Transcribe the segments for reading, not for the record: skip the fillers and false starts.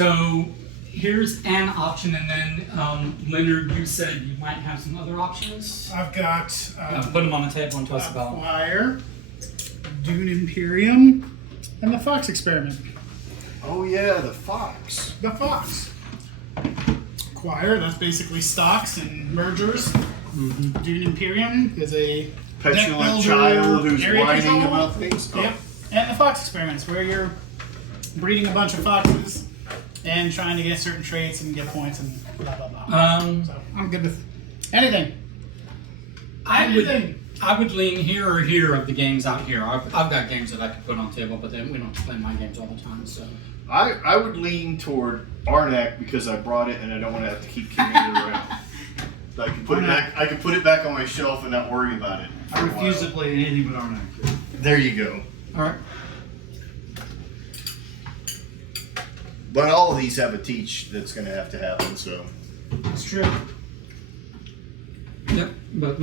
So here's an option, and then Leonard, you said you might have some other options. I've got Put them on the table and tell us about them. Acquire, Dune Imperium, and the Fox Experiment. Oh yeah, the fox. The Fox. Acquire, that's basically stocks and mergers. Mm-hmm. Dune Imperium is a Petulant deck child builder, who's area whining control. about things. Yep. And the Fox Experiments, where you're breeding a bunch of foxes and trying to get certain traits and get points and blah blah blah. So I'm good with anything. I would lean here or here of the games out here. I've got games that I could put on the table, but then we don't play my games all the time. So I would lean toward Arnak because I brought it and I don't want to have to keep carrying it around. I can put it back. I can put it back on my shelf and not worry about it. I refuse to play anything but Arnak. There you go. all right. But all of these have a teach that's going to happen. So It's true. Yep. But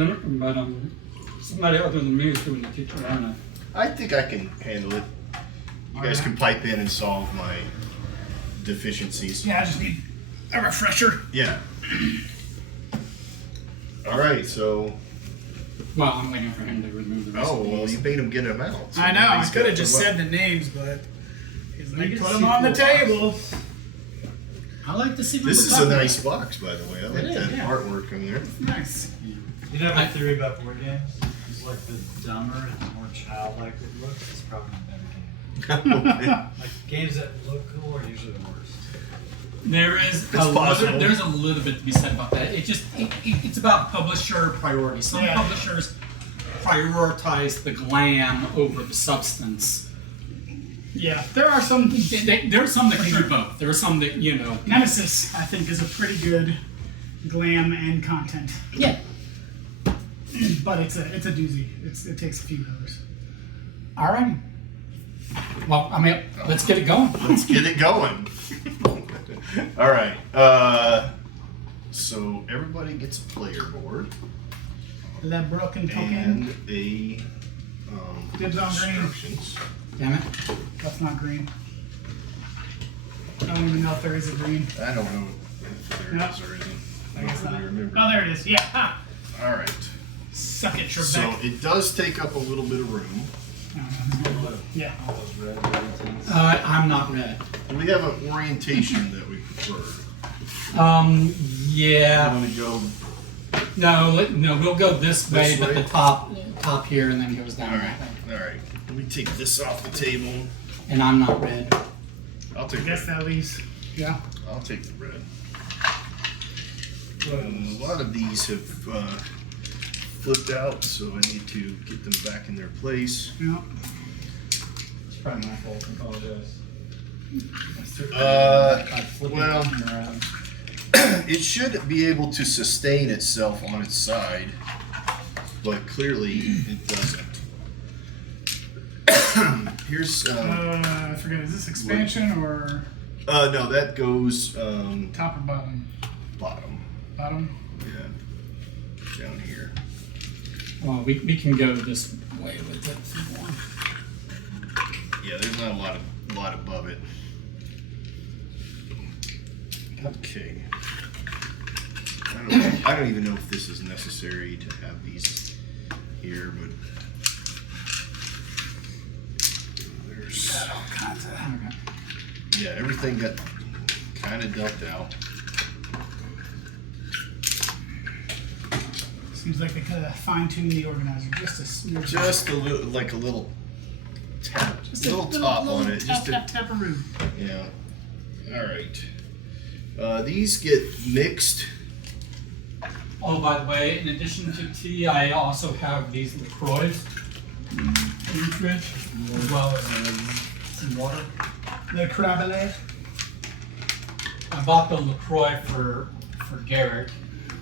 somebody other than me is doing the teacher on it. I think I can handle it. You guys can pipe in and solve my deficiencies. Yeah, I just need a refresher. Yeah. All right. So. Well, I'm waiting for him to remove the rest Oh of well, these. you made him get them out. So I know. now I he's could have got just them said up. the names, but he's like, can put see them on the cool table. I like to see what This we're is a talking nice box, by the way. I like is, that yeah. artwork on there. Nice. You know my theory about board games? It's like the dumber and more childlike it looks, it's probably a better game. Like games that look cool are usually the worst. There is possible. there's a little bit to be said about that. It's about publisher priorities. Some Yeah. publishers prioritize the glam over the substance. Yeah, there are some. There are some that can do both. There are some that Nemesis, I think, is a pretty good glam and content, Yeah. but it's a doozy. It takes a few hours. All right. Well, I mean, let's get it going. Let's get it going. All right. So everybody gets a player board Le Broken Token. and a Dibs on green. instructions. Damn it. That's not green. I don't even know if there is a green. I don't know if there Nope. is or isn't. I guess don't not. really remember. Oh, there it is. Yeah. Ha. All right. Suck it, Trebek. So it does take up a little bit of room. Yeah. All those red buttons. I'm not red. We have an orientation that we prefer. Yeah. Want to go? No, we'll go this way, This but way? the top here and then goes down All that right. way. All right. Let me take this off the table. And I'm not red. I'll I take. guess that leaves. Yeah. I'll take the red. A lot of these have flipped out, so I need to get them back in their place. Yeah. It's probably my fault, I apologize. By flipping Well, them around. it should be able to sustain itself on its side, but clearly it doesn't. Here's I forget. Is this expansion or no, that goes top or bottom? bottom. Bottom. Yeah, down here. Well, we can go this way with it if you want. Yeah, there's not a lot above it. Okay. I don't even know if this is necessary to have these here, but there's Okay. yeah, everything got kind of ducked out. Seems like they could have fine-tuned the organizer just a smidge. Just a little, like a little tap, Just little top on it. Just to, Tap-a-roo. yeah. All right. These get mixed. Oh, by the way, in addition to tea, I also have these LaCroix in the fridge, as well as some water. The crabele. I bought the LaCroix for Garrett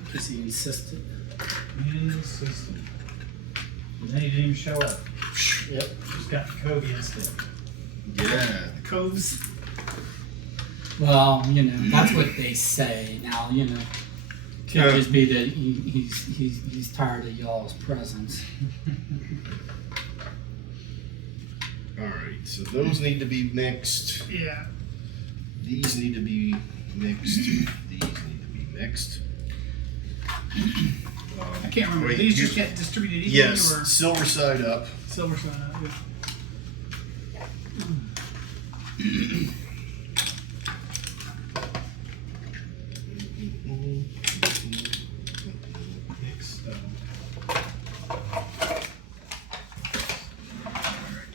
because he insisted. Insistent. And then he didn't even show up. Yep. Just got Kobe instead. Yeah. Coves. Well, that's what they say. Now, could just be that he's tired of y'all's presence. All right. So those need to be mixed. Yeah. These need to be mixed. These need to be mixed. I can't remember. Wait, These you- just get distributed equally Yes, or silver side up. silver side up? Yeah.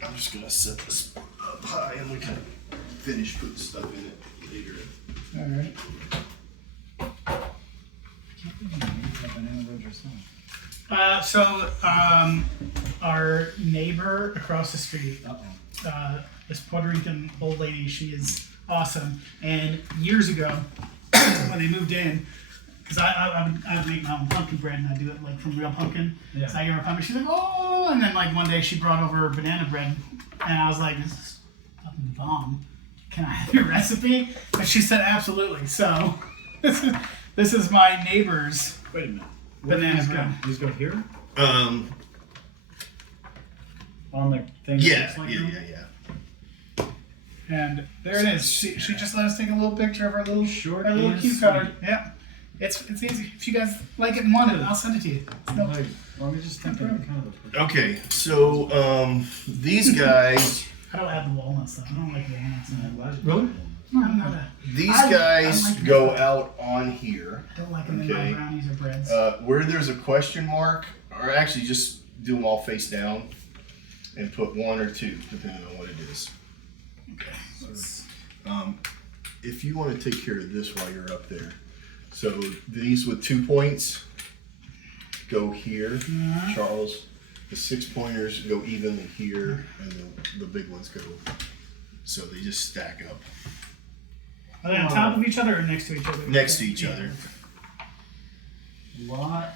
I'm just gonna set this up high and we can finish putting stuff in it later. All right. Can't believe you made that banana bread yourself. Our neighbor across the street, Uh-oh. this Puerto Rican old lady, she is awesome. And years ago, when they moved in, because I would make my own pumpkin bread and I do it like from real pumpkin. Yeah. So I gave her pumpkin. She's like, oh, and then like one day she brought over banana bread, and I was like, this is fucking bomb. Can I have your recipe? But she said absolutely. So this is my neighbor's. Wait a minute. Banana bread. These go here? On the thing? Yeah, that's like yeah, them? yeah. And there it is. She just let us take a little picture of our little Short our little and cue card. sweet. Yeah, it's easy. If you guys like it and want it, I'll send it to you. No, Wait, let me just think of kind of a Okay, so these guys, I don't add the walnuts though. I don't like walnuts. Really? No, I'm not a. these I guys like go them. out on here. I don't like them in Okay. my brownies or breads. Where there's a question mark, or actually just do them all face down and put one or two, depending on what it is. Okay. If you want to take care of this while you're up there, so these with 2 points go here, Charles. The 6 pointers go evenly here, and the big ones go. So they just stack up Are they on top of each other or next to each other? next to each Yeah. other. lot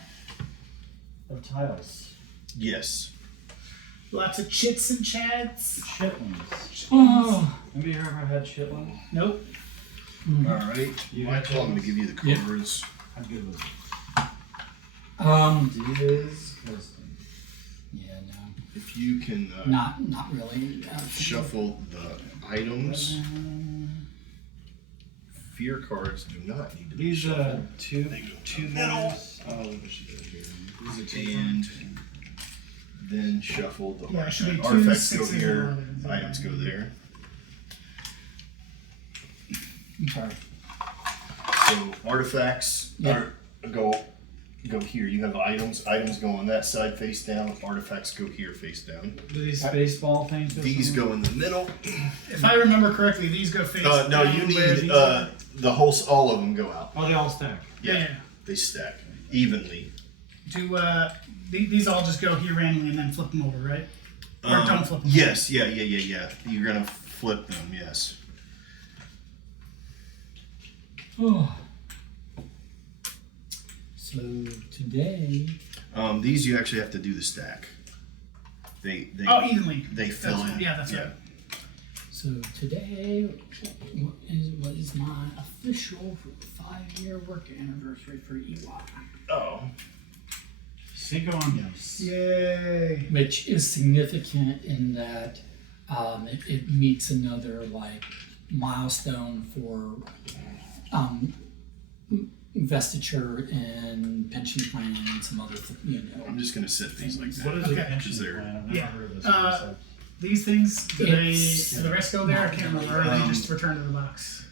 of tiles. Yes. Lots of chits and chats. Chitlins. Oh. Have you ever had chitlins? Nope. All right. You Michael, I'm going to give you the Yeah. cards. How good was it? Disgusting. Yeah, no, If you can not really. shuffle the items. Fear cards do not need to be These shuffled. two They go two middle. boys. Oh, what should go here? These are two And then shuffle the Yeah, it should be two artifacts go 6s and here, 11s. items go there. I'm sorry. So artifacts Yeah. go here. You have items go on that side face down. Artifacts go here face down. Do these baseball things? These go in the middle. If I remember correctly, these go face No, down you where need these are. all of them go out. Oh, they all stack. Yeah. They stack evenly. Do these all just go here randomly and then flip them over, right? Or don't flip them. Yes, yeah. You're gonna flip them. Yes. Oh. So today, These you actually have to do the stack. They Oh, evenly. they fill That's- in. Yeah, that's right. so today what is my official 5-year work anniversary for EY, Oh. Cinco años. Yay! which is significant in that it meets another like milestone for investiture and pension plan and some other I'm just gonna set these like that. What is a Okay. pension Is there- plan? I've never Yeah. heard of this. Uh, These things, do the rest go there? I can't remember. Or do they Um, just return to the box?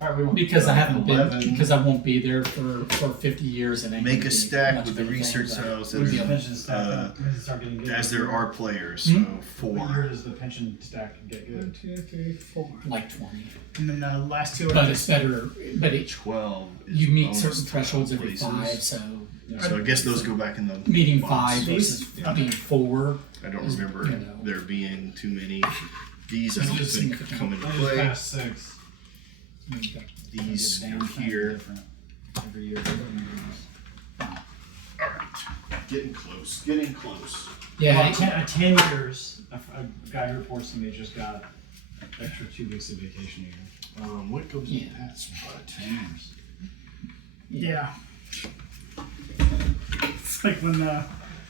All right, we won't. because I haven't 11. been because I won't be there for 50 years and ain't Make gonna a be stack much with of the anything, research but cells that When does the are, pension stack up? When does it start getting good? as there are players. Hmm? So What 4. year does the pension stack get One, good? 2, 3, 4. like 20. And then the last two are But just. it's better. But it 12. is you meet bonus certain tile thresholds every places. 5, so So I guess those go back in the meeting box. 5 These? versus Okay. being 4. I don't is, remember you know. there being too many. These I It's don't just think significant. come into I just play. passed 6. These Damn go thing here. different every year. Alright. Getting close. Getting close. Yeah, Well, 10 years, a guy who reports to me just got an extra 2 weeks of vacation a year. What goes Yeah. in that spot? 10 years. Yeah. It's like when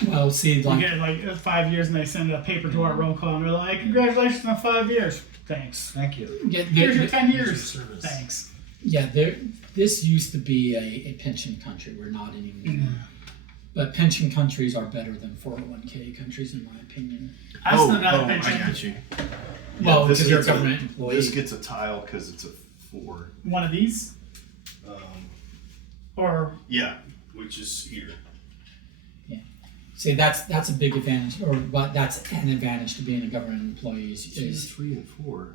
Well, see, You like, get like 5 years, and they send a paper to our roll call, and we're like, "Congratulations on 5 years." Thanks. Thank you. Here's your 10 Here's your years. service. Thanks. yeah, this used to be a pension country. We're not anymore. But pension countries are better than 401k countries, in my opinion. I still got a pension. I got you. Well, this because you're a gets government employee. This gets a tile because it's a 4. One of these, or Yeah, which is here. See, that's a big advantage, or but that's an advantage to being a government employee is 3 and 4.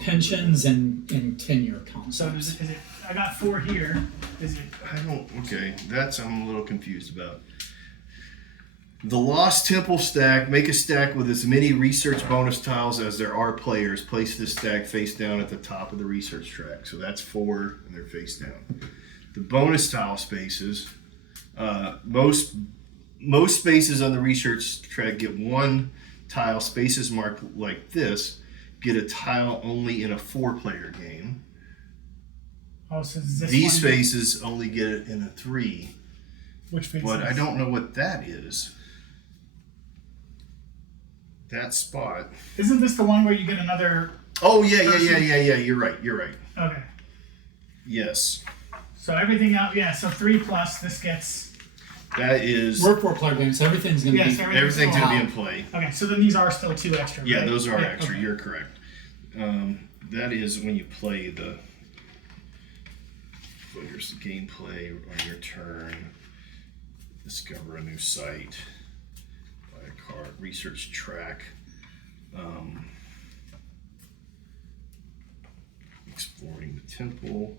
pensions and tenure so concepts. is it? I got 4 here. Is it? I don't. Okay, that's I'm a little confused about. The Lost Temple stack. Make a stack with as many research bonus tiles as there are players. Place this stack face down at the top of the research track. So that's 4, and they're face down. The bonus tile spaces. Most spaces on the research track get 1 tile. Spaces marked like this get a tile only in a 4-player game. Oh, so is this These one? spaces only get it in a 3. Which face? But is I don't know what that is. That spot. Isn't this the one where you get another? Oh yeah. You're right. Okay. Yes, So everything out. Yeah. So 3 plus. This gets. that is. We're 4-player games, so everything's going to Yes. be. Everything's gonna be in Wow. play. Okay. So then these are still 2 extra. Yeah, right? those are Yeah, extra. okay. You're correct. That is when you play the. Here's the gameplay on your turn. Discover a new site. Buy a card. Research track. Exploring the temple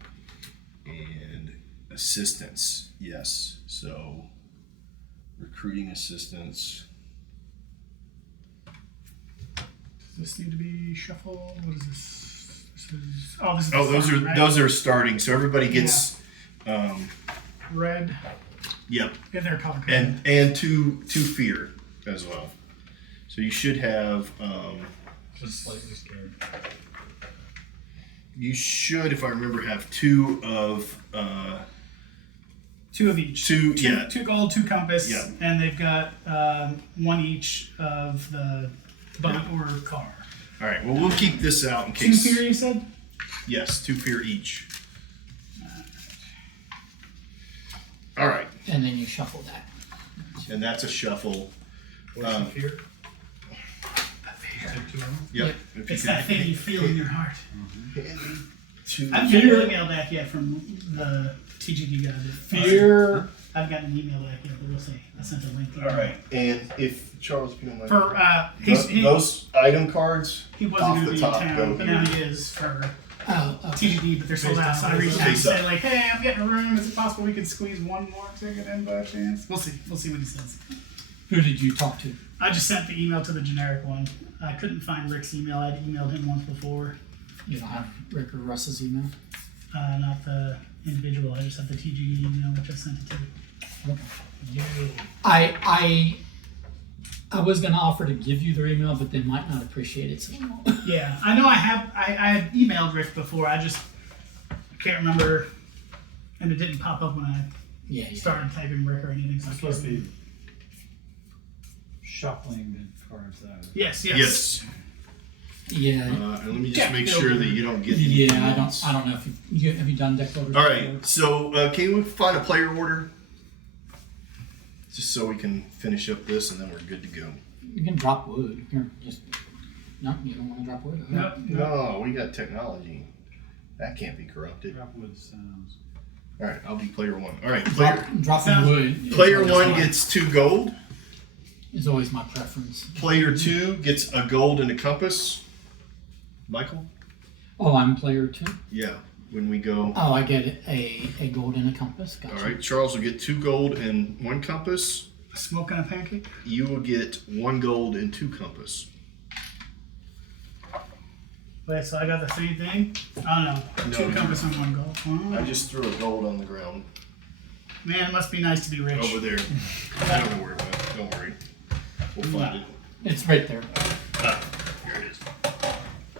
and assistance. Yes. So recruiting assistance. Does this need to be shuffled? What is this? This is. Oh, this is. Oh, the those are front, right? those are starting. So everybody gets. Red. Yep. Yeah, they're color coded. And two fear as well. So you should have. Just slightly scared. You should, if I remember, have 2 of. 2 of each. Two, yeah. 2 gold, 2 compass. Yeah. And they've got 1 each of the boat or car. All right. Well, we'll keep this out in 2 case. fear, you said? Yes, 2 fear each. All right, And then you shuffle that. and that's a shuffle. What's the fear? Fear. Take 2 of them? Yep. If you It's can- that thing you feel in your heart. Two. I've gotten an email back yet from the TGD guy. Fear. I've gotten an email back yet, but we'll see. I sent a link. All right, and if Charles, if you don't mind, For those item cards he off wasn't going the to be in top town, go but here. now he is for Oh, okay. TGD, but they're sold out. So I reached out to Face up. say like, hey, I'm getting a room. Is it possible we could squeeze 1 more ticket in by chance? We'll see. We'll see what he says. Who did you talk to? I just sent the email to the generic one. I couldn't find Rick's email. I'd emailed him once before. You don't have Rick or Russ's email? Not the individual. I just have the TGD email, which I sent it to. I was gonna offer to give you their email, but they might not appreciate it. So. Yeah, I know I had emailed Rick before. I can't remember, and it didn't pop up when I Yeah. started typing Rick or anything. So I It's can't supposed to remember. be shuffling the cards out. Yes. Yes. Yeah. And let me just Yeah, make no. sure that you don't get. Yeah. anything I else. don't know if have you done deck builders. All right. So can we find a player order? Just so we can finish up this and then we're good to go. You can drop wood. Here, just no. You don't want to drop wood. Okay. Nope. No, we got technology. That can't be corrupted. Drop wood sounds. All right, I'll be player 1. All right, Dropping Sounds- wood. is player always 1 my- gets 2 gold. is always my preference. Player 2 gets a gold and a compass. Michael? Oh, I'm player 2. Yeah. When we go. Oh, I get a gold and a compass. Gotcha. All right, Charles will get 2 gold and 1 compass. A smoke and a pancake. You will get 1 gold and 2 compass. Wait, so I got the same thing? Oh no, No, 2 you- compass and 1 gold. Oh. I just threw a gold on the ground Man, it must be nice to be rich. over there. Don't worry about it. Don't worry. We'll find it. It's right there. Ah, here it is.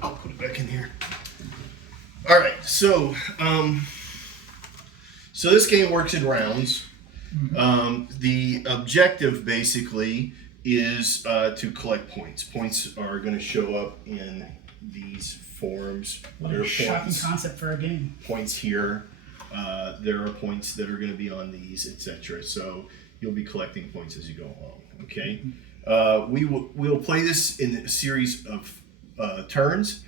I'll put it back in here. All right, so so this game works in rounds. The objective basically is to collect points. Points are going to show up in these forms. What There a are shocking points, concept for a game. points here. There are points that are going to be on these, etc. So you'll be collecting points as you go along. Okay. We'll play this in a series of turns.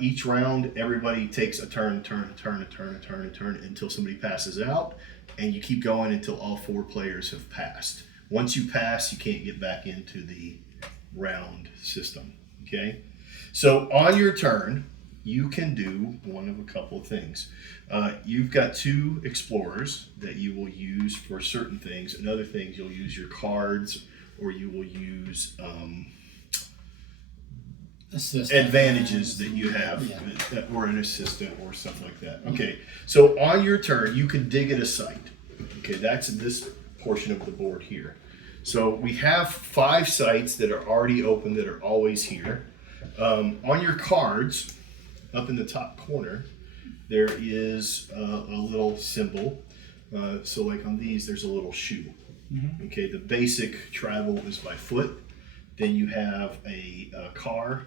Each round, everybody takes a turn until somebody passes out, and you keep going until all 4 players have passed. Once you pass, you can't get back into the round system. Okay. So on your turn, you can do one of a couple of things. You've got 2 explorers that you will use for certain things, and other things you'll use your cards, or you will use advantages that you have, or an assistant or stuff like that. Okay, so on your turn, you can dig at a site. Okay, that's this portion of the board here. So we have 5 sites that are already open that are always here. On your cards, up in the top corner, there is a little symbol. So like on these, there's a little shoe. Okay, the basic travel is by foot. Then you have a car,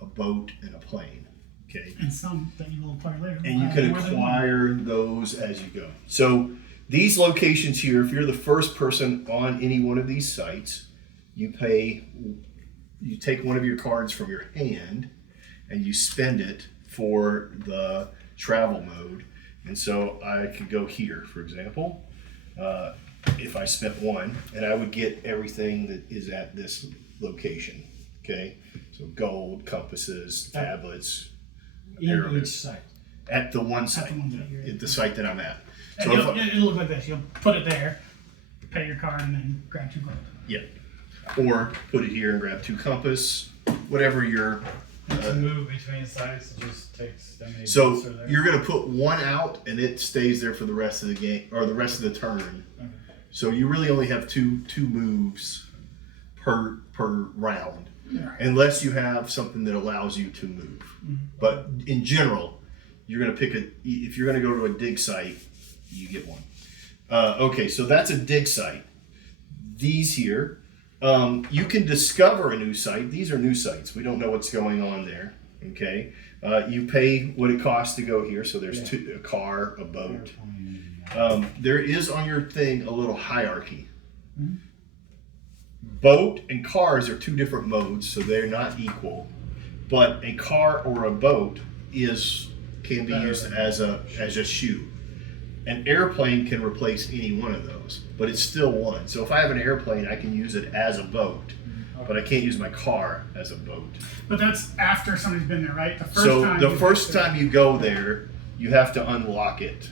a boat, and a plane. Okay. And some that you will acquire later. And you can acquire those as you go. So these locations here, if you're the first person on any one of these sites, you take one of your cards from your hand and you spend it for the travel mode. And so I could go here, for example, if I spent 1, and I would get everything that is at this location. Okay, so gold, compasses, tablets, In arrowheads. each site. At the one site, the one that you're at the site that I'm at. And So it'll look like this. You'll put it there, pay your card, and then grab 2 gold. yeah, or put it here and grab 2 compass, whatever your. To move between sites, it just takes how many So bits are there. you're gonna put 1 out, and it stays there for the rest of the game or the rest of the turn. Okay. So you really only have two moves per round, unless you have something that allows you to move. But in general, you're gonna pick if you're gonna go to a dig site, you get 1. Okay, so that's a dig site. These here, you can discover a new site. These are new sites. We don't know what's going on there. Okay, you pay what it costs to go here. So there's a car, a boat. There is on your thing a little hierarchy. Boat and cars are 2 different modes, so they're not equal. But a car or a boat can be used as a shoe. An airplane can replace any one of those, but it's still 1. So if I have an airplane, I can use it as a boat, but I can't use my car as a boat. But that's after somebody's been there, right? The first time you go there, you have to unlock it,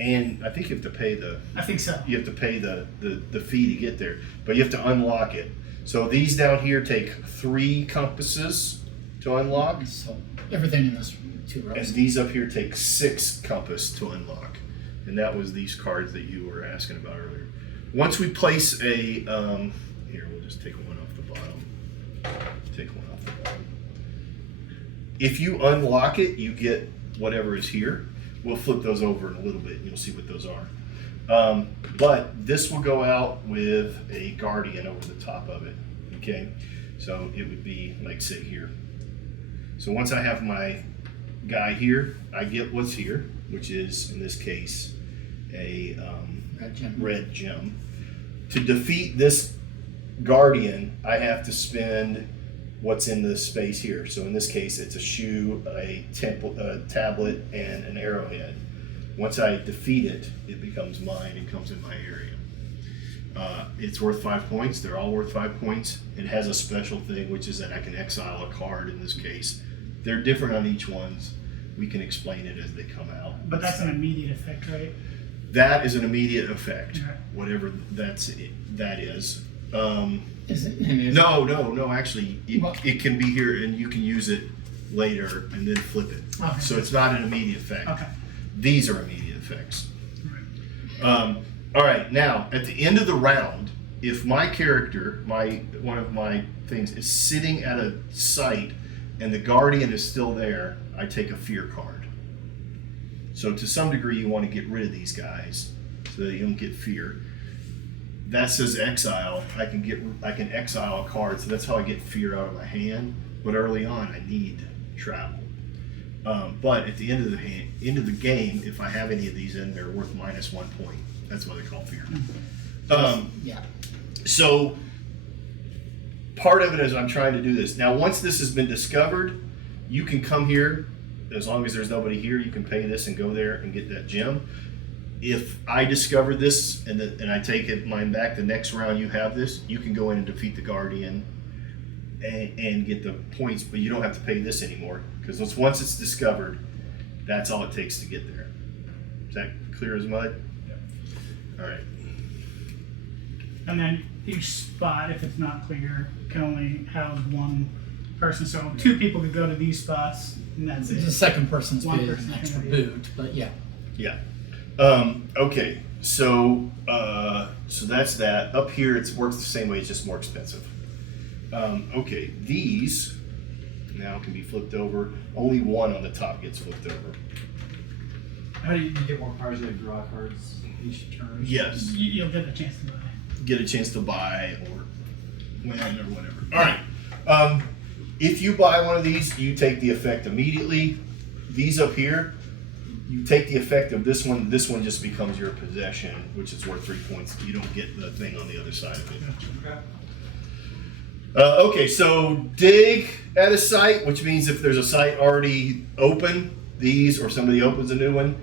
and I think you have to pay I think so. you have to pay the fee to get there, but you have to unlock it. So these down here take 3 compasses to unlock, So everything in this 2 rows. and these up here take 6 compass to unlock. And that was these cards that you were asking about earlier. Once we place a, here, we'll just take 1 off the bottom. Take 1 off the bottom. If you unlock it, you get whatever is here. We'll flip those over in a little bit and you'll see what those are. But this will go out with a guardian over the top of it. Okay, so it would be like, say, here. So once I have my guy here, I get what's here, which is in this case a red gem. To defeat this guardian, I have to spend what's in this space here. So in this case, it's a shoe, a tablet, and an arrowhead. Once I defeat it, it becomes mine and comes in my area. It's worth 5 points. They're all worth 5 points. It has a special thing, which is that I can exile a card in this case. They're different on each one's. We can explain it as they come out. But that's an immediate effect, right? That is an immediate effect, Okay. whatever that is. Is it? And is No, actually, Well- it can be here and you can use it later and then flip it. Okay. So it's not an immediate effect. Okay. These are immediate effects. Right. All right, now at the end of the round, if my character, one of my things, is sitting at a site and the guardian is still there, I take a fear card. So to some degree, you want to get rid of these guys. so that you don't get fear. That says exile. I can exile a card, so that's how I get fear out of my hand. But early on, I need travel. But at the end of the game, if I have any of these in, they're worth -1 point. That's why they call fear. Yeah. So part of it is I'm trying to do this. Now, once this has been discovered, you can come here. As long as there's nobody here, you can pay this and go there and get that gem. If I discover this and I take mine back, the next round you have this, you can go in and defeat the Guardian and get the points, but you don't have to pay this anymore, because once it's discovered, that's all it takes to get there. Is that clear as mud? Yep. All right. And then each spot, if it's not clear, can only house one person. So 2 people could go to these spots, and that's The it. second person's One paid person an extra can do boot, but yeah. Yeah. Okay. So that's that. Up here, it works the same way. It's just more expensive. Okay. These now can be flipped over. Only one on the top gets flipped over. How do you get more cards? You draw cards each turn? Yes. You'll get a chance to buy. Get a chance to buy or win or whatever. All right. If you buy one of these, you take the effect immediately. These up here, you take the effect of this one. This one just becomes your possession, which is worth 3 points. You don't get the thing on the other side of it. Okay. Okay, so dig at a site, which means if there's a site already open, these, or somebody opens a new one.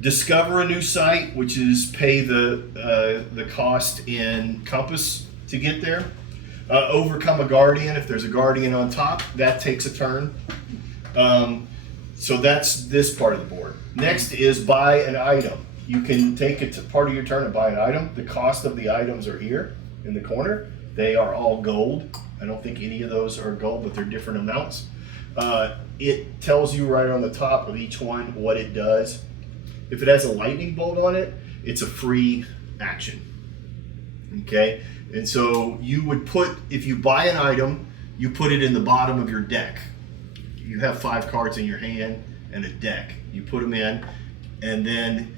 Discover a new site, which is pay the cost in compass to get there. Overcome a guardian. If there's a guardian on top, that takes a turn. So that's this part of the board. Next is buy an item. You can take it to part of your turn and buy an item. The cost of the items are here in the corner. They are all gold. I don't think any of those are gold, but they're different amounts. It tells you right on the top of each one what it does. If it has a lightning bolt on it, it's a free action. Okay? And so you would if you buy an item, you put it in the bottom of your deck. You have 5 cards in your hand and a deck. You put them in, and then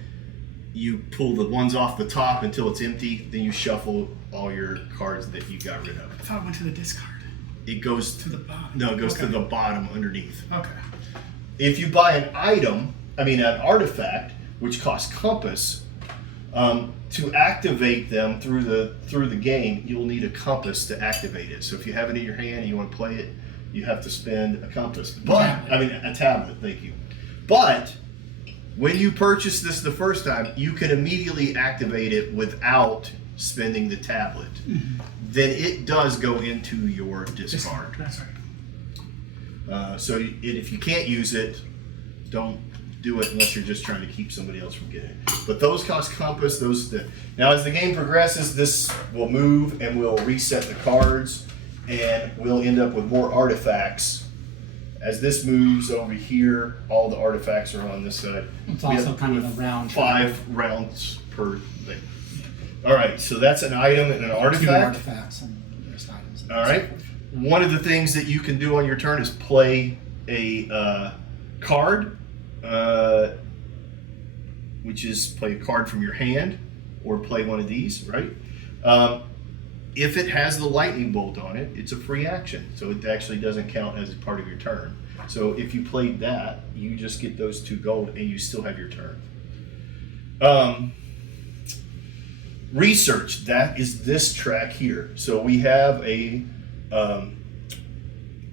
you pull the ones off the top until it's empty. Then you shuffle all your cards that you got rid of. I thought it went to the discard. It goes To the bottom. No, it goes Okay. to the bottom underneath. Okay. If you buy an artifact, which costs compass, to activate them through the game, you will need a compass to activate it. So if you have it in your hand and you want to play it, you have to spend a compass. A tablet, thank you. But when you purchase this the first time, you can immediately activate it without spending the tablet. Then it does go into your discard. That's right. So if you can't use it, don't do it unless you're just trying to keep somebody else from getting it. But those cost compass. Now as the game progresses, this will move and we'll reset the cards, and we'll end up with more artifacts. As this moves over here, all the artifacts are on this side. It's We also have- kind we of have a round. 5 rounds per thing. All right, so that's an item and an 2 artifact. artifacts and there's items. and All so right. forth. One of the things that you can do on your turn is play a card, which is play a card from your hand, or play one of these, right? If it has the lightning bolt on it, it's a free action, so it actually doesn't count as a part of your turn. So if you played that, you just get those 2 gold, and you still have your turn. Research, that is this track here. So we have a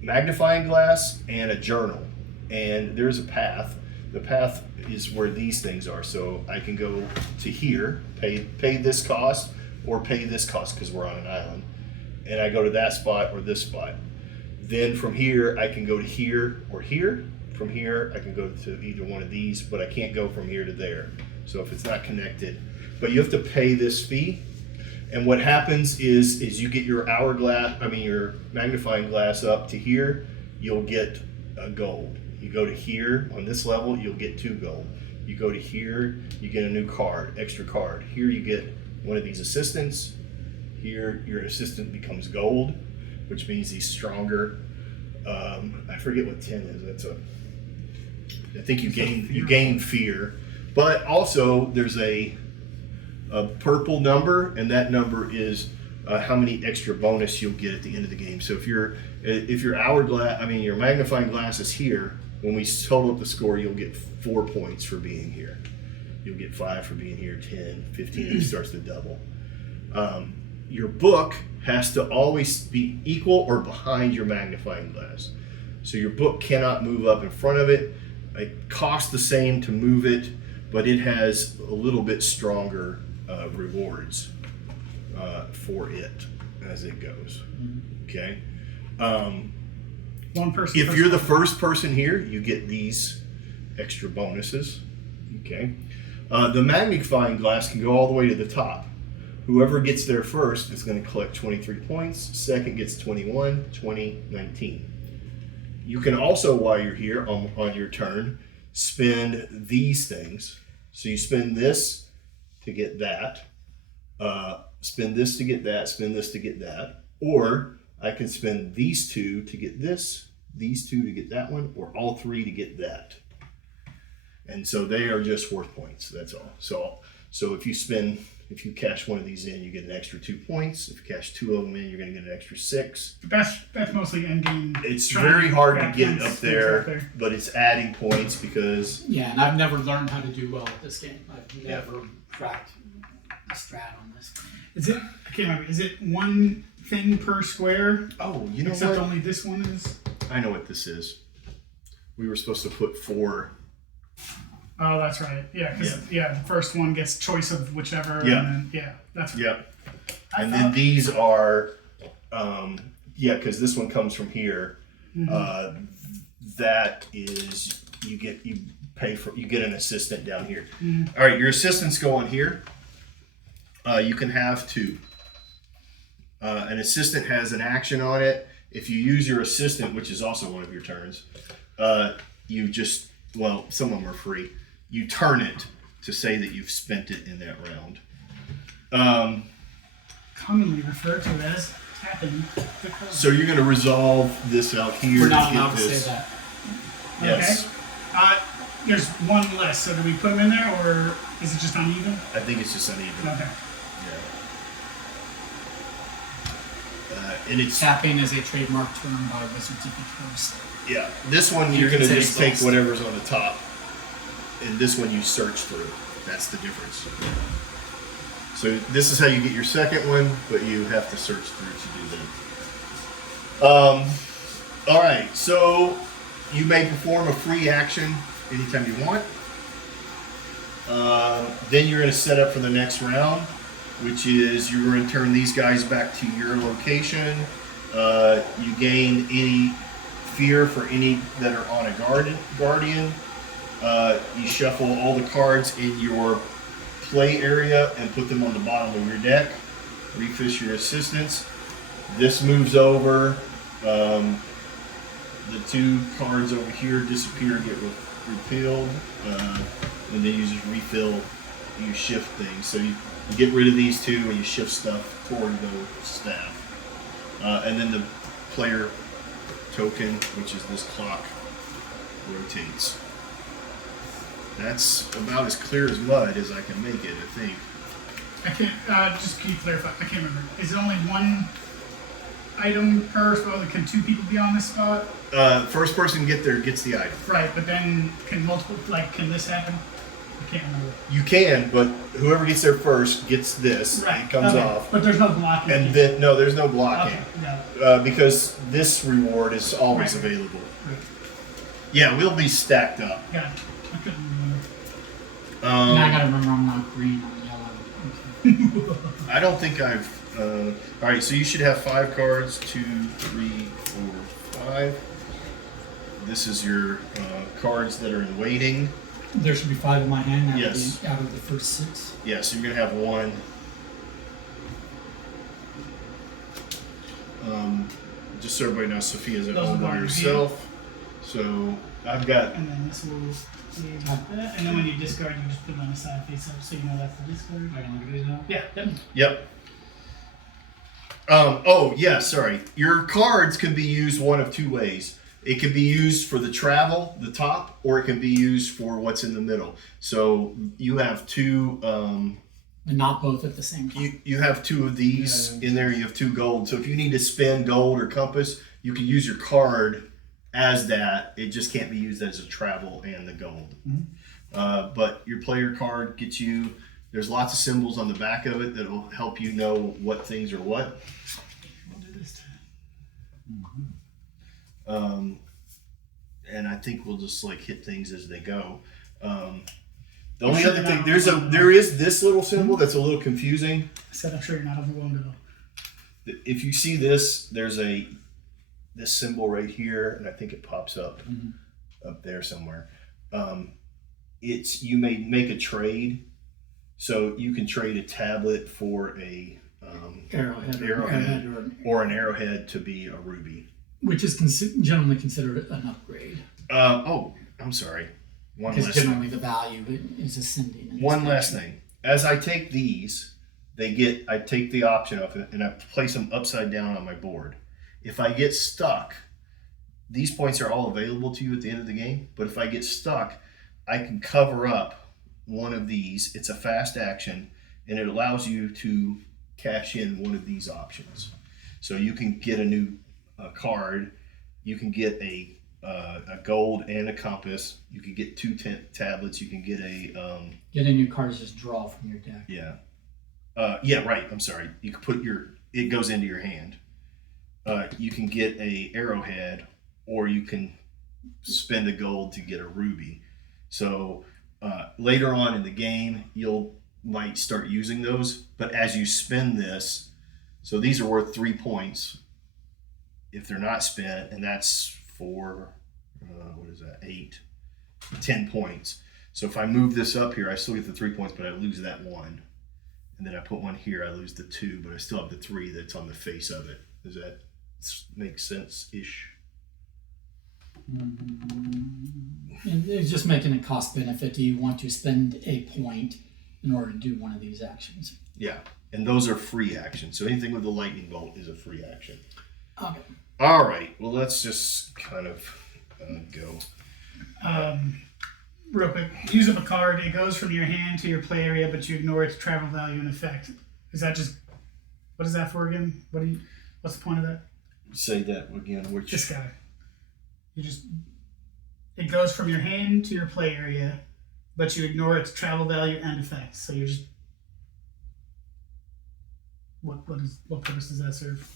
magnifying glass and a journal, and there's a path. The path is where these things are. So I can go to here, pay this cost, or pay this cost because we're on an island, and I go to that spot or this spot. Then from here I can go to here or here. From here I can go to either one of these, but I can't go from here to there. So if it's not connected, but you have to pay this fee. And what happens is you get your your magnifying glass up to here, you'll get a gold. You go to here on this level, you'll get 2 gold. You go to here, you get a new card, extra card. Here you get one of these assistants. Here your assistant becomes gold, which means he's stronger. I forget what 10 is. I think you gain fear. But also there's a a purple number, and that number is how many extra bonus you'll get at the end of the game. So if your hourglass, your magnifying glass is here, when we total up the score, you'll get 4 points for being here. You'll get 5 for being here, 10, 15, and it starts to double. Your book has to always be equal or behind your magnifying glass. So your book cannot move up in front of it. It costs the same to move it, but it has a little bit stronger rewards for it as it goes. Okay. One person. If you're the first person here, you get these extra bonuses. Okay. The magnifying glass can go all the way to the top. Whoever gets there first is going to collect 23 points. Second gets 21, 20, 19. You can also, while you're here on your turn, spend these things. So you spend this to get that, spend this to get that, spend this to get that. Or I can spend these two to get this, these two to get that one, or all three to get that. And so they are just worth points, that's all. So if you cash one of these in, you get an extra 2 points. If you cash 2 of them in, you're going to get an extra 6. That's mostly end game. It's very hard to get up there, but it's adding points because... Yeah, and I've never learned how to do well at this game. I've never cracked a strat on this. Is it? I can't remember. Is it one thing per square? Oh, you know Except what? only this one is. I know what this is. We were supposed to put 4... Oh, that's right. Yeah, because the first one gets choice of whichever. Yeah. And then, that's right. Yep. And then these are, because this one comes from here. Mm-hmm. That is, you get an assistant down here. Mm-hmm. All right, your assistants go on here. You can have 2. An assistant has an action on it. If you use your assistant, which is also one of your turns, you just, some of them are free. You turn it to say that you've spent it in that round. Commonly referred to as tapping the card. So you're going to resolve this out here. We're not to get allowed to this. say that. Yes. Okay. There's one less, so do we put them in there, or is it just uneven? I think it's just uneven. Okay. Yeah. And it's Tapping is a trademark term by Wizards of the Coast. yeah. This one You you're can going to say just take exhaust. whatever's on the top, and this one you search through. That's the difference. So this is how you get your second one, but you have to search through to do that. All right. So you may perform a free action anytime you want. Then you're going to set up for the next round, which is you're going to turn these guys back to your location. You gain any fear for any that are on a guardian. You shuffle all the cards in your play area and put them on the bottom of your deck. Refish your assistants. This moves over. The 2 cards over here disappear, get repealed, and then you just refill. You shift things. So you get rid of these 2 and you shift stuff toward the staff. And then the player token, which is this clock, rotates. That's about as clear as mud as I can make it, I think. I can't, just can you clarify? I can't remember. Is it only one item per spot? Can 2 people be on this spot? First person get there gets the item. Right, but then can multiple, can this happen? I can't remember. You can, but whoever gets there first gets this. Right. It comes okay. off. But there's no blocking. And then, no, there's no blocking. Okay, no. Because this reward is always Right. available. Right. Yeah, we'll be stacked up. Got it. I couldn't remember. And I gotta remember I'm not green, I'm yellow. Okay. I don't think I've. All right, so you should have 5 cards. 2, 3, 4, 5. This is your cards that are in waiting. There should be 5 in my hand Yes. out of the first 6. Yeah, so you're gonna have 1. Just so everybody knows, Sophia's at Those home are by mine. herself. So I've got. And then this will be like that. And then when you discard, you just put it on the side face up so you know that's the discard. I can look at these now. Yeah, definitely. Yep. Oh, yeah, sorry. Your cards can be used one of 2 ways. It can be used for the travel, the top, or it can be used for what's in the middle. So you have 2 and not both at the same time. You have two of these in there. You have 2 gold. So if you need to spend gold or compass, you can use your card as that. It just can't be used as a travel and the gold. But your player card gets you. There's lots of symbols on the back of it that will help you know what things are what. We'll do this And I think we'll just like hit things as they go. The only other thing, there is this little symbol that's a little confusing. I said I'm sure you're not overwhelmed at all. If you see this, there's this symbol right here, and I think it pops up up there somewhere. You may make a trade, so you can trade a tablet for a arrowhead or an arrowhead to be a ruby, which is generally considered an upgrade. I'm sorry. Because generally the value is ascending. One last thing. As I take these, I take the option of it and I place them upside down on my board. If I get stuck, these points are all available to you at the end of the game, but if I get stuck, I can cover up one of these. It's a fast action, and it allows you to cash in one of these options. So you can get a new card, you can get a gold and a compass, you can get 2 tablets, you can get getting new cards, just draw from your deck. Yeah, right, I'm sorry. You can put it goes into your hand. You can get a arrowhead, or you can spend a gold to get a ruby. So later on in the game, might start using those, but as you spend this, so these are worth 3 points if they're not spent, and that's for 10 points. So if I move this up here, I still get the 3 points, but I lose that 1, and then I put 1 here, I lose the 2, but I still have the 3 that's on the face of it. Does that make sense-ish? And it's just making a cost benefit. Do you want to spend a point in order to do one of these actions? Yeah, and those are free actions. So anything with the lightning bolt is a free action. Okay. All right. Well, let's just kind of go. Real quick, use up a card. It goes from your hand to your play area, but you ignore its travel value and effect. Is that just, what is that for again? What's the point of that? Say that again. This guy. It goes from your hand to your play area, but you ignore its travel value and effect. So you're just, what purpose does that serve?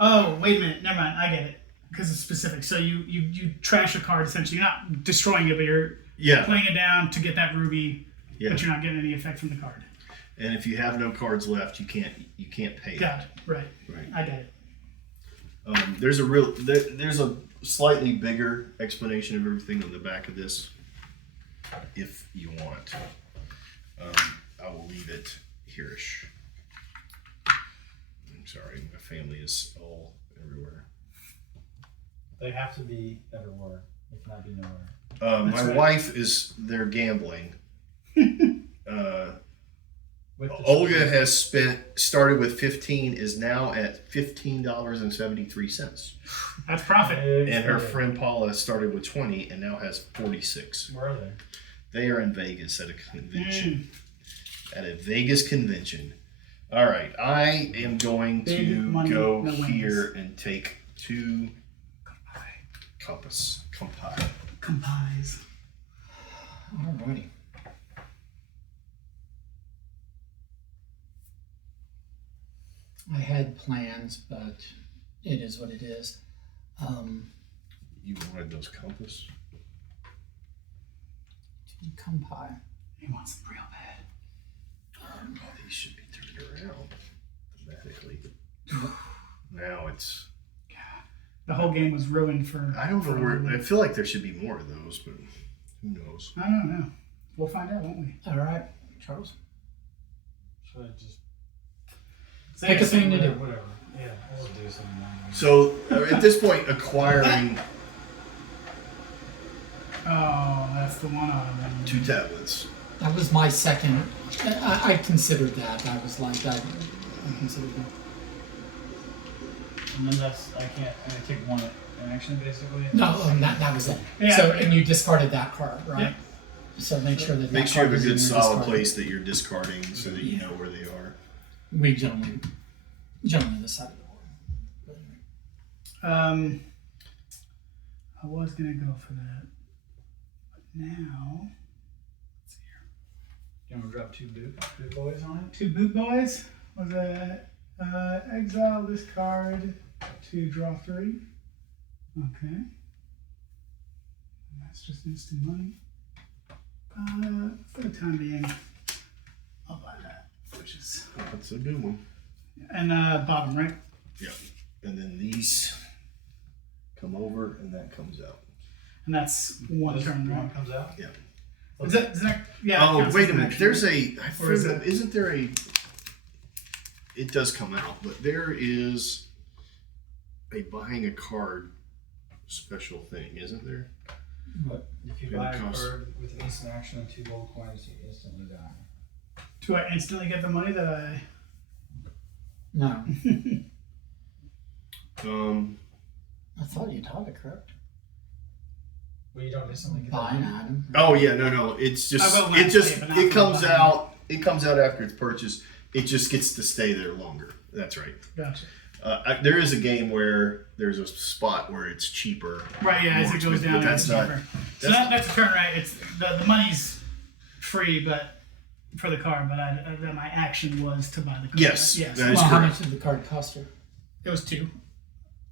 Oh, wait a minute. Never mind. I get it. Because it's specific. So you trash a card essentially. You're not destroying it, but you're playing it down to get that ruby, but you're not getting any effect from the card. And if you have no cards left, you can't pay. Got it. Right. I get it. There's a slightly bigger explanation of everything on the back of this, if you want. I will leave it here-ish. I'm sorry, my family is all everywhere. They have to be everywhere. They cannot be nowhere. My wife they're gambling. Olga has started with 15, is now at $15.73. That's profit. And her friend Paula started with 20 and now has 46. Where are they? They are in Vegas at a convention. At a Vegas convention. All right, I am going to go here and take 2 compis. Alrighty. I had plans, but it is what it is. You wanted those compass? Compi. He wants them real bad. These should be turned around automatically. Now it's. The whole game was ruined for. I don't know where. I feel like there should be more of those, but who knows? I don't know. We'll find out, won't we? All right, Charles. Should I just Pick a thing to do. Whatever. Yeah, we'll do something. So at this point, acquiring Oh, that's the one on them. 2 tablets. That was my second. I considered that. I was like that. I considered that. And then I take one action basically. No, that was it. Yeah. So, and you discarded that card, right? So make sure that Make that sure you card have a is good in your solid discard. place that you're discarding so that you know where they are. We generally this side of the board. I was gonna go for that, but now let's see here. You want to drop two boot boys on it? 2 boot boys was that exile this card to draw 3. Okay, and that's just instant money. For the time being, I'll buy that, which is That's a good one. and bottom right. Yep. And then these come over and that comes out. And that's one This turn, one right? comes out. Yeah. Is that yeah? that Oh, counts wait as a an minute. action, There's right? a. Or is Isn't there a? It does come out, but there is a buying a card special thing, isn't there? If you Yeah, buy it a costs- card with an instant action and 2 gold coins, you instantly die. Do I instantly get the money that I? No, Um. I thought you'd have it correct. Well, you don't instantly get Buy an that. item. Oh yeah, no. It's just I will it just landscape, but not it for comes buying. out. It comes out after it's purchased. It just gets to stay there longer. That's right. Gotcha. There is a game where there's a spot where it's cheaper. Right, yeah, as more it goes expensive, down, but that's it's not. cheaper. So that's a turn, right? It's the money's free, but for the card. But that my action was to buy the card. Yes, Yes. that is Well, how correct. much did the card cost you? It was 2.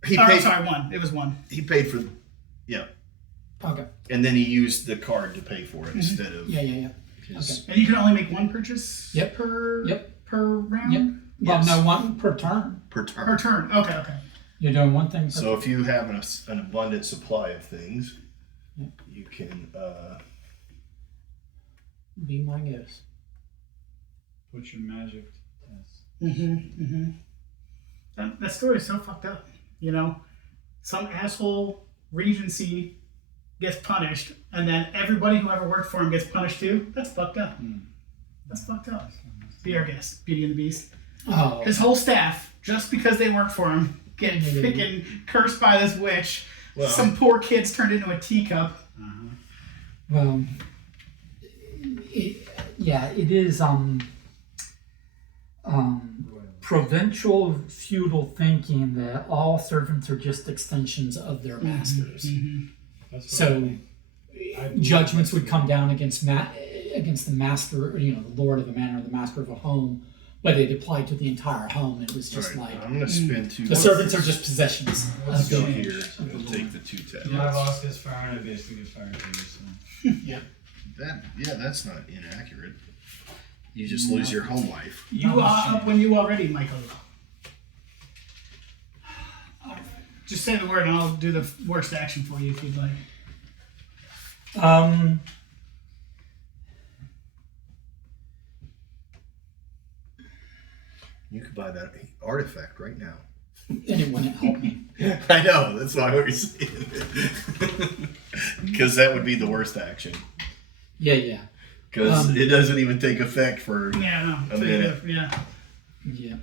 He Oh, I'm paid. sorry, 1. It was 1. He paid for. Yeah, Okay. and then he used the card to pay for it instead of. Yeah. his- And you can only make 1 purchase. Yep. Per. Yep. Per round. Yep. Well, Yes. no, one per turn. Per turn. Per turn. Okay. You're doing one thing per So if you have an abundant supply of things, Yep. you can. Be my guest. What's your magic test? That story is so fucked up. You know, some asshole Regency gets punished, and then everybody who ever worked for him gets punished too. That's fucked up. That's fucked up. Be our guest, Beauty and the Beast. Oh, His whole staff, just because they work for him, get freaking cursed by this witch. Well- Some poor kid's turned into a teacup. well, it is provincial feudal thinking that all servants are just extensions of their masters. That's what I So think. judgments would come down against the master, or, the lord of a manor, the master of a home, but it applied to the entire home. It was just Alright, like I'm gonna spend 2. the servants are just possessions. Let's go Okay. here and take the 2 tabs. My boss gets fired, I basically get fired too. So. That's not inaccurate. You just lose your home life. You are up when you are ready, Michael. Just say the word and I'll do the worst action for you if you'd like. You could buy that artifact right now. And it wouldn't help me. I know, that's why I was saying. Because that would be the worst action. Yeah. Because it doesn't even take effect for. Yeah, no. A minute. Yeah. Yeah.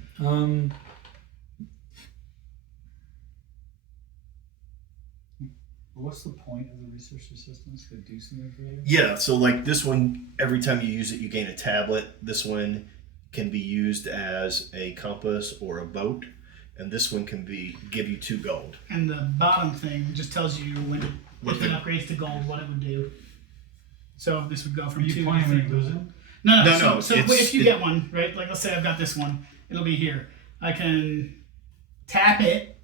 What's the point of the research assistants? To do something for you? Yeah, so like this one, every time you use it, you gain a tablet. This one can be used as a compass or a boat. And this one can give you 2 gold. And the bottom thing just tells you when What if it the- upgrades to gold, what it would do. So this would go Are from you 2 to playing when 3. you're losing? No. No, So if you get one, right? Like let's say I've got this one, it'll be here. I can tap it,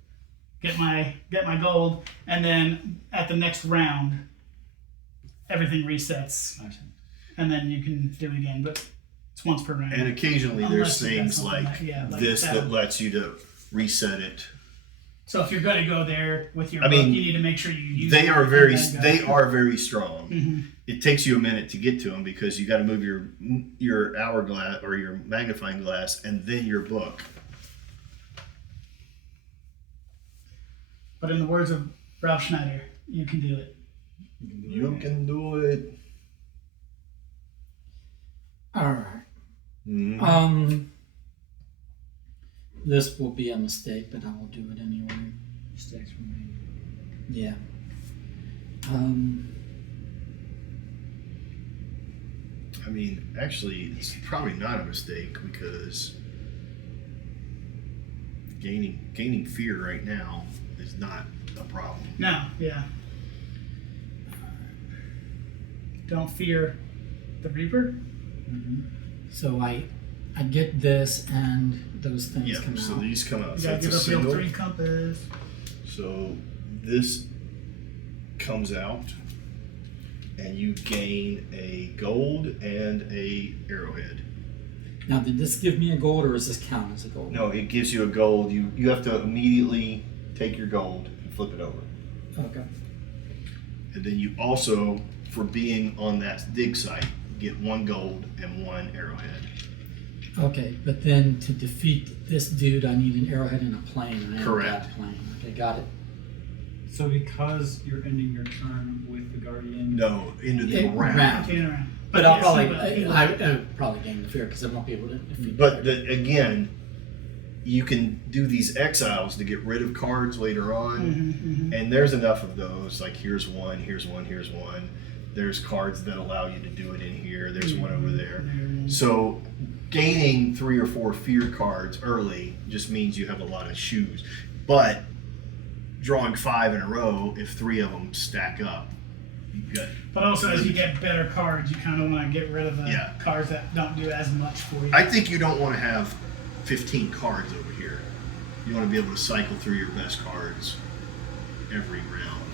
get my gold, and then at the next round, everything resets, and then you can do it again. But it's once per round. And occasionally Unless there's you got things something like, like this that. that lets you to reset it. So if you're going to go there with your I book, mean, you need to make sure you use. They it are and very then go. strong. It takes you a minute to get to them because you got to move your hourglass or your magnifying glass and then your book. But in the words of Ralph Schneider, you can do it. You can do it. All right. Mhm. This will be a mistake, but I will do it anyway. Mistakes were made. Yeah. I mean, actually, it's probably not a mistake because gaining fear right now is not a problem. No, yeah. Don't fear the Reaper. So I get this and those things Yeah, come so out. these come out. You So gotta it's a give up your single. 3 compass. So this comes out, and you gain a gold and a arrowhead. Now, did this give me a gold, or does this count as a gold? No, it gives you a gold. You have to immediately take your gold and flip it over. Okay. And then you also, for being on that dig site, get 1 gold and 1 arrowhead. Okay, but then to defeat this dude, I need an arrowhead and a plane. I have Correct. that plane. Okay, got it. So because you're ending your turn with the Guardian, No, into the Round. round. Taking it around. But I'll yes, probably, he will. I probably gain the fear because I won't be able to defeat. But again, you can do these exiles to get rid of cards later on, and there's enough of those. Like here's one, here's one, here's one. There's cards that allow you to do it in here. There's one over there. So gaining 3 or 4 fear cards early just means you have a lot of shoes. But drawing 5 in a row, if 3 of them stack up, you got. But also, as you get better cards, you kind of want to get rid of the Yeah. cards that don't do as much for you. I think you don't want to have 15 cards over here. You want to be able to cycle through your best cards every round.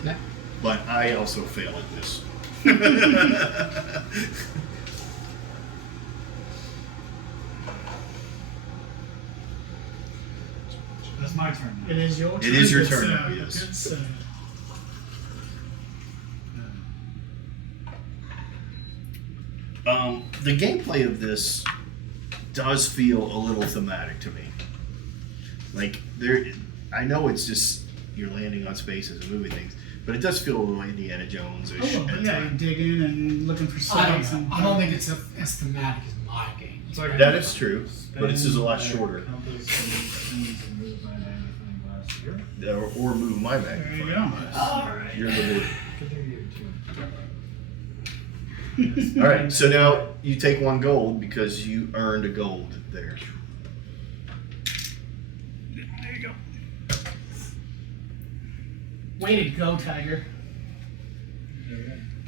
Okay. But I also fail at this. that's my turn now. It is your turn. It is your good turn sir, now, yes. good sir. The gameplay of this does feel a little thematic to me. Like I know it's just you're landing on spaces and moving things, but it does feel a little Indiana Jones-ish. Oh, at yeah, you're times. digging and looking for I sites. don't know. I don't think it's as thematic as my game. It's like That is true, but it's just a lot spend shorter. compass and things and move my magnifying glass here. Or move my There you magnifying go. glass. All right. You're the Could do you too. All right, so now you take 1 gold because you earned a gold there. There you go. Way to go, Tiger.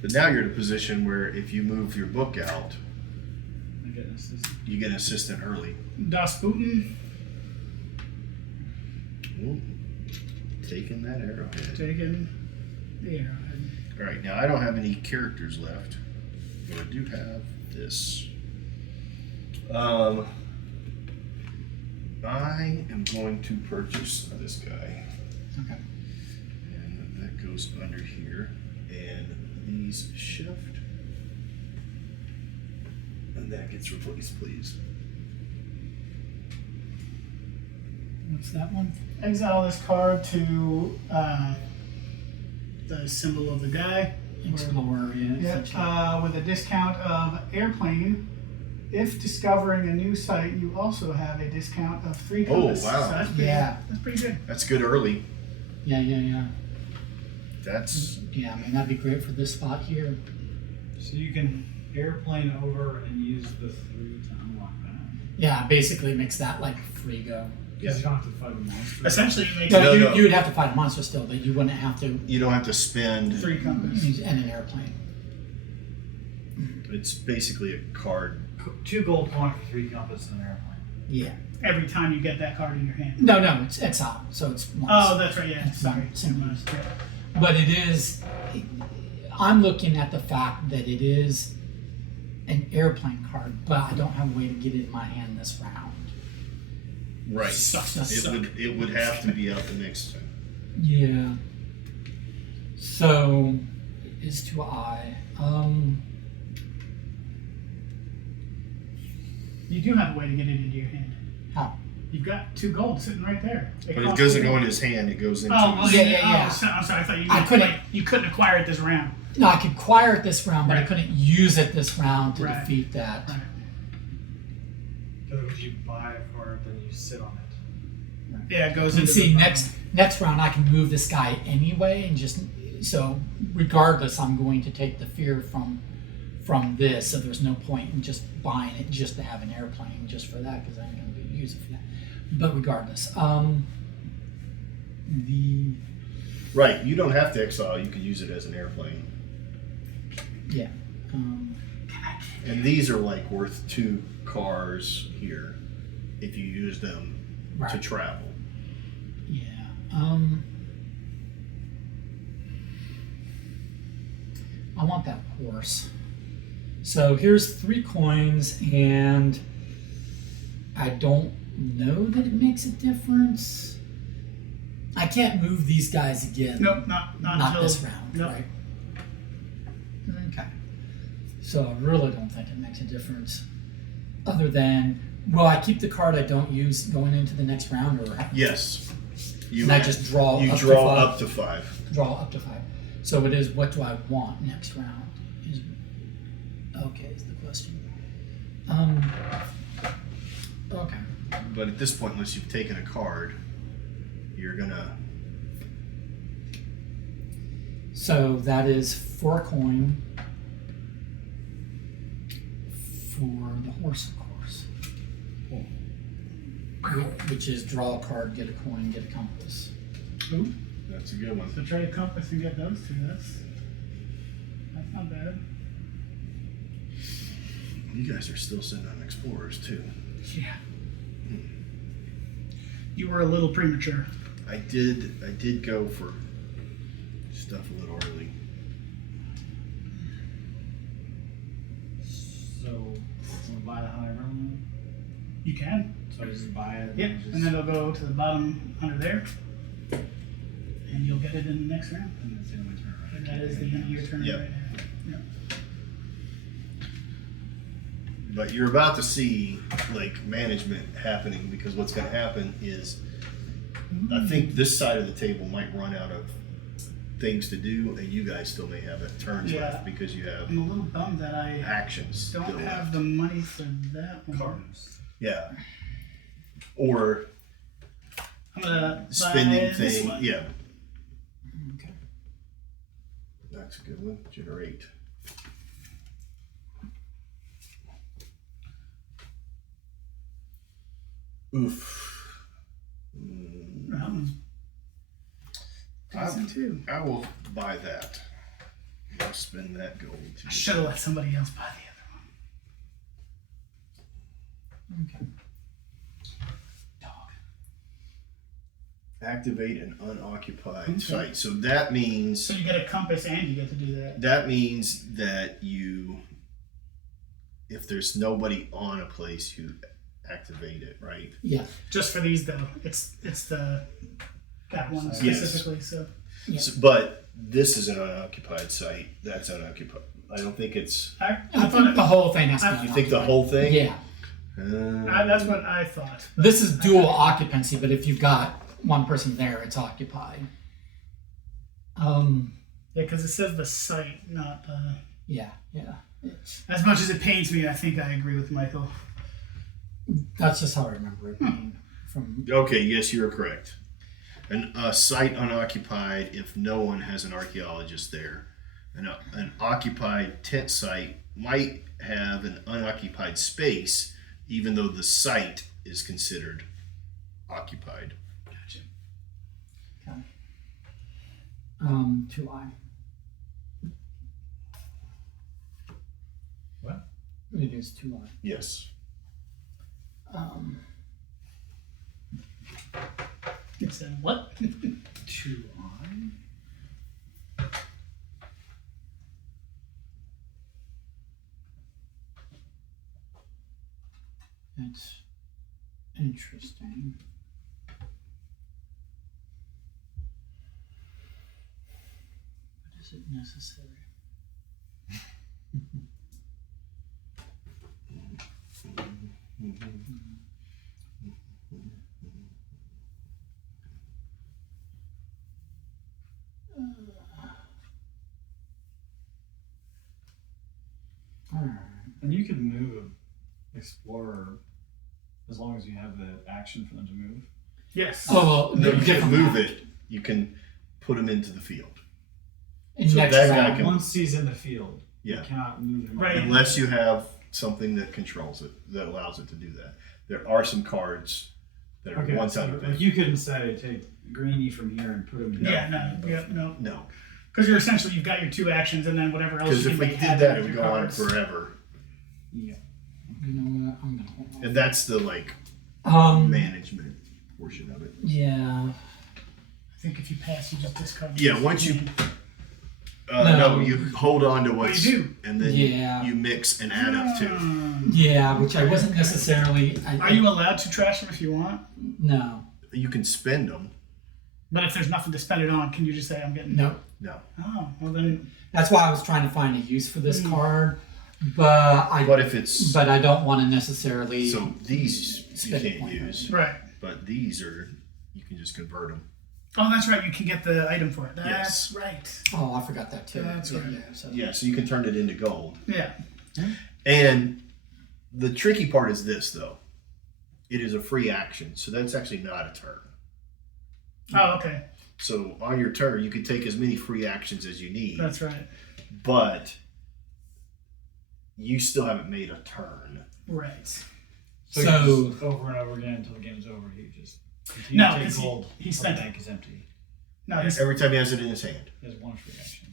But now you're in a position where if you move your book out, I get an assistant. you get an assistant early. Das Booten, Ooh, taking that arrowhead. taking the arrowhead. All right, now I don't have any characters left, but I do have this. I am going to purchase this guy. Okay. And that goes under here. And these shift. And that gets replaced, please. What's that one? Exile this card to the symbol of the guy. Explorer, yeah. Yep, essentially. with a discount of airplane. If discovering a new site, you also have a discount of 3 Oh, compass. wow. So that's pretty, Yeah. that's pretty good. That's good early. Yeah. That's Yeah, I mean, that'd be great for this spot here. So you can airplane over and use the 3 to unlock that. Yeah, basically makes that like free go. Because you don't have to fight a monster. Essentially, it makes No, No, you, no. you would have to fight a monster still, but you wouldn't have to you don't have to spend. 3 compass. use and an airplane. It's basically a card. 2 gold coin for 3 compass and an airplane. Yeah. Every time you get that card in your hand. No, it's exile, so it's once. Oh, that's right. Yeah. Sorry. Same. Never mind. Yeah. But it is. I'm looking at the fact that it is an airplane card, but I don't have a way to get it in my hand this round. Right. Sucks. It would have to be out the next time. Yeah. So it is to I. You do have a way to get it into your hand. How? You've got 2 gold sitting right there. But it doesn't go in his hand, it goes into Oh, his... yeah. Oh, I'm sorry. I thought I couldn't- you couldn't acquire it this round. No, I could acquire it this round, but I Right. couldn't use it this round to Right. defeat that. Right. Because if you buy a card, then you sit on it. Yeah, it goes And into see, the next round I can move this guy anyway, and just so regardless, I'm going to take the fear from from this, so there's no point in just buying it just to have an airplane just for that, because I'm going to use it for that. But regardless, the Right, you don't have to exile, you could use it as an airplane. yeah, And these are like worth 2 cars here if you use them to right, travel. yeah. I want that horse. So here's 3 coins, and I don't know that it makes a difference. I can't move these guys again. Nope, not until This round, nope. right? Okay. So I really don't think it makes a difference. Other than, well, I keep the card I don't use going into the next round, or Yes. You and I just draw. You up draw to 5. up to 5. Draw up to 5. So it is. What do I want next round? Is the question. Okay. But at this point, unless you've taken a card, you're gonna. So that is 4 coin for the horse, of course. Which is draw a card, get a coin, get a compass. Ooh. That's a good one. So trade compass and get those 2. That's not bad. You guys are still sitting on explorers too. Yeah. You were a little premature. I did go for stuff a little early. So, we'll buy the high room. You can. So I just buy it. Yep. just, And then it'll go to the bottom under there, and you'll get it in the next round. and that's the end of my turn, right? And that is the end of your turn Yep. right now. Yep. But you're about to see like management happening, because what's going to happen is I think this side of the table might run out of things to do, and you guys still may have turns Yeah. left because you have I'm a little bummed that I actions don't still have left. the money for that one. Cards. Yeah. Or I'm gonna spending buy this thing. one. Yeah. Okay. That's a good one. Generate. Oof. That one's decent too. I will buy that. I'll spend that gold. I should have let somebody else buy the other one. Okay. Dog. Activate an unoccupied Okay. site. So that means So you get a compass and you get to do that. that you, if there's nobody on a place, you activate it, right? Yeah. Just for these though. It's that one Yes. specifically. So Yeah. So, but this is an unoccupied site. That's unoccupied. I don't think it's. I I thought think the whole thing has to I be. You think the whole thing? Yeah. that's what I thought. This is dual occupancy, but if you've got one person there, it's occupied. Yeah, because it says the site, not. Yeah. It's, As much as it pains me, I think I agree with Michael. that's just how I remember it being from. Okay. Yes, you're correct. A site unoccupied if no one has an archaeologist there. An occupied tent site might have an unoccupied space, even though the site is considered occupied. Gotcha. Okay. 2i. What? It is 2i. Yes. It said what? 2 on. It's interesting. But is it necessary? Alright. And you could move Explorer as long as you have the action for them to move. Yes. Oh, well, No, you can't different move round. it. You can put them into the field. In So next that guy round. can- Once he's in the field. Yeah. You cannot move them. Right. Unless you have something that controls it, that allows it to do that. There are some cards that are Okay, one so time event. like you couldn't say take Greenie from here and put him in Yeah, no. No, Because you're essentially, you've got your 2 actions and then whatever else because you if can we make did happen that, it with would your go on cards. forever. Yeah. You know what? I'm gonna hold on. And that's the like management portion of it. Yeah. I think if you pass, you just discard. Yeah, once you No. no, you hold on to what's you do. and then Yeah. you mix and add up to. Yeah, which I wasn't necessarily. Are you allowed to trash them if you want? No. You can spend them. But if there's nothing to spend it on, can you just say I'm getting? No. No, Oh, well then. That's why I was trying to find a use for this card, but but if it's I don't want to necessarily. so these you spend can't point. use, Right. but these are you can just convert them. Oh, that's right. You can get the item for it. That's Yes. right. Oh, I forgot that too. That's right. Yeah, so. Yeah, so you can turn it into gold. Yeah. And the tricky part is this, though. It is a free action, so that's actually not a turn. Oh, okay. So on your turn, you can take as many free actions as you need, That's right. but you still haven't made a turn. Right. So, So- you just over and over again until the game's over. He just continue No, to take 'cause he- gold. he until spent the it. bank is empty. No, he's Every time he has it in his hand. He has one free action.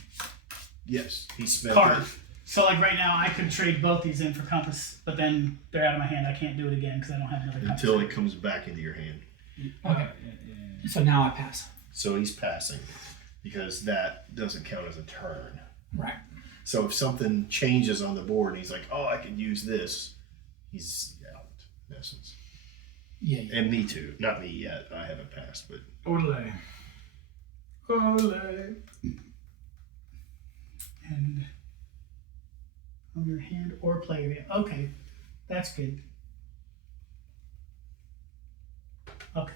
Yes, he spent card. it. So like right now, I could trade both these in for compass, but then they're out of my hand. I can't do it again because I don't have another compass. Until it comes back into your hand. Okay. Yeah. So now I pass. So he's passing because that doesn't count as a turn. Right. So if something changes on the board and he's like, oh, I could use this, he's out, in essence. Yeah. Yeah. And me too. Not me yet. I haven't passed, but Ole. Ole. And on your hand or play area. Okay, that's good. Okay.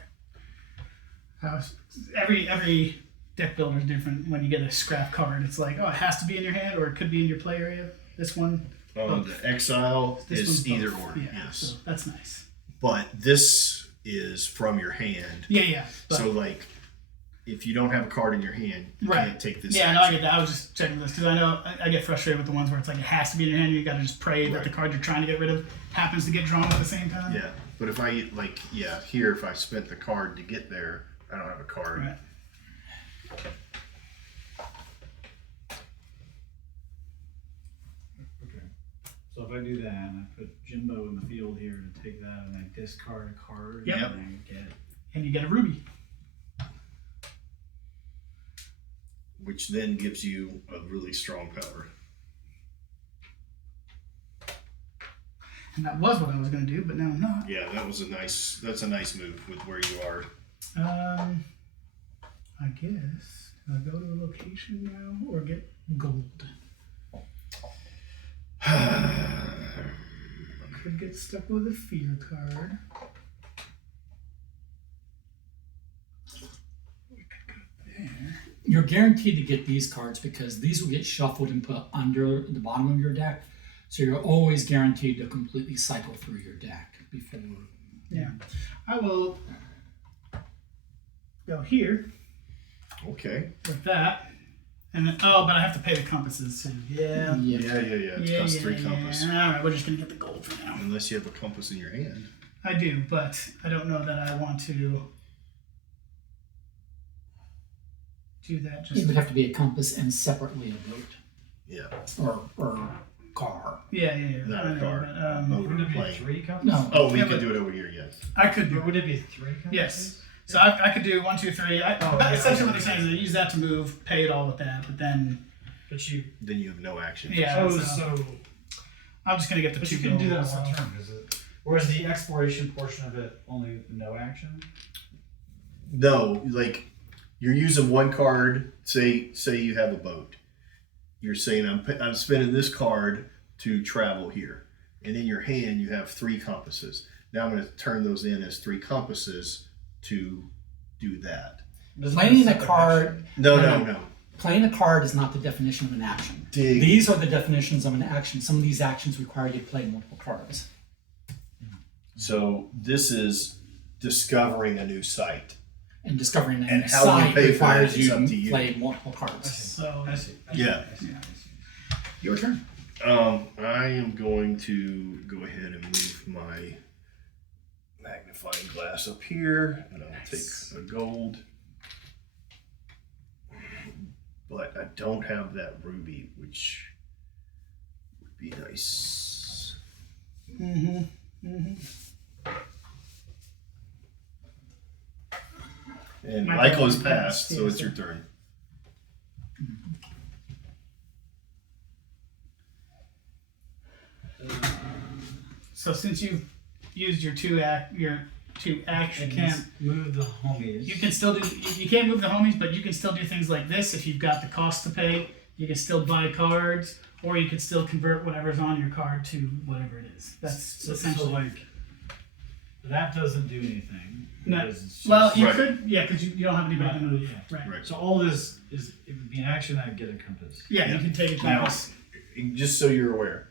Every deck builder is different. When you get a scrap card, it's like, oh, it has to be in your hand or it could be in your play area. This one, the exile this is one's either both. or. Yeah, Yes. so that's nice. But this is from your hand. Yeah. But, So like, if you don't have a card in your hand, you Right. can't take this. yeah, no, I action. get that. I was just checking this because I know I get frustrated with the ones where it's like it has to be in your hand. You got to just pray that Right. the card you're trying to get rid of happens to get drawn at the same time. Yeah, but if I here, if I spent the card to get there, I don't have a card. Right. Okay. So if I do that and I put Jimbo in the field here to take that and I discard a card Yep. and I get And you get a ruby. Which then gives you a really strong power. And that was what I was going to do, but now I'm not. Yeah, that's a nice move with where you are. I guess. Do I go to a location now or get gold? Could get stuck with a fear card. We could go there. You're guaranteed to get these cards because these will get shuffled and put under the bottom of your deck. So you're always guaranteed to completely cycle through your deck before. Yeah. I will go here Okay. with that. And then, oh, but I have to pay the compasses too. Yeah. Yeah. It costs 3 compass. All right, we're just going to get the gold for now. Unless you have a compass in your hand. I do, but I don't know that I want to do that. It Just would have to be a compass and separately a boat Yeah. or car. yeah. Not I a know, car. but, Oh. Wouldn't it be Plane. 3 compass? No. Oh, we Yeah, can but- do it over here, yes. I could do. Would it be 3 compasses? Yes. So I could do 1, 2, 3. yeah, Essentially, what they're saying is I use that to move, pay it all with that, but then But you Then you have no action. yeah. so So I'm just gonna get the but 2 you can do that gold, one so- turn, is it? Or is the exploration portion of it only no action? No, like you're using one card. Say you have a boat. You're saying I'm spending this card to travel here, and in your hand you have 3 compasses. Now I'm going to turn those in as 3 compasses to do that. Does it Playing have a separate card. action? No. Playing a card is not the definition of an action. Dig. These are the definitions of an action. Some of these actions require you to play multiple cards. So this is discovering a new site. And discovering a And new how you site pay for requires that is you up to to you. play multiple I cards. see. So I see. Yeah. I see. Your turn. I am going to go ahead and move my magnifying glass up here, and I'll Nice. take a gold. But I don't have that ruby, which would be nice. And My Michael has turn. passed, so Yes, it's sir. your turn. So since you've used your two I actions, can't move the homies. you can still do. You can't move the homies, but you can still do things like this. If you've got the cost to pay, you can still buy cards, or you can still convert whatever's on your card to whatever it is. That's so essentially. like that doesn't do anything. No. because it's Well, just- you Right. could, yeah, because you don't have anybody to move. Yeah. Right. Right. So all this is it would be an action. I'd get a compass. Yeah, Yeah. you can take it Now, back. just so you're aware,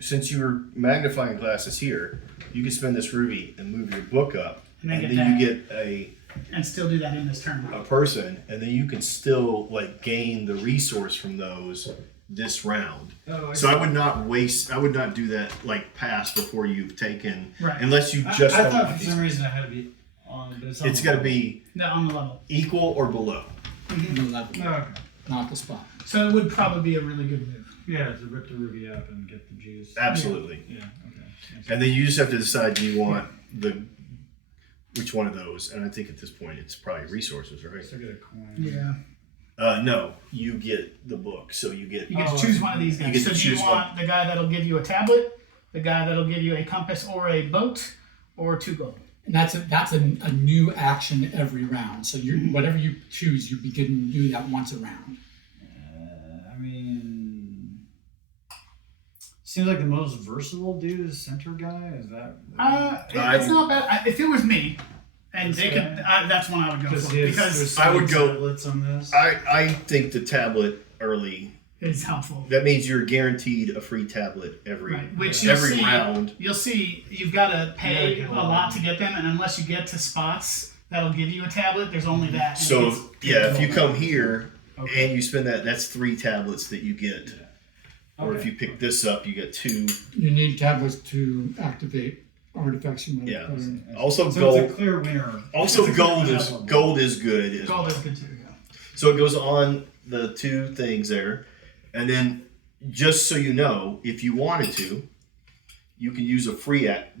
since your magnifying glass is here, you can spend this ruby and move your book up, And then and get then you that. get And still do that in this turn. a person, and then you can still like gain the resource from those this round. Oh, So I would not do that like pass before you've taken, Right. unless you I just don't thought want for these. some reason I had to be on. But It's got to be No, on the level. equal or below. No level, No, okay. not the spot. So it would probably be a really good move. Yeah, to rip the ruby up and get the juice. Absolutely. Yeah. Okay. And then you just have to decide, do you want which one of those? And I think at this point it's probably resources, right? Still get a coin. Yeah. No, you get the book, so you get. You get to Oh, choose one of these you guys. get So to do you choose want the guy that'll give you a tablet, the guy that'll give you a compass or a boat, or 2 gold? And that's a new action every round. So you whatever you choose, you begin to do that once a round. I mean, seems like the most versatile dude is center guy. Is that? It's not bad. If it was me, and That's they could, right. that's one I would go Because for. there's Because so I would many go- tablets on this. I think the tablet early. it's helpful. That means you're guaranteed a free tablet every Right. Which you'll every see, round. You'll see you've got to pay Yeah, a lot to get them, and unless you get to spots that'll give you a tablet, there's only that. and So it's- yeah, if you come here Okay. and you spend that's 3 tablets that you get. Or if Okay. you pick this up, you get 2. You need tablets to activate artifacts and Yeah. whatever. Also So gold. it's a clear winner. Also It's a clear gold winner. is gold is good as gold well. is good too. Yeah. So it goes on the 2 things there, and then just so you know, if you wanted to, you can use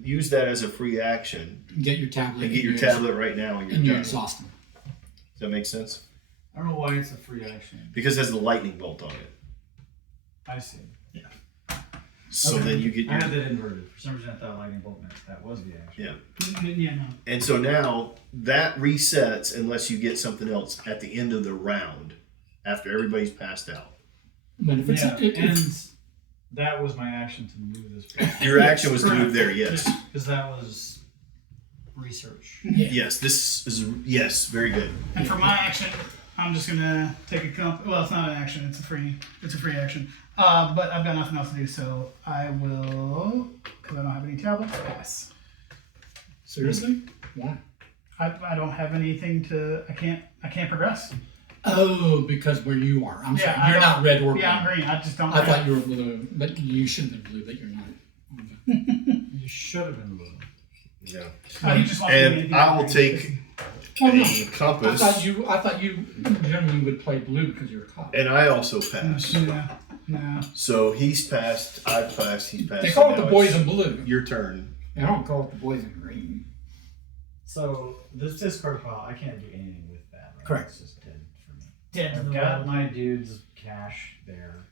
use that as a free action Get your tablet. and get your and tablet right now, and And you're you're done. exhausted. Does that make sense? I don't know why it's a free action. Because it has the lightning bolt on it. I see. So Okay. then you get I had your that inverted. For some reason, I thought lightning bolt meant that was the action. yeah. Yeah, no. And so now that resets unless you get something else at the end of the round after everybody's passed out. But if it's, Yeah, it, and it's that was my action to move this person. Your action was to correct. move there, yes. Because that was research. yeah. Yes, this is very good. And for my action, I'm just gonna take a well, it's not an action. It's a free action. But I've got nothing else to do, so I will, because I don't have any tablets, pass. Seriously? Why? I don't have anything to. I can't progress. Oh, because where you are. I'm Yeah, sorry. I You're don't- not red or blue. Yeah, I'm green. I just don't. I thought you were blue, but you should have been blue, but you're not. You should have been blue. Yeah. Oh, you just want to do And anything I will else. take Oh, no. a compass, I thought you generally would play blue because you're a cop. and I also pass. No. So he's passed, I've passed, he's passed. They call it so the now boys it's in blue. Your turn. They don't call it the boys in green. So this discard pile, I can't do anything with that. Right? Correct. It's just dead for me. Dead. I've got my dude's cash there.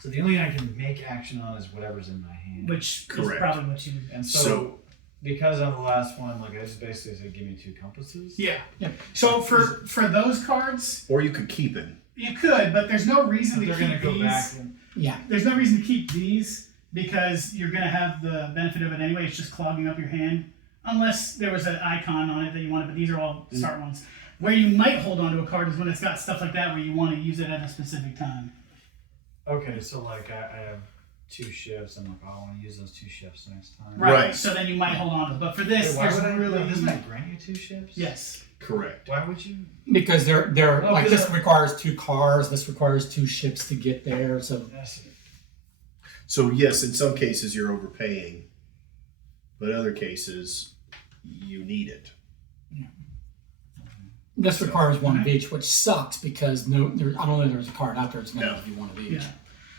So the only thing I can make action on is whatever's in my hand. Which Correct. is probably what you. And so, So- because on the last one, like I just basically said, give me 2 compasses. Yeah. Yeah. So for those cards, Or you could keep it. you could, but there's no reason But to they're keep gonna go these. back and Yeah. There's no reason to keep these because you're gonna have the benefit of it anyway. It's just clogging up your hand, unless there was an icon on it that you wanted. But these are all start ones. Where you might hold on to a card is when it's got stuff like that where you want to use it at a specific time. okay, so like I have 2 shifts. I'm like, oh, I want to use those 2 shifts next time. Right. So then you might hold on to it. But for this, Wait, why there's would I really doesn't that grant you 2 shifts? yes. Correct. Why would you? Because they're Oh, like because this requires 2 cars, this requires 2 ships to get there. So I see. So yes, in some cases you're overpaying, but other cases you need it. This requires one of each, which sucks because I don't know if there's a card out there that's going to No. give you one of each. Yeah.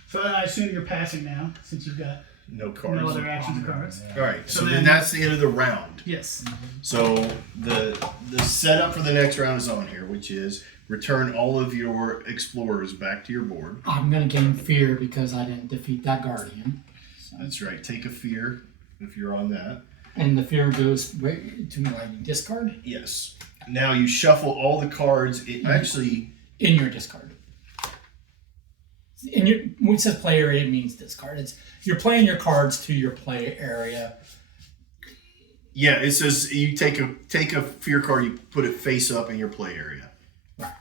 So then I assume you're passing now, since you've got No cards. no other actions or cards. All right. So So then then- that's the end of the round. Yes. So the setup for the next round is on here, which is return all of your explorers back to your board. I'm going to gain fear because I didn't defeat that guardian. So. That's right. Take a fear if you're on that. And the fear goes to my discard? Yes. Now you shuffle all the cards. It actually In your discard. When it says play area, it means discard. You're playing your cards to your play area. yeah. It says you take a fear card, you put it face up in your play area. Right.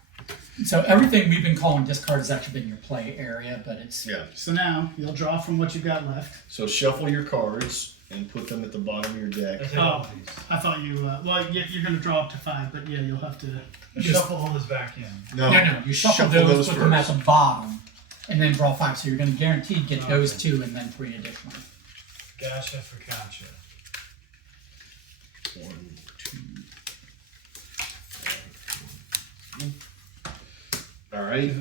So everything we've been calling discard has actually been your play area, but it's Yeah. So now you'll draw from what you've got left. So shuffle your cards and put them at the bottom of your deck. That's all these. I thought you. You're going to draw up to 5, but yeah, you'll have to. Shuffle all this back in. no. You shuffle those, put them at the bottom, and then draw 5. So you're going to guaranteed get those 2 and then 3 additional. Gotcha for gotcha. 1, 2, 3. All right.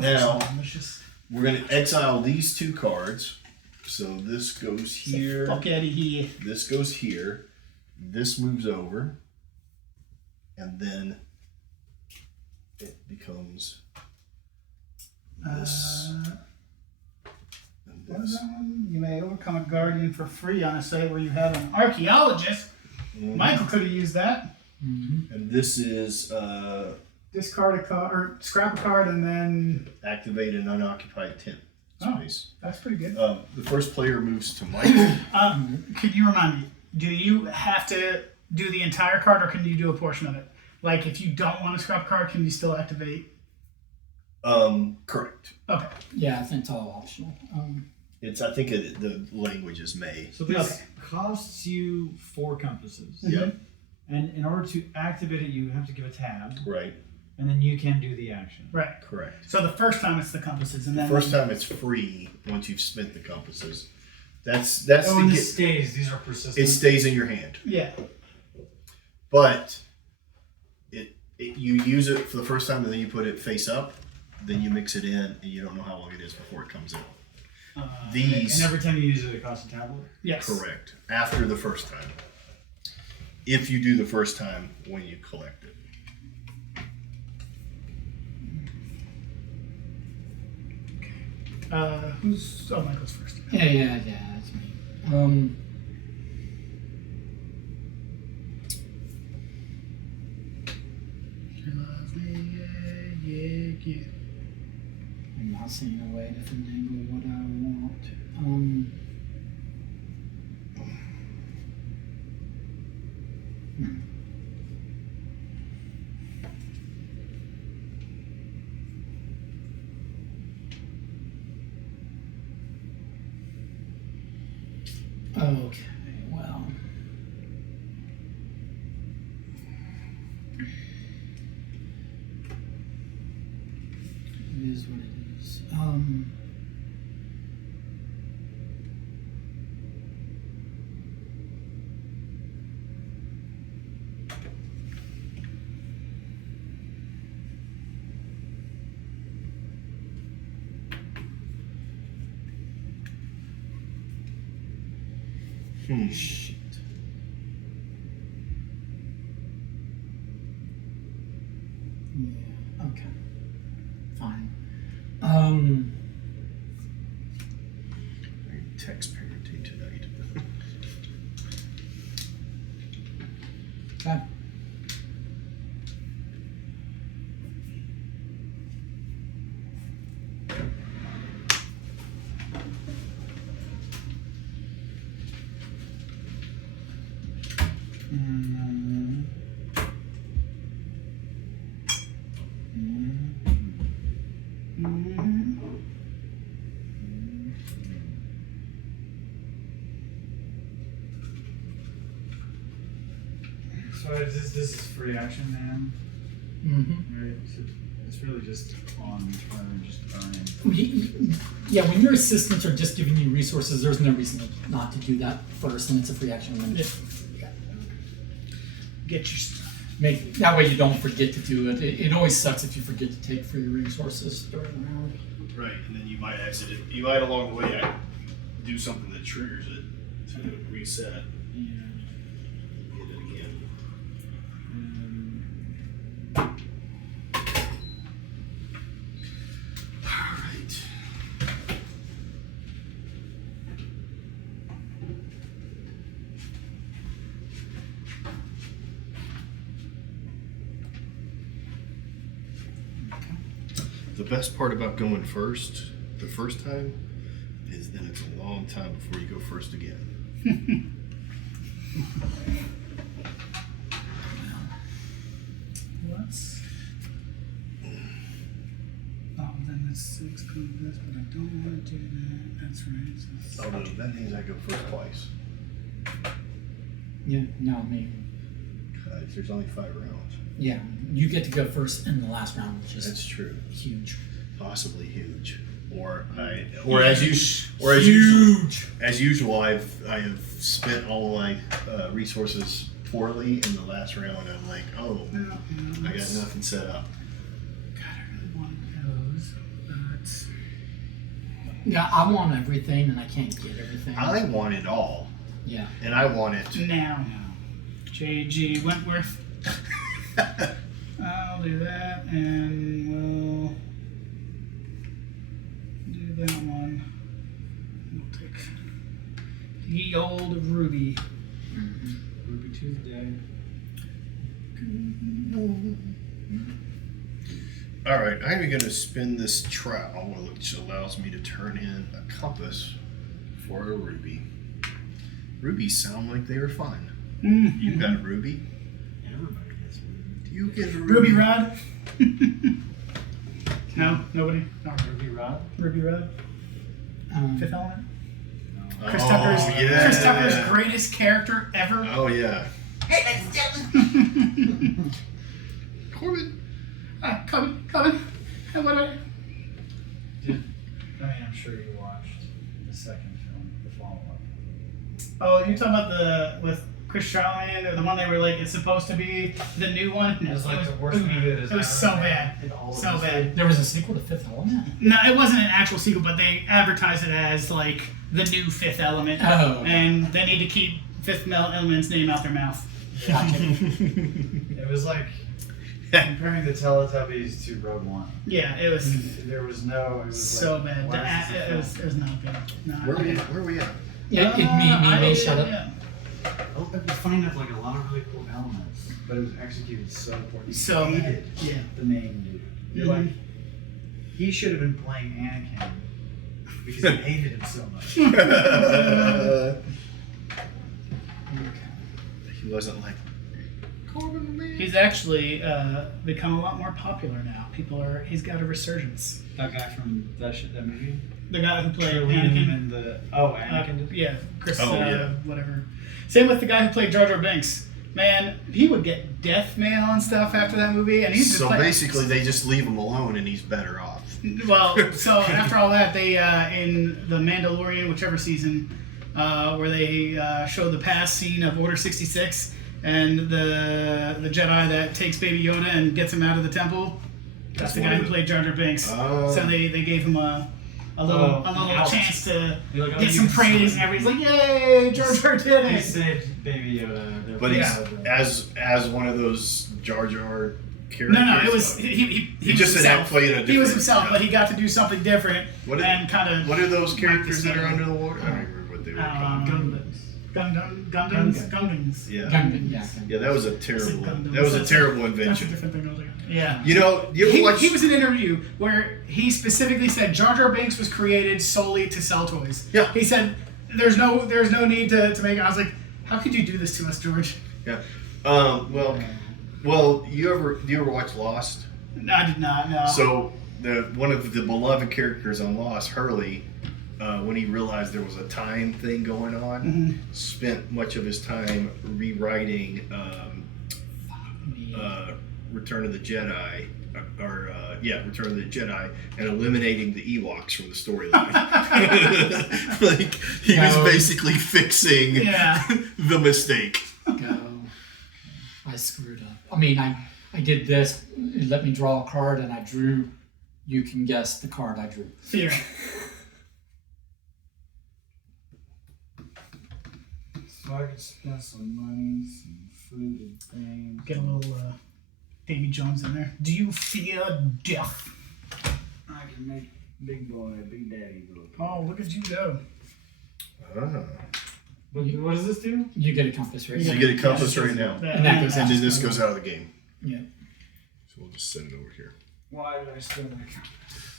Now- We're going to exile these 2 cards. So this goes here. Fuck out of here. This goes here. This moves over. And then it becomes this. And What is this. that one? You may overcome a guardian for free on a site where you have an archaeologist. Michael could have used that. And this is Discard a card or scrap a card and then. activate an unoccupied tent space. That's pretty good. The first player moves to Michael. Could you remind me? Do you have to do the entire card, or can you do a portion of it? Like, if you don't want to scrap a card, can you still activate? Correct. Okay. Yeah, I think it's all optional. I think the language is may. So this Okay. costs you 4 compasses. Yep. And in order to activate it, you have to give a tab, Right. and then you can do the action. Right. Correct. So the first time it's the compasses, and then First time it's free once you've spent the compasses. That's Oh, the and get, this stays. These are persistent. it stays in your hand. Yeah. But you use it for the first time and then you put it face up, then you mix it in and you don't know how long it is before it comes in. These And every time you use it, it costs a tablet. Yes. correct. After the first time. If you do the first time when you collect it. Who's? Oh, Michael's first. Yeah, that's me. Yeah. I'm not seeing a way to finagle what I want. Okay, well. It is what it is. Shit. Yeah, okay. Fine. Text parenting tonight. Okay. So this is free action, man. Mm-hmm. Right. So It's really just on turn, just burning. Yeah, when your assistants are just giving you resources, there's no reason not to do that first, and it's a free action. And then just Get your stuff. make that way you don't forget to do it. It always sucks if you forget to take free resources during the round. Right, and then you might exit it. You might along the way do something that triggers it to reset. Yeah. Hit it again. All right. The best part about going first the first time is then it's a long time before you go first again. What's? Oh, then it's 6 comes this, but I don't want to do that. That's right. So Oh no, that means I go first twice. Yeah, no, maybe. There's only 5 rounds. Yeah, you get to go first in the last round, which is That's true. huge. Possibly huge. Or Huge. as usual, I have spent all my resources poorly in the last round. I'm like, oh, I got nothing set up. God, I really want those, but Yeah, I want everything, and I can't get everything. I want it all, Yeah. and I want it. now, J.G. Wentworth. I'll do that, and we'll do that one. We'll take the old Ruby. Ruby Tuesday. All right, I'm going to spin this trowel, which allows me to turn in a compass for a ruby. Rubies sound like they were fun. You got a ruby? Everybody gets Ruby. You get a Ruby Rod. No, nobody. No, Ruby Rod? Ruby Rod. Fifth Element. No. Chris Oh, Tucker's yeah. Chris Tucker's greatest character ever. Oh yeah. Hey, ladies and gentlemen. Corbin. Coming. Hey, what do I? I mean, I'm sure you watched the second film, the follow-up. Oh, you're talking about with Chris Charlton, or the one they were like, it's supposed to be the new one? It was like the worst movie that has It was so ever been bad. in all of So history. bad. There was a sequel to Fifth Element? No, it wasn't an actual sequel, but they advertised it as like the new Fifth Element. Oh. And they need to keep Fifth Element's name out their mouth. It was like comparing the Teletubbies to Rogue One. Yeah, it was There was no. It was so like, bad. why is this a It film? was not good. No, Where we at? Yeah, me, shut up. Yeah. Oh, but you find out like a lot of really cool elements, but it was executed so poorly. You So bad. hated Yeah. the main dude. You're like, he should have been playing Anakin because you hated him so much. He wasn't like Corbin the man. He's actually become a lot more popular now. He's got a resurgence. That guy from that movie. The guy who played Trillium Anakin. and the Anakin. Yeah, Chris. Oh, yeah. Whatever. Same with the guy who played Jar Jar Binks. Man, he would get death mail and stuff after that movie, and he's just So like, basically, they just leave him alone, and he's better off. Well, so after all that, they in the Mandalorian, whichever season, where they show the past scene of Order 66 and the Jedi that takes Baby Yoda and gets him out of the temple. That's the guy who played Jar Jar Binks. Oh. So they gave him a little ouch. chance to You're like, oh, get you some can praise, see and everybody's like, "Yay, Jar Jar did He it!" saved Baby Yoda. But Yeah. as one of those Jar Jar characters. No, it was he He was just didn't have himself. to play in a different. He was himself, but he got to do something different What and kind of. What are those characters that are under the water? I don't remember what they were called. Gungans. Yeah. Gungan, yeah. Yeah, that was a terrible. Gundams. That was a That's terrible That's a invention. different thing altogether. Yeah. You know, you ever watch? He was in an interview where he specifically said Jar Jar Binks was created solely to sell toys. Yeah. He said there's no need to make it. I was like, how could you do this to us, George? Yeah. Well, do you ever watch Lost? No, I did not. No. So one of the beloved characters on Lost, Hurley, when he realized there was a time thing going on, spent much of his time rewriting Return of the Jedi or Return of the Jedi, and eliminating the Ewoks from the storyline. Like he was basically fixing the mistake. Go. I screwed up. I mean, I did this. It let me draw a card, and I drew. You can guess the card I drew. Fear. So I could spend some money, some food and things. Get a little Davy Jones in there. Do you fear death? I can make big boy, big daddy go. Oh, look at you go. What does this do? You get a compass right So now. you get a compass right now, And that goes and out. then this goes out of the game. Yeah. So we'll just set it over here. Why did I spend my compass?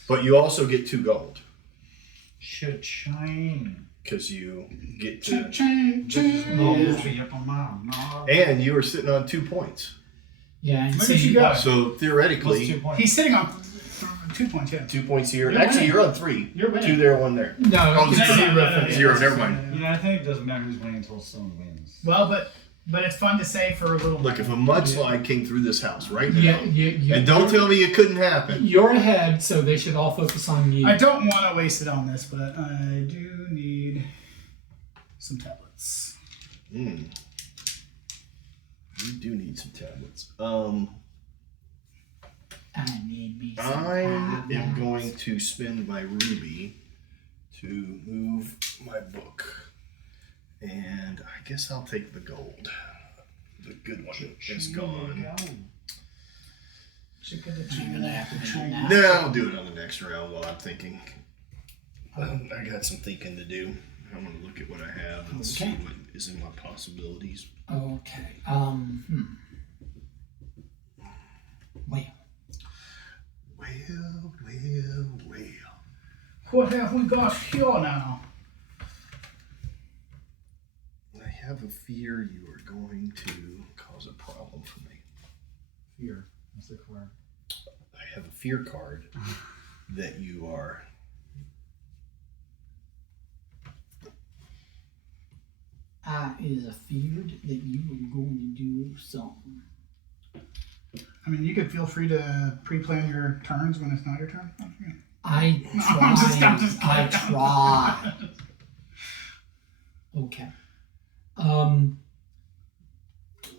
But you also get 2 gold Cha-ching. because you get to, and you are sitting on 2 points. Yeah. And Look see, at you go. So What's theoretically, 2 points? He's sitting on 2 points, yeah. 2 points here. You're Actually, winning. you're on 3. You're winning. 2 there, 1 there. No, Oh, it's zero. zero for me. Zero, never mind. Yeah, I think it doesn't matter who's winning until someone wins. Well, but it's fun to say for a little Look, if a mudslide came through this house right now, Yeah, and don't tell me it couldn't happen. You're ahead, so they should all focus on you. I don't want to waste it on this, but I do need some tablets. You do need some tablets. I need me some I am tablets. going to spend my ruby to move my book. And I guess I'll take the gold. The good one is gone. You're gonna have to do that. No, I'll do it on the next round while I'm thinking. I got some thinking to do. I'm going to look at what I have and see Okay. what is in my possibilities. Okay. Well. What have we got here now? I have a fear you are going to cause a problem for me. Fear. What's the card? I have a fear card that you are. I is afeared that you are going to do something. I mean, you could feel free to pre-plan your turns when it's not your turn. I I'm tried. just I kidding. tried. Okay.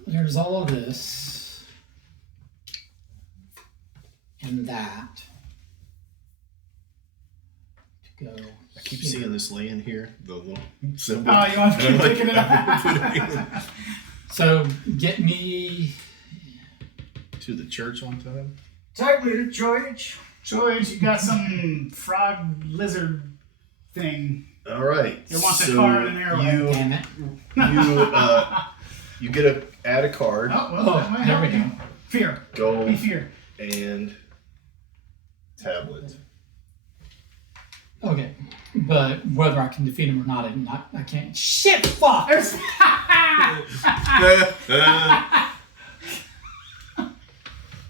There's all of this and that to go. I keep here. seeing this land here, the little symbol. Oh, you want to And I'm keep like, picking it up? So get me. to the church on time. Take me to church. George, you got some frog lizard thing. All right. You want the card and arrow. Damn it. You get to add a card. Oh, well, that might there we help go. you. Fear. Be Gold fear. and tablet. Okay, but whether I can defeat him or not, I can't. Shit! Fuck!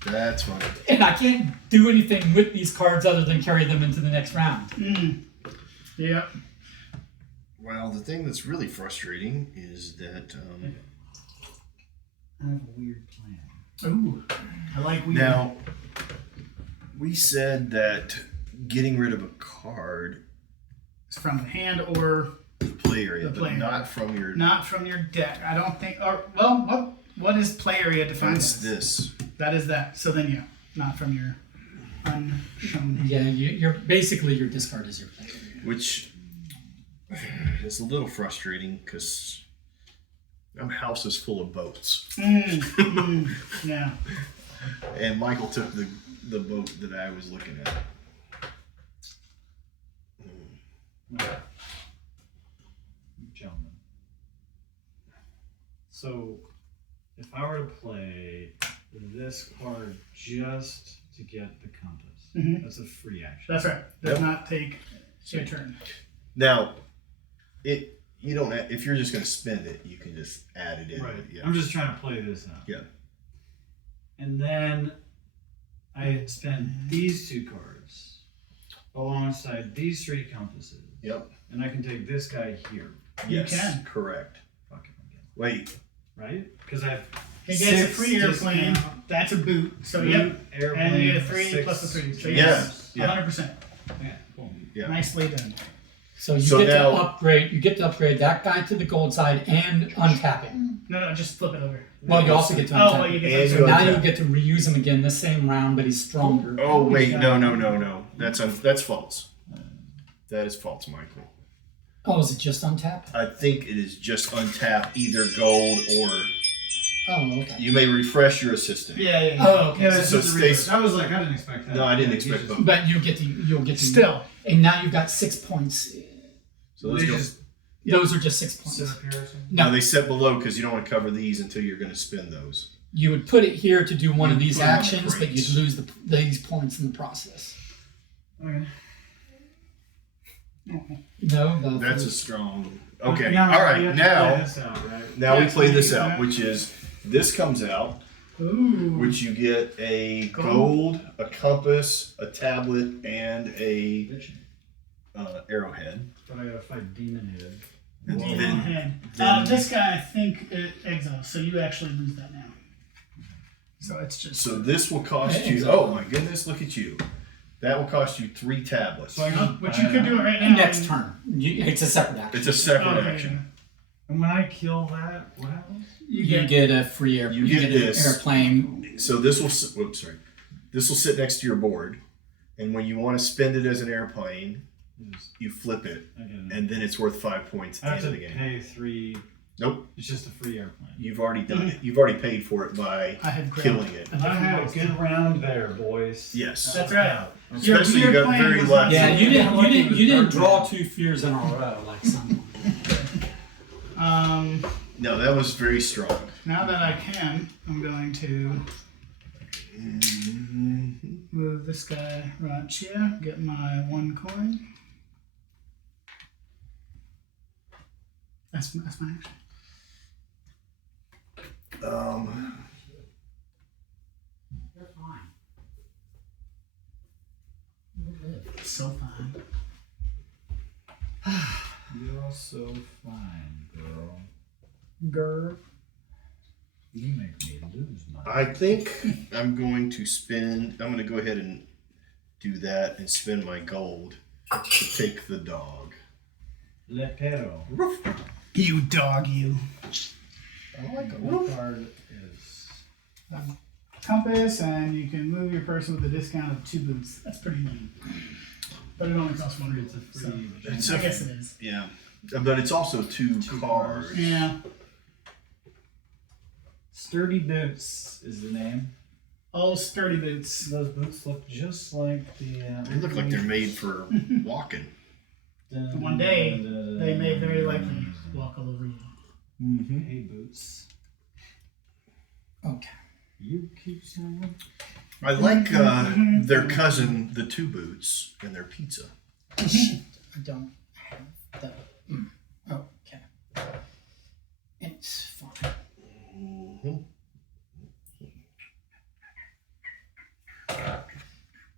That's funny. And I can't do anything with these cards other than carry them into the next round. Yep. Well, the thing that's really frustrating is that I have a weird plan. Ooh. I like weird. now we said that getting rid of a card It's from the hand or the play area, The play but area. not from your. not from your deck. I don't think. Or well, what is play area defined That's as? this. That is that. So then, yeah, not from your unshown hand. Yeah, you're basically your discard is your player. Which is a little frustrating because my house is full of boats, Yeah. and Michael took the boat that I was looking at. Gentlemen. So, if I were to play this card just to get the compass, that's a free action. That's right. Does Yep. not take your turn. Now, you don't if you're just going to spend it, you can just add it in. Right. Yeah. I'm just trying to play this out. Yeah. And then I spend these 2 cards alongside these 3 compasses. Yep. And I can take this guy here. You Yes. can. Correct. Fuck it again. Wait. Right? Because I have He gets a 6 free airplane. discount. That's a boot. So Boot, yep. airplane, And you get a 3 6 plus the 3. So Yes. yes, 100%. Yeah, cool. Yeah. Nicely done. So you So get now- to upgrade. You get to upgrade that guy to the gold side and untap him. No, just flip it over. Well, you also get to Oh, untap well, you him. get And those. you Now untap. you get to reuse him again this same round, but he's stronger. Oh wait, no. That's false. That is false, Michael. Oh, is it just untap? I think it is just untap either gold or Oh, okay. you may refresh your assistant. Yeah. Oh, okay. Yeah, So- this So is the stays- reverse. I was like, I didn't expect that. No, I didn't Yeah, expect you both. but you'll get to Still. and now you've got 6 points. So let's go. just Those are just 6 points. sit up here or something. No, No, they set below because you don't want to cover these until you're going to spend those. you would put it here to do one of these put it on the actions, but crates. you'd lose these points in the process. Okay. No, That's a strong. Okay, Now, all you right. have to play Now, this out, right? now we Yeah, play this yeah. out, which is this comes out, Ooh. which you get a gold, a compass, a tablet, and a arrowhead. But I gotta fight Demon Head. And Demon then- Head. then- This guy, I think, exiles, so you actually lose that now. So it's just. So this will cost Yeah, you. exactly. Oh my goodness! Look at you. That will cost you 3 tablets. So I can, But you could do it right now. next turn. It's a separate action. It's a separate Okay. action. and when I kill that, what happens? You You get. get a free air. You You get get this. an airplane. So this will. Whoops, sorry. This will sit next to your board, and when you want to spend it as an airplane, you flip it, I get it. and then it's worth 5 points I at have the to end of the game. pay 3. Nope, It's just a free airplane. you've already done it. You've already paid for it by I had grabbed killing it. a I had a different good round there, boys. Yes. That's right. Especially you got plane very was lucky. Yeah, you didn't. You lucky didn't. with You didn't Birdman. draw 2 fears in a row like some. No, that was very strong. Now that I can, I'm going to move this guy right here, get my 1 coin. That's my action. You're fine. So fine. You're so fine, girl. Grr. You make me lose my. I think I'm going to spend. I'm going to go ahead and do that and spend my gold to take the dog. Le Perro. You dog, you. I like what card is. Compass, and you can move your person with a discount of 2 boots. That's pretty neat. But it only costs 1 boot. It's a free. So, It's I a- guess it is. Yeah, but it's also 2 cards. Yeah. Sturdy Boots is the name. All sturdy boots. Those boots look just like the. They look like they're made for walking. One day, they may very likely walk all over you. Hey, Boots. Okay. You keep saying. I like their cousin, the 2 boots, and their pizza. I don't have that. Okay. It's fine.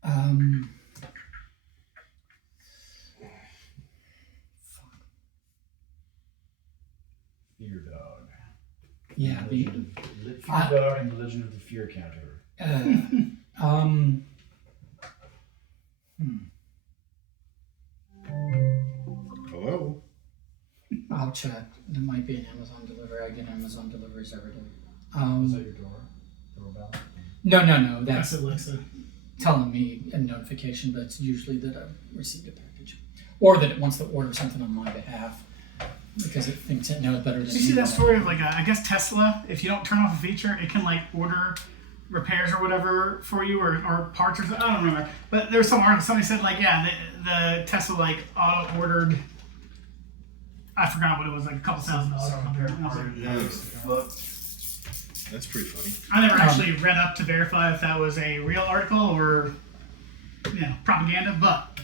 Um. Fear Dog. Yeah. The, Fear Dog and the Legend of the Fear Counter. um. Hello? I'll check. There might be an Amazon delivery. I get Amazon deliveries every day. Was that your doorbell? No. That's That's Alexa. telling me a notification, but it's usually that I've received a package, or that it wants to order something on my behalf because it thinks it knows better than Did you see me. that story of I guess Tesla, if you don't turn off a feature, it can order repairs or whatever for you or parts or something. I don't remember. But there was some article, somebody said the Tesla auto ordered, I forgot what it was, a couple $1,000 or something. And I was like, That's pretty funny. I never actually read up to verify if that was a real article or propaganda, but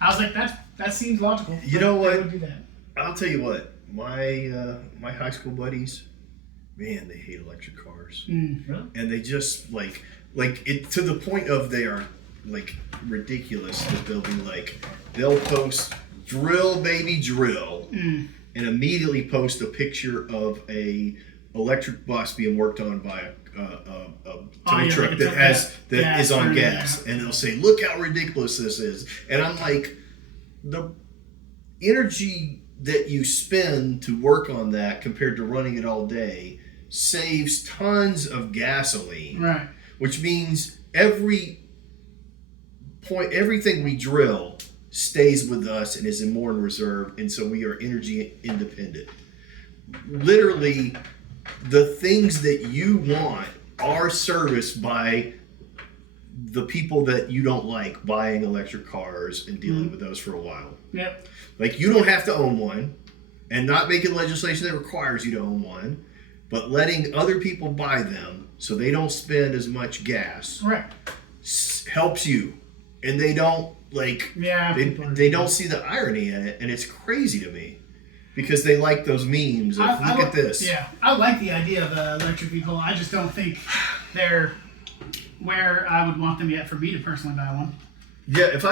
I was like, that seems logical. You know They what? would do that. I'll tell you what, my high school buddies, man, they hate electric cars. Really? And they just like it to the point of they are ridiculous that they'll post drill baby drill and immediately post a picture of a electric bus being worked on by a tow yeah, truck like a that tow- has that gas is on burning, gas, yeah. and they'll say, "Look how ridiculous this is," and I'm like, the energy that you spend to work on that compared to running it all day saves tons of gasoline, Right. which means everything we drill stays with us and is more in reserve, and so we are energy independent. Literally, the things that you want are serviced by the people that you don't like buying electric cars and dealing with those for a while. Yep. Like, you don't have to own one, and not making legislation that requires you to own one, but letting other people buy them so they don't spend as much gas Right. helps you. And they don't, like, Yeah. they don't see the irony in it, and it's crazy to me. Because they like those memes of, look at this. Yeah, I like the idea of an electric vehicle. I just don't think they're where I would want them yet for me to personally buy one. Yeah, if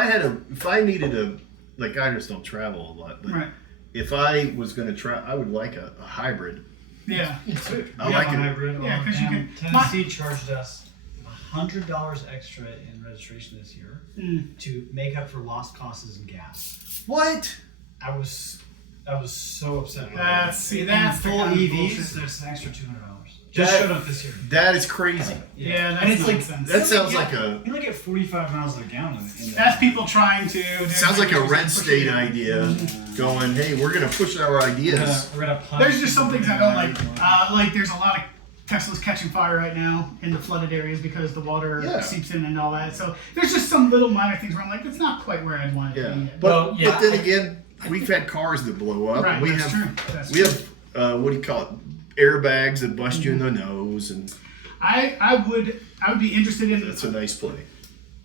I needed like, I just don't travel a lot, but Right. if I was going to try, I would like a hybrid. Yeah. I like it. Hybrid. Yeah, 'cause you can- Tennessee charged us $100 extra in registration this year to make up for lost costs in gas. What? I was so upset. That's the full kind of EVs. bullshit. There's an extra $200. Just That- showed up this year. That is crazy. Yeah, that's and it's nonsense. That sounds like You only get 45 miles a gallon. In That's people trying to. sounds like a red state idea. Going, hey, we're going to push our ideas. There's just some things I don't like. Like there's a lot of Teslas catching fire right now in the flooded areas because the water Yeah. seeps in and all that. So there's just some little minor things where I'm like, that's not quite where I'd want it to Yeah, be yet. but then again, we've had cars that blow up. Right, and we that's have true. That's we true. have what do you call it? Airbags that bust you in the nose, and I would be interested in. that's a nice play.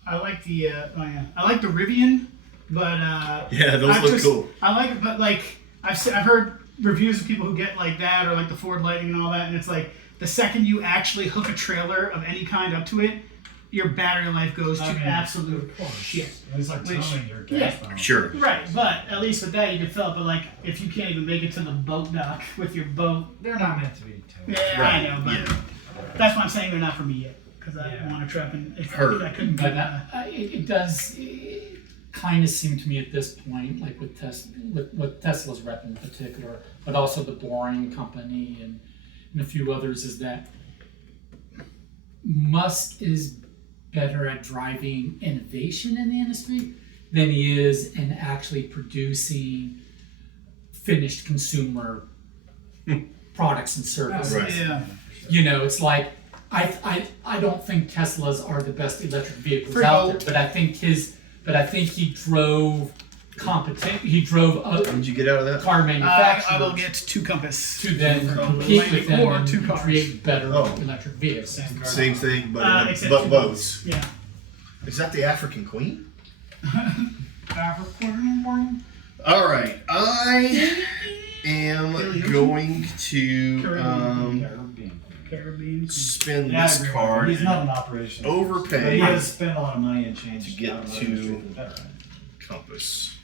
I like the I like the Rivian, but Yeah, those I've look just- cool. I like it, but like I've heard reviews of people who get like that or like the Ford Lightning and all that, and it's like the second you actually hook a trailer of any kind up to it, your battery life goes to absolute shit. It's like Which- towing your yeah. gas pump. Sure. Right, but at least with that you can fill it. But like if you can't even make it to the boat dock with your boat, They're not meant to be towed. yeah, Right, I know, but yeah. that's why I'm saying they're not for me yet because I Yeah. want a truck and if Heard. I couldn't But get it does kind of seem to me at this point, like with Tesla's rep in particular, but also the Boring Company and a few others, is that Musk is better at driving innovation in the industry than he is in actually producing finished consumer products and services. Right. yeah. You know, it's like I don't think Teslas are the best electric vehicles For out both. there, but I think he drove other What did you get out of that? car I will manufacturers get two Compass. to then compete with them or and two cars. create better Oh. electric vehicles. Same thing, but except but two boats. Yeah. Is that the African Queen? African. All right, I am going to Caribbean. spend Yeah, I this agree. card He's not an operation. But overpay he does spend a lot of money and change To get out of to- the industry for the better, right? compass.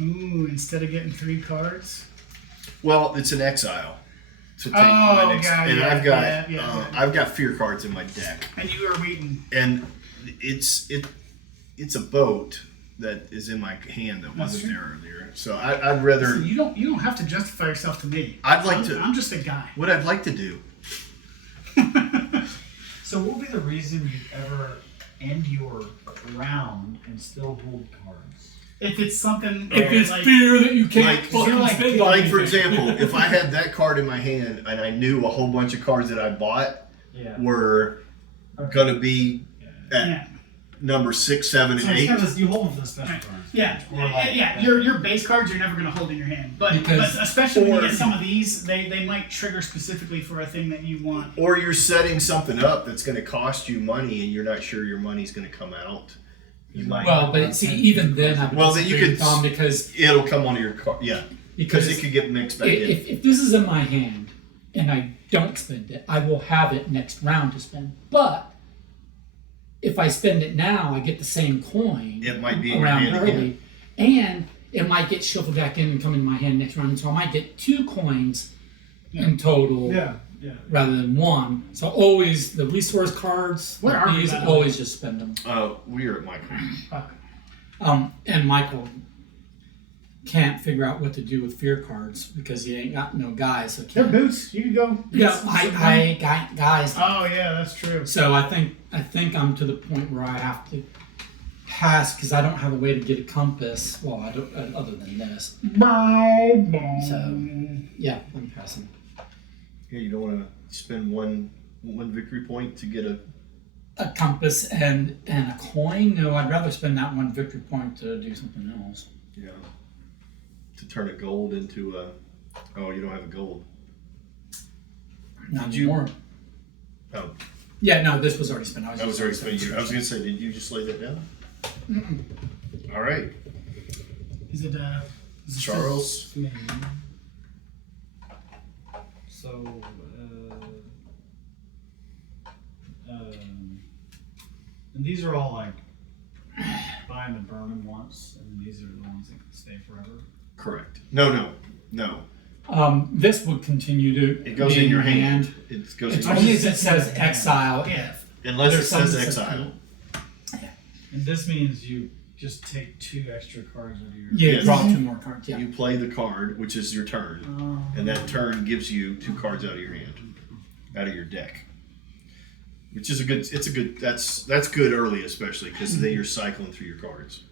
Ooh, instead of getting 3 cards. Well, it's an exile to take Oh, my next, yeah, and yeah, I've got yeah, yeah. I've got fear cards in my deck, And you are waiting. and it's a boat that is in my hand that That's wasn't true. there earlier. So I'd rather. Listen, you don't have to justify yourself to me. I'd like I'm, to. I'm just a guy. What I'd like to do. So what would be the reason you'd ever end your round and still hold cards? If it's something If it's like, fear that you can't Like- fucking like- spend on Like for anything. example, if I had that card in my hand and I knew a whole bunch of cards that I bought Yeah. were going to be at yeah, number 6, 7, So and it's 8. kind of, you hold them for the special Right. cards. yeah, Or like- yeah. Your base cards you're never going to hold in your hand, but Because- especially when or- you get some of these, they might trigger specifically for a thing that you want. Or you're setting something up that's going to cost you money and you're not sure your money's going to come out. You might. Well, but see, even then, I would Well, then you disagree could- with Tom because It'll come onto your card. Yeah. Because it could get mixed back in. if this is in my hand and I don't spend it, I will have it next round to spend. But if I spend it now, I get the same coin. It might be in your around hand early, and it might get shuffled back in and come in my hand next round. And so I might get 2 coins in total. Yeah. Rather than one. So always the resource cards, Where like are we, these, by the way? always just spend them. We are at Michael. And Michael can't figure out what to do with fear cards because he ain't got no guys. So They're can't. boots. You can go. Yeah, I ain't got guys. Oh yeah, that's true. So I think I'm to the point where I have to pass because I don't have a way to get a compass. Well, I don't other than this. So yeah, I'm passing. Yeah, you don't want to spend one victory point to get a. A compass and a coin? No, I'd rather spend that one victory point to do something else. Yeah. To turn a gold into a. Oh, you don't have a gold. Not Did you- anymore. Oh, Yeah, no, this was already spent. I was already spending. I was gonna say, did you just lay that down? All right, Is it Charles. So, and these are all like buy them and burn them once, and then these are the ones that can stay forever. Correct. No. This would continue to. It goes be in your hand. It goes. It's In only your, as it says exile. Yeah. unless it There's some says that says exile. And this means you just take 2 extra cards out of your. Yeah, Yes. draw 2 more cards. Yeah. You play the card, which is your turn, and that turn gives you 2 cards out of your hand, out of your deck. Which is a good. It's a good. That's good early, especially because then you're cycling through your cards,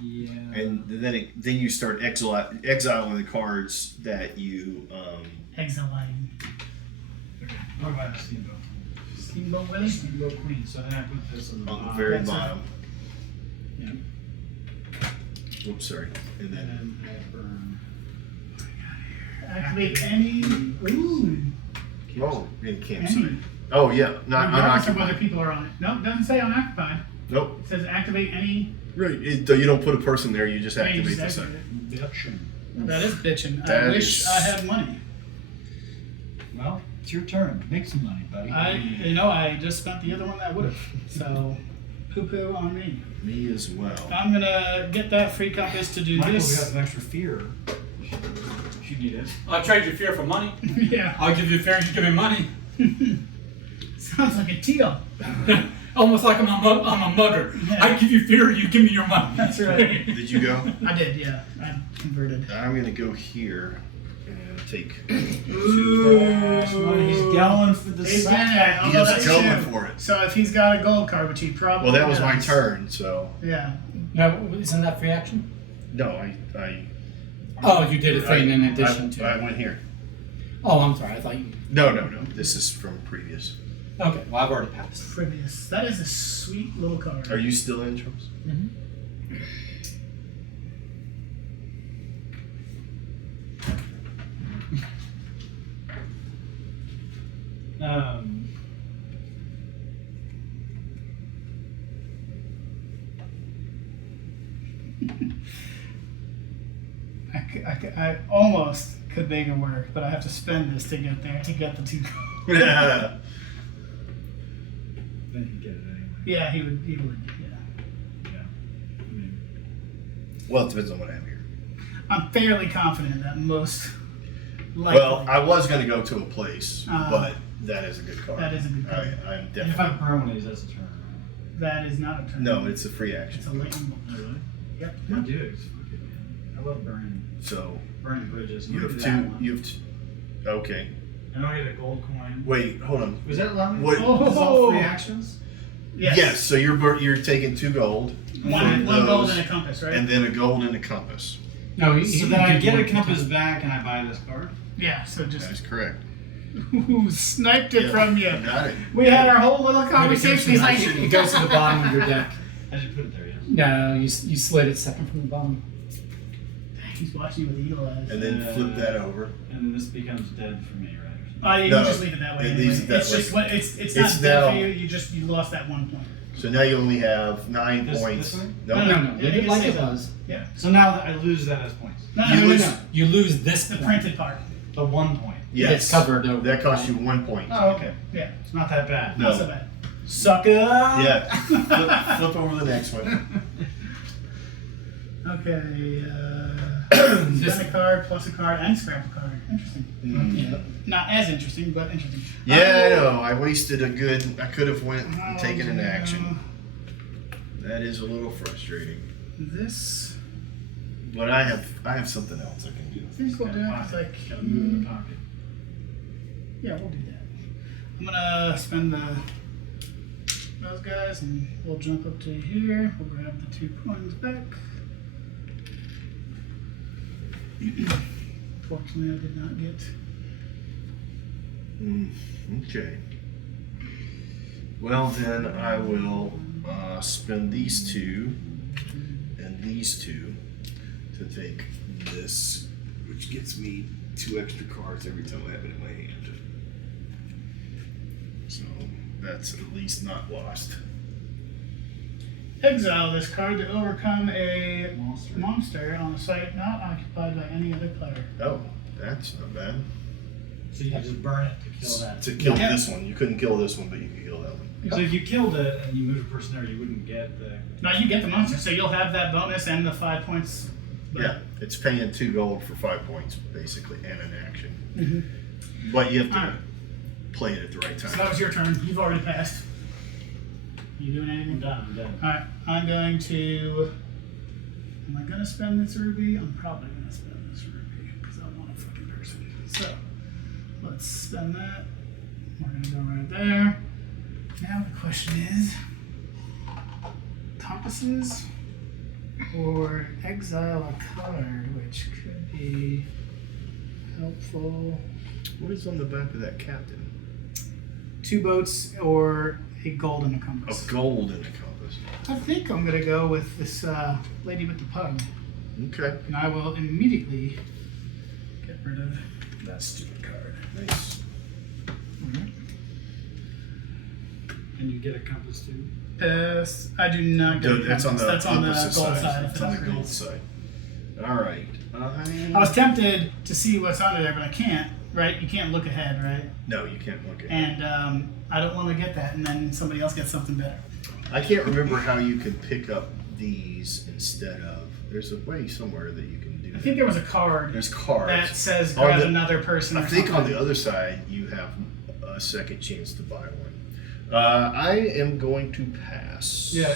Yeah. and then you start exiling the cards that you. Exiling. Okay. What about a Steamboat? Steamboat Willie? Steamboat Queen. So then I put this on the On the bottom. very That's bottom. Yeah. Whoops, sorry. And And then then I burn. Activate any. Ooh. in campsite. Any. Oh yeah, not Regardless of whether unoccupied. people are on it. Nope, doesn't say unoccupied. Nope. It says activate any. Right. You don't put a person there. You just Yeah, you activate just the activate site. it. Bitchin'. That is bitching. I That wish is- I had money. Well, it's your turn. Make some money, buddy. I just spent the other one that would have. So, poo-poo on me. Me as well. I'm gonna get that free compass to do Michael got this. some extra fear. If you need it. I'll trade you fear for money. Yeah. I'll give you fear, you give me money. Sounds like a deal. Almost like I'm a mugger. Yeah. I give you fear, you give me your money. That's right. Did you go? I did, yeah. I converted. I'm gonna go here and take. Money. He's going for the He's second. gonna- He although is that's going true. for it. So if he's got a gold card, which he probably Well, that was my does. turn, so Yeah. No, isn't that free action? no, I Oh, you did it free in addition to. I went here. Oh, I'm sorry. I thought you. No. This is from previous. Okay, well I've already passed. Previous. That is a sweet little card. Are you still in, Charles? Um, I almost could make it work, but I have to spend this to get there, to get the 2 cards. Yeah. then you get it anyway. Yeah, he would, yeah. Yeah. I mean, Well, it depends on what I have here. I'm fairly confident that most likely. Well, I was gonna go to a place, Uh, but that is a good card. that is a good card. I'm and if definitely. I burn one of these, that's a turn. Right? That is not a turn. No, it's a free action. It's a late one. Oh, really? Yep. I do. It's fucking, man. I love burning So bridges. you Look have at that 2. one. You have. Okay. And I get a gold coin. Wait. Hold on. Was that allowed? What- This is all free actions? Yes. So you're taking 2 gold. One Those, gold and a compass, right? and then a gold and a compass. No, So then I get a compass back and I buy this card? yeah, so just That's correct. Ooh, sniped it from you. Got it. We had our whole little conversation. He's like, it goes to the bottom of your deck. I just put it there, yes. No, you slid it second from the bottom. he's watching you with eagle eyes. And then flip that over. And then this becomes dead for me, right? You No, just leave it that way. it Anyway. leaves it that it's way. just what it's not It's dead now- for you. You lost that 1 point. So now you only have 9 This points. way? No, No, Yeah, leave it you like say it that. was. Yeah. So now I lose that as points. No, You no, no, lose- no. You lose this The point. printed part. The 1 point. Yes. It's covered over. That costs you 1 point. Oh, okay. Yeah. It's not that bad. No. Not so bad. Sucker. Yeah. flip over the next one. Okay. Spend a card, plus a card, and scrap a card. Interesting. Yeah. Not as interesting, but interesting. Yeah, I know. I wasted a good. I could have went and taken an action. That is a little frustrating. This. But I have something else I can do. I think we'll do it. It's like. Gotta move in the pocket. Yeah, we'll do that. I'm gonna spend those guys, and we'll jump up to here. We'll grab the 2 coins back. Fortunately, I did not get. Okay. Well, then I will spend these 2 and these 2 to take this, which gets me 2 extra cards every time I have it in my hand. So that's at least not lost. Exile this card to overcome a Monster. monster on a site not occupied by any other player. Oh, that's not bad. So you can just burn it to kill that. To kill Yeah. this one. You couldn't kill this one, but you could kill that one. So if you killed it and you moved a person there, you wouldn't get the. Now you get the monster, so you'll have that bonus and the 5 points. Yeah, it's paying 2 gold for 5 points, basically, and an action. Mhm. But you have to Alright. play it at the right So that time. was your turn. You've already passed. You doing anything? I'm done. I'm done. Alright, I'm going to. Am I going to spend this ruby? I'm probably going to spend this ruby because I want a fucking person. So, let's spend that. We're going to go right there. Now the question is compasses or exile a card, which could be helpful. What is on the back of that captain? 2 boats or a gold and a A compass. gold in the compass. I think I'm gonna go with this lady with the pug, Okay, and I will immediately get rid of that stupid card. nice. And you get a compass too. I do not get a That's on compass. the That's on the opposite gold side. side. It's on the gold side. All right. I was tempted to see what's under there, but I can't. Right? You can't look ahead, right? No, you can't look at it. And I don't want to get that, and then somebody else gets something better. I can't remember how you can pick up these instead of. There's a way somewhere that you can do I that. think there was a card There's cards. that says On grab the- another person. I or think something. on the other side you have a second chance to buy one. I am going to pass. Yeah.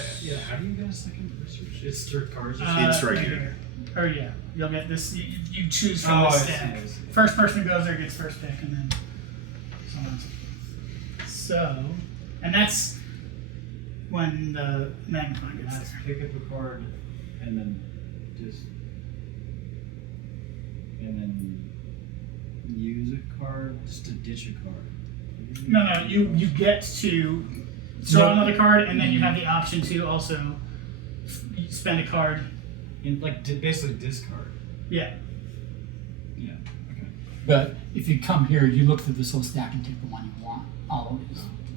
How do you get a second research? It's through cards. Or It's right here. Or yeah, you'll get this. You choose from Oh, the I see, stack. I see. First person who goes there gets first pick, and then so on and so forth. So, and that's when the magnifying gets Let's there. pick up a card and then just use a card just to ditch a card. No, you get to draw No. another card, and then you have the option to also spend a card. And basically discard. Yeah. Yeah. Okay. But if you come here, you look through this whole stack and take the one you want. Always.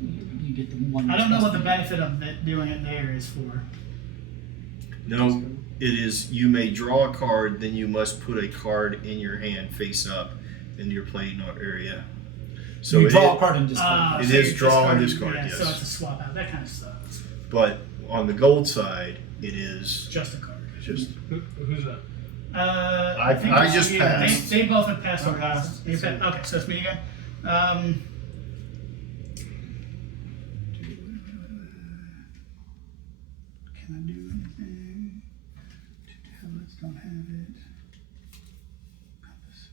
You get the one. I don't know what the that's benefit of doing it there is for. No, it is. You may draw a card, then you must put a card in your hand face up in your playing area. So you it draw is- a card and discard. It so is you're draw and discarding- discard, Yeah, so yes. it's a swap out. That kind of sucks. But on the gold side, it is Just a card. just. Who's that? I think I it's just you. passed. They both have passed. Okay. already. Okay, so it's me again. Can I do anything? Tablets don't have it. Compass.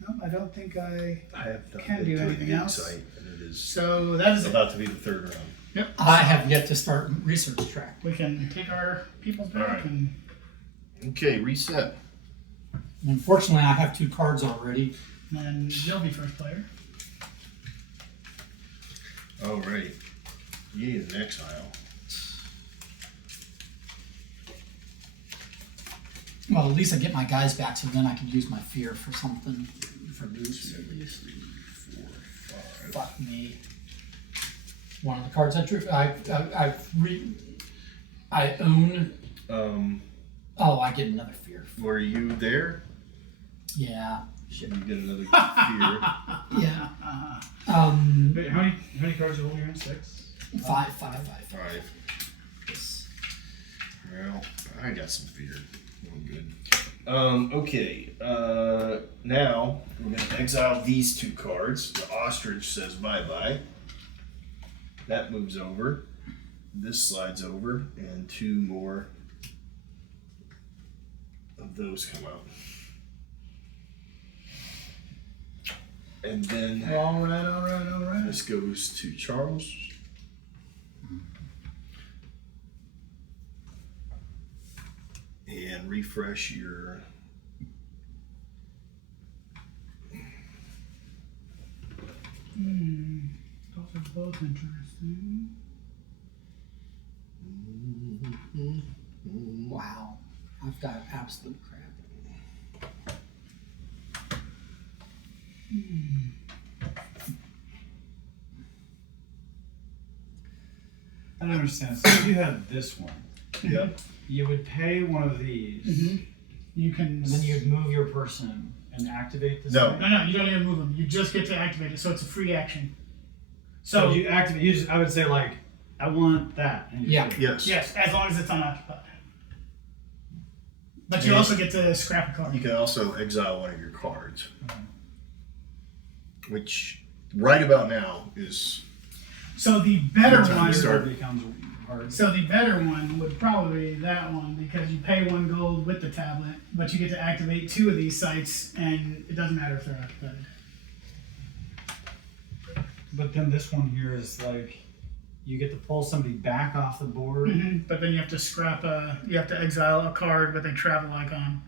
Nope, I don't think I. I have not Can't been do to anything an else. insight, and it is So that is it. about to be the third round. Yep. I have yet to start research track. We can take our people's back Alright. and. Okay, reset. Unfortunately, I have 2 cards already. Then you'll be first player. All right. You need an exile. Well, at least I get my guys back, so then I can use my fear for something. For boost, at least. 4, 5. Fuck me. One of the cards I drew. I own. Oh, I get another fear. Were you there? Yeah. You get another fear. Yeah. Wait, how many cards are holding your hand? 6? 5. 5. Yes. Well, I got some fear. I'm good. Okay. Now we're going to exile these 2 cards. The ostrich says bye-bye. That moves over. This slides over, and 2 more of those come out. And then All right. this goes to Charles. And refresh your. Those are both interesting. Wow. I've got absolute crap. I don't understand. So if you had this one, Yep. you would pay one of these, You can. and then you'd move your person and activate this. No. thing? No, you don't even move them. You just get to activate it, so it's a free action. So So you activate. You just, I would say like, I want that. And you Yeah. just- Yes. yes, as long as it's unoccupied. But you Yeah. also get to scrap a card. You can also exile one of your cards, which right about now is So the better What time one. to start? It becomes hard. So the better one would probably be that one because you pay 1 gold with the tablet, but you get to activate 2 of these sites, and it doesn't matter if they're occupied. But then this one here is like, you get to pull somebody back off the board. But then you have to you have to exile a card with a travel icon.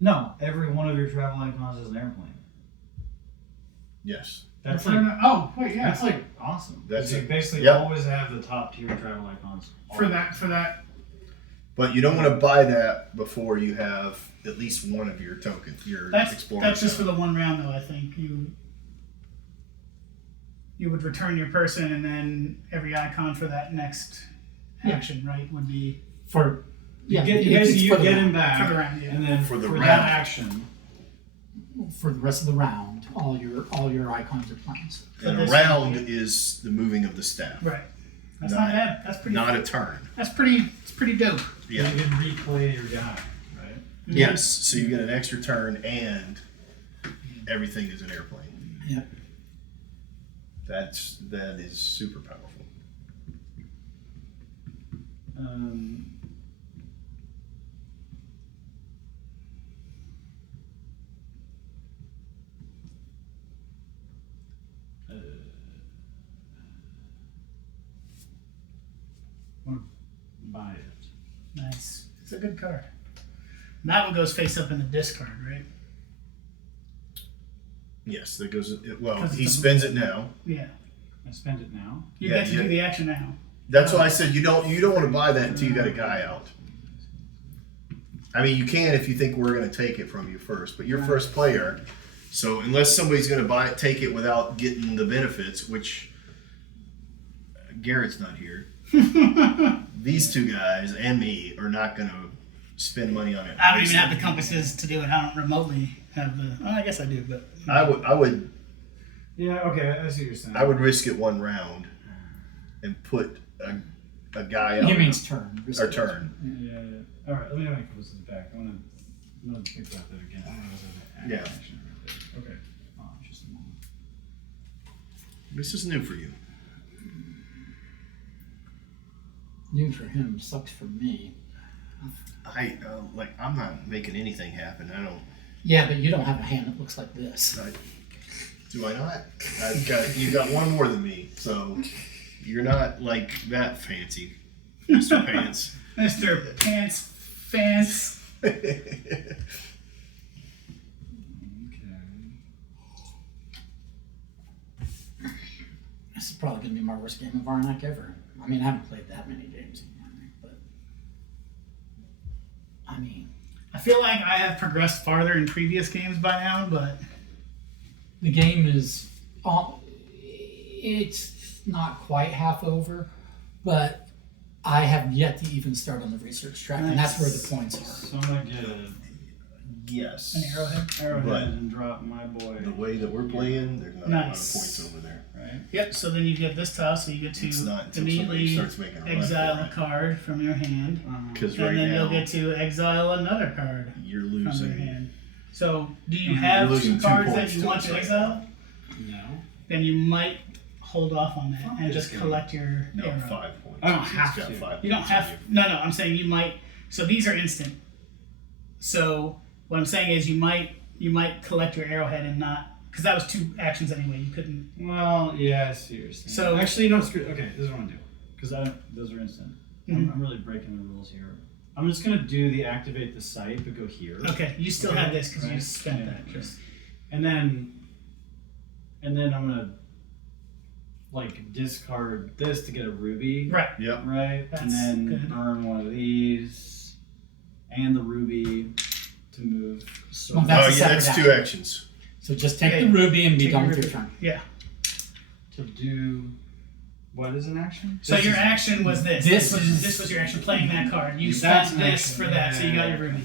No, every one of your travel icons is an airplane. yes. That's For- like oh wait, yeah. that's like awesome. That's you it. basically Yep. always have the top tier travel icons. for that. But you don't want to buy that before you have at least one of your tokens, your That's explorer. that's just for the 1 round though. I think you would return your person, and then every icon for that next action, right, would be For yeah, You get, it's basically you for the get round. him back, For the round, yeah. and then For the that round. action, For the rest of the round, all your icons are planes. And this a round is the moving of the staff, right. That's Not- not bad. That's pretty. not a turn. It's pretty dope. Yeah. you can replay your guy, right? Yes. So you get an extra turn, and everything is an airplane. Yep. That is super powerful. Buy it. Nice. It's a good card. And that one goes face up in the discard, right? Yes, that goes. Well, 'Cause he it's a- spends it now. Yeah. I spend it now. You Yeah, get to yeah. do the action now. That's why I said you don't want to buy that until you got a guy out. I mean, you can if you think we're going to take it from you first, but you're first player. So unless somebody's going to take it without getting the benefits, which Garrett's not here, these 2 guys and me are not going to spend money on it. I don't even have the compasses to do it. I don't remotely have the. Oh, I guess I do, but I would Yeah, okay, I see what you're saying. I would risk it 1 round and put a guy out. He means turn. Or turn. Yeah. All right, let me know when it comes to the back. I'm gonna think about that again. Yeah. Action right there. Okay. Oh, just a moment. This is new for you. New for him, sucks for me. I'm not making anything happen. I don't. Yeah, but you don't have a hand that looks like this. Do I not? You've got 1 more than me, so you're not like that fancy, Mr. Pants. Mr. Pants Fans. Okay. This is probably going to be my worst game of Arnak ever. I mean, I haven't played that many games of Arnak, but I mean, I feel like I have progressed farther in previous games by now, but the game is it's not quite half over, but I have yet to even start on the research track, and that's where the points are. So I'm gonna get Yes. an arrowhead. arrowhead But- and drop my boy. The way that we're playing, there's not a lot of Nice. points over there. right? Yep. So then you get this tile, so you get to It's not until somebody immediately starts making a run exile for a it. card from your hand, Because and right then now you'll get to exile another card you're from your losing. hand. So do you You're have losing 2 2 cards that points you to want to exile? No. Then you might hold off on that Fuck and this just game. collect your No, arrow. 5 points. I don't He's have got to. 5 You don't points on have. No, I'm saying you might. So these are instant. So what I'm saying is you might collect your arrowhead and not, because that was 2 actions anyway. You couldn't. Well, yeah, I see what you're saying. So- actually, no, screw. Okay, this is what I'm gonna do. Because those are instant. Mhm. I'm really breaking the rules here. I'm just gonna do the activate the site, but go here. Okay, you still have this because you Right. spent Yeah. that. Just And then I'm gonna like discard this to get a ruby. right. Yep. Right. That's and then good. burn one of these and the ruby to move. So Well, That's Oh, a yeah, separate that's 2 action. actions. So just take Okay. the ruby and be Take done your with your ruby. turn. Yeah. to do what is an action? So This your is- action was this. This This was your action playing that card. You That's spent an this action, for that, so you got your yeah. ruby.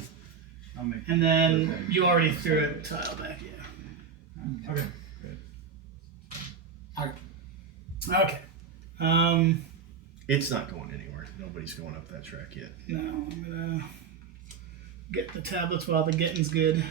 I'll make. And then Okay. you already threw a tile back. Yeah. Okay. Good. Okay. It's not going anywhere. Nobody's going up that track yet. No, I'm gonna get the tablets while the getting's good.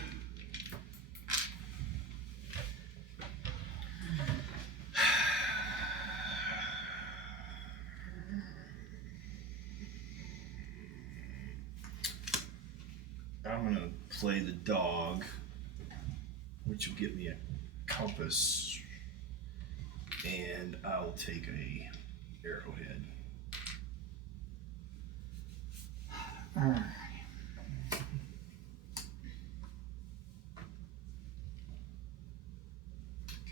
I'm gonna play the dog, which will get me a compass, and I'll take a arrowhead. Alright.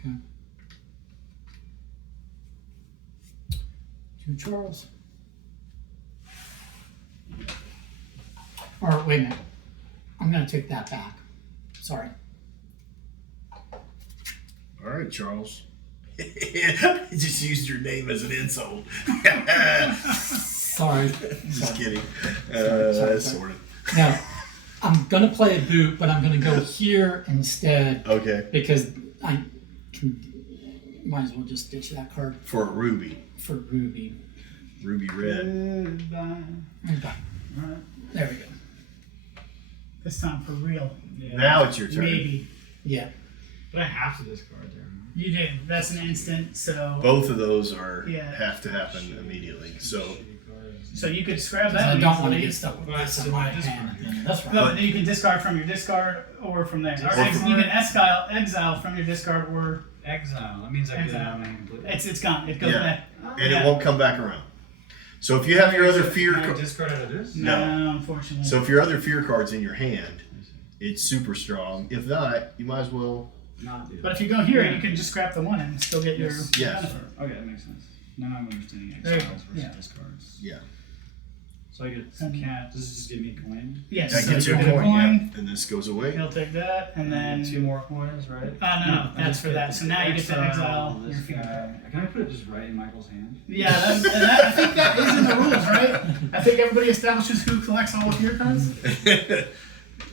Okay. To Charles. Or wait a minute. I'm gonna take that back. Sorry. All right, Charles. I just used your name as an insult. Sorry. Just kidding. Sorry. Sort of. Now, I'm gonna play a boot, but I'm gonna go here instead Okay. because I can. Might as well just ditch that card For a ruby. for Ruby. Ruby red. Goodbye. Okay. All right. There we go. This time for real. Yeah. Now it's your turn. Maybe. Yeah. But I have to discard there. You do. That's an instant, so Both of those are Yeah. have to happen immediately. So you could scrap I that. don't want to easily. get stuck with But this it's in my in my hand. discard. at the end of this round. No, but then you can discard from your discard or from there. Or Discard. you can exile from your discard or Exile. That means I get it Exile. out of my hand completely. it's gone. It goes Yeah. back. and Yeah. it won't come back around. So if you have your other fear, Can I discard out of this? No, unfortunately. so if your other fear card's in your hand, it's super strong. If not, you might as well. Not do But that. if you go here, you can just scrap the one and still get your Yes. benefit. Okay, that makes sense. Now I'm understanding There you exiles go. versus Yeah. discards. Yeah, So I get some cat. Does it just give me a coin? Yes. that so gets you your get a coin. Yeah, and this goes away. He'll take that, and then 2 more coins, right? No, I that's just for get that. So now you get to exile this your fear guy. Can I put it just right in Michael's hand? yeah, I think that is in the rules, right? I think everybody establishes who collects all of your cards.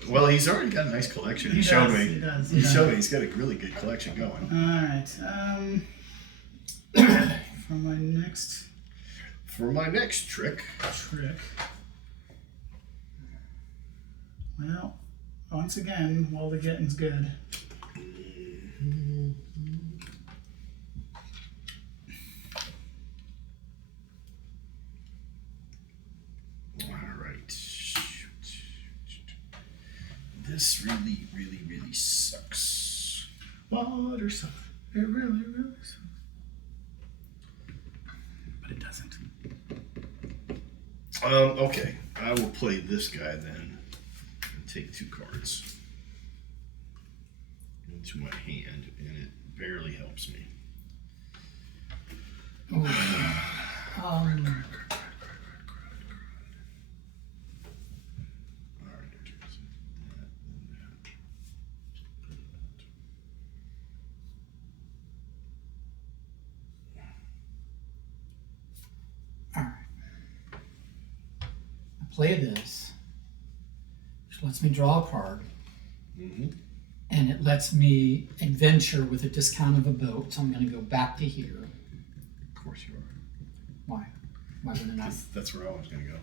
Well, he's already got a nice collection. He He showed does, me. he does, He he does. showed me. He's got a really good collection going. All right. For my next For my next trick, trick. Well, once again, while the getting's good. all right. This really, really, really sucks. Water sucks. It really, really sucks. But it doesn't. Okay, I will play this guy then and take 2 cards into my hand, and it barely helps me. Um, All right. Alright. I play this, which lets me draw a card. Mm-hmm. and it lets me adventure with a discount of a boat. So I'm going to go back to here. Of course you are. Why? Why would it not? That's where I was going to go.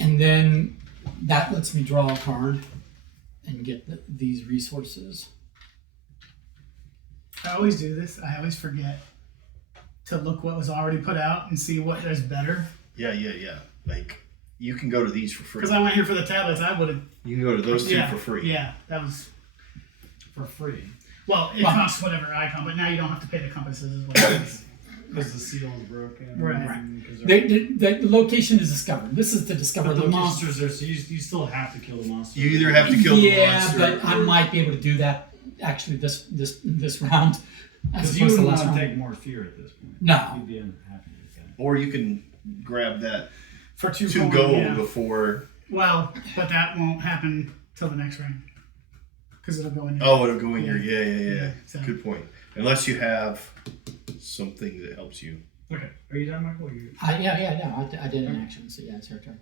And then that lets me draw a card and get these resources. I always do this. I always forget to look what was already put out and see what there's better. Yeah. Like, you can go to these for free. Because I went here for the tablets, I would have. You can go to those two for free. Yeah, that was. For free. Well, it costs whatever icon, but now you don't have to pay the compasses as well. Because the seal is broken. Right. The location is discovered. This is to discover But the location. monsters there, so you still have to kill the monster. You either have to kill the monster. Yeah, but I might be able to do that actually this round. Because you wouldn't want to take more fear at this point. No. You'd be unhappy with that. Or you can grab that For two two coin, gold yeah. before. Well, but that won't happen till the next round. Because it'll go in your. Oh, it'll go in your. Yeah. So- Good point. Unless you have something that helps you. Okay. Are you done, Michael? You, I did an action, so yeah, it's your turn.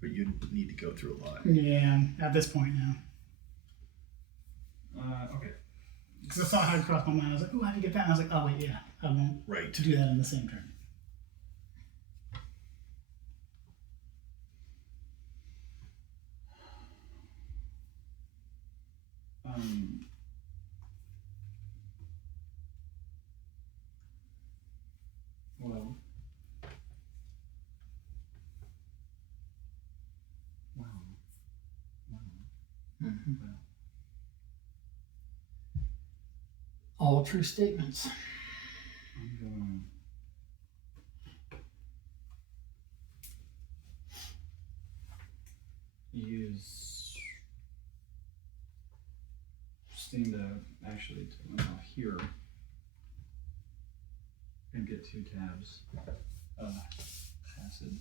But you need to go through a lot. Yeah, at this point now. okay. Because I saw how it crossed my mind. I was like, oh, how do you get that? And I was like, oh, wait, yeah. I won't Right. do that in the same turn. Well. Wow. All true statements. I'm gonna. Use Steam to actually to here and get 2 tabs. Acid.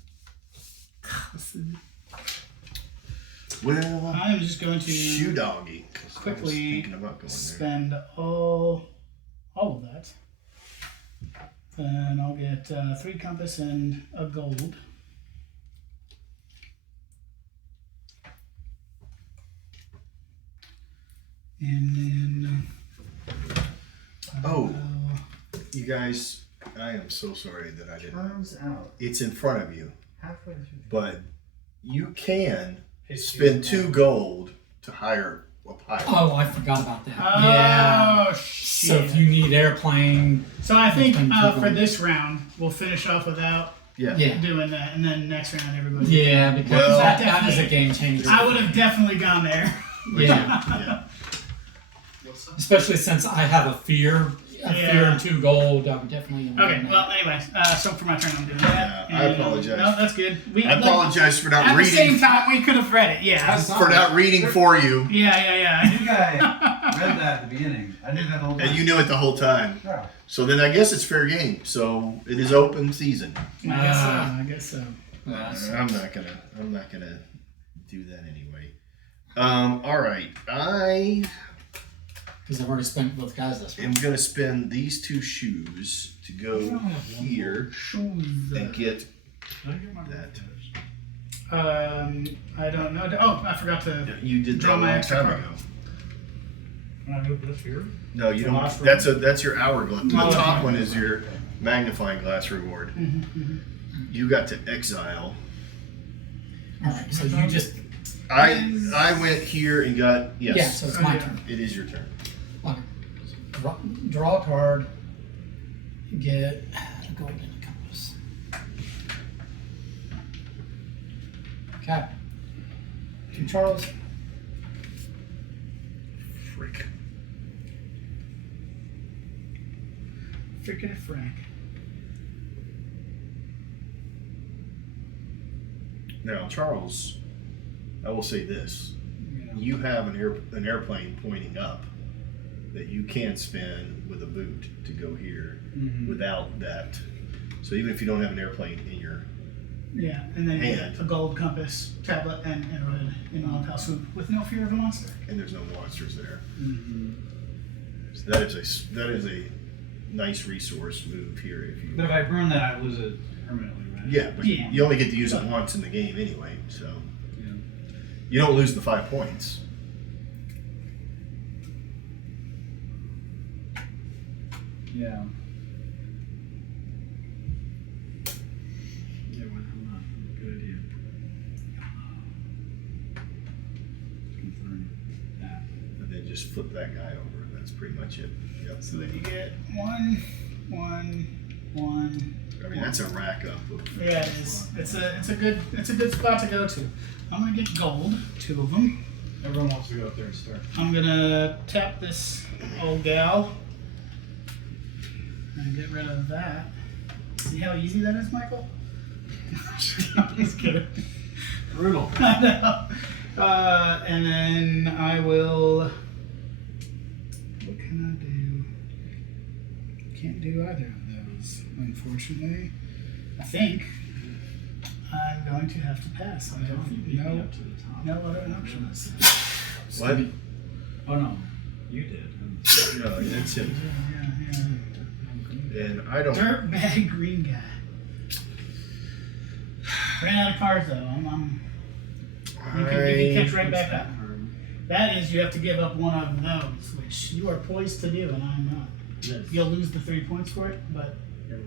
Well, I'm just going to shoe doggy. 'Cause I was quickly thinking about going there. spend all of that. And I'll get 3 compass and a gold. And then. Oh. You guys, I am so sorry that I didn't. Turns out It's in front of you, halfway through. but you can spend 2 gold to hire a pilot. Oh, I forgot about that. Oh, Yeah. shit. So if you need airplane, So I think Spend 2 for gold. this round, we'll finish off without Yeah. yeah, doing that. And then next round, everybody. yeah, because Well, that is a game changer. I would have definitely gone there. Yeah, Yeah. especially since I have a fear and 2 gold. I would definitely. Okay, well, anyways, so for my turn, I'm doing that. Yeah, I And- apologize. No, that's good. We, I apologize for not At the same reading. time, we could have read it, yeah. For not reading for you, Yeah. I think I read that at the beginning. I knew that the whole time. and you knew it the whole time. Yeah. So then I guess it's fair game. So it is open season. I guess so. I'm not gonna do that anyway. All right, I Because I've already spent both guys this am round. gonna spend these 2 shoes to go here and get that. I don't know. Oh, I forgot to. You did Draw that a my long extra time card. ago. Can I go for this here? No, you The don't. last That's your hourglass. The Oh, top okay. one is your magnifying glass reward. You got to exile. All right, so you just I went here and got yes. yeah. So it's my yeah. turn. It is your turn. Okay. Draw a card. Get a golden compass. Okay. To Charles. Frick. Freaking frack. Now, Charles, I will say this: you have an airplane pointing up that you can spin with a boot to go here without that. So even if you don't have an airplane in your Yeah, and then you Hand. get a gold compass, tablet, and arrowhead in one fell swoop with no fear of a monster. and there's no monsters there. So that is a nice resource move here if you. But if I burn that, I lose it permanently, right? Yeah, but Yeah. you only get to use it once in the game anyway. So Yeah. You don't lose the 5 points. Yeah. Yeah, well, hold on. Good idea. Confirm that. And then just flip that guy over. That's pretty much it. Yep. So then you get 1, 1, 1. I mean, that's a rack up of. Yeah, it is. It's a good spot to go to. I'm gonna get gold, 2 of them. Everyone wants to go up there and start. I'm gonna tap this old gal and get rid of that. See how easy that is, Michael? I'm just kidding. Brutal. I know. And then I will. What can I do? Can't do either of those, unfortunately. I think I'm going to have to pass. I have no Up to the top. no other options. What? Oh no, you did. No, that's him. Yeah. And I don't. Dirtbag green guy. Ran out of cards though. You can catch right back up. That is, you have to give up one of those, which you are poised to do, and I'm not. Yes. You'll lose the 3 points for it, but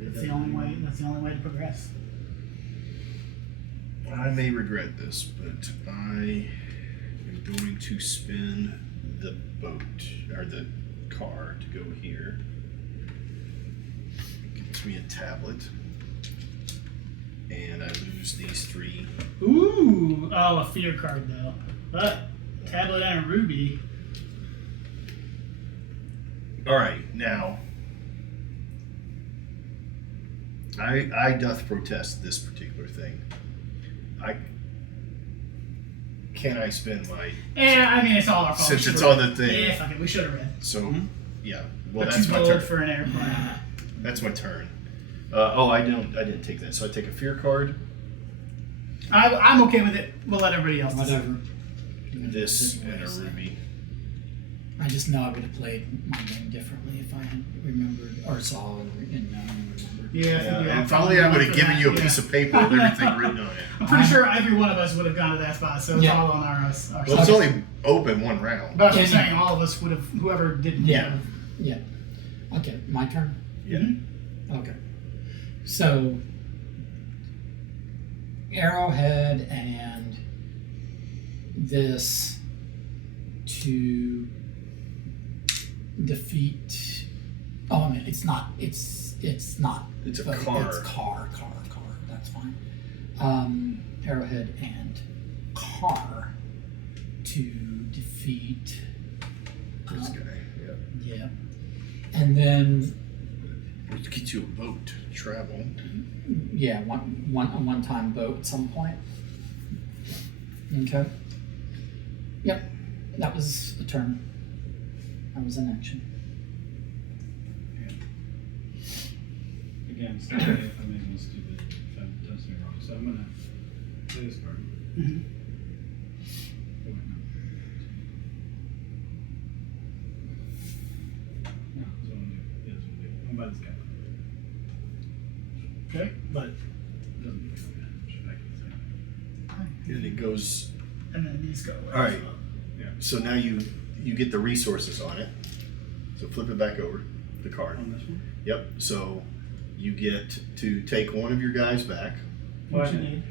it's the only way. That's the only way to progress. I may regret this, but I am going to spin the boat or the car to go here. It gives me a tablet, and I lose these 3. Ooh, oh, a fear card though. But tablet and a ruby. All right, now I doth protest this particular thing. Can I spend my Yeah, I mean it's all our fault. since We it's should've on the read. thing? Yeah, fuck it, we should have read. So yeah, well But that's you my rolled turn. for an airplane. That's my turn. I didn't take that. So I take a fear card. I'm okay with it. We'll let everybody else decide. Whatever. This and a ruby. I just know I would have played my game differently if I had remembered or saw and remembered. Yeah, I think we all And finally, I would have given you a piece of paper with everything written on it. I'm pretty sure every one of us would have gone to that spot, so it's Yeah. all on our Well, side. it's only open one round. But I'm Yeah. saying all of us would have, whoever didn't. Yeah. Yeah. Okay, my turn. Yeah. Okay. So, arrowhead and this to defeat. Oh, I mean, it's not. It's not. It's a but car. It's car. That's fine. Arrowhead and car to defeat. This guy. Yeah. Yeah. And then Let's get you a boat to travel. yeah, a one-time boat at some point. Okay. Yep, that was the turn. That was an action. Again, stop me if I'm making stupid, if I've done something wrong. So I'm gonna play this card. Mhm. Oh, wait, no. No, that's what I'm gonna do. Yeah, that's what I'm gonna do. I'm gonna buy this guy. Okay. But it doesn't do anything. I can say. And it goes. And then these go away. All right. Yeah. So now you get the resources on it. So flip it back over the card. On this one? Yep. So you get to take one of your guys back, What you need.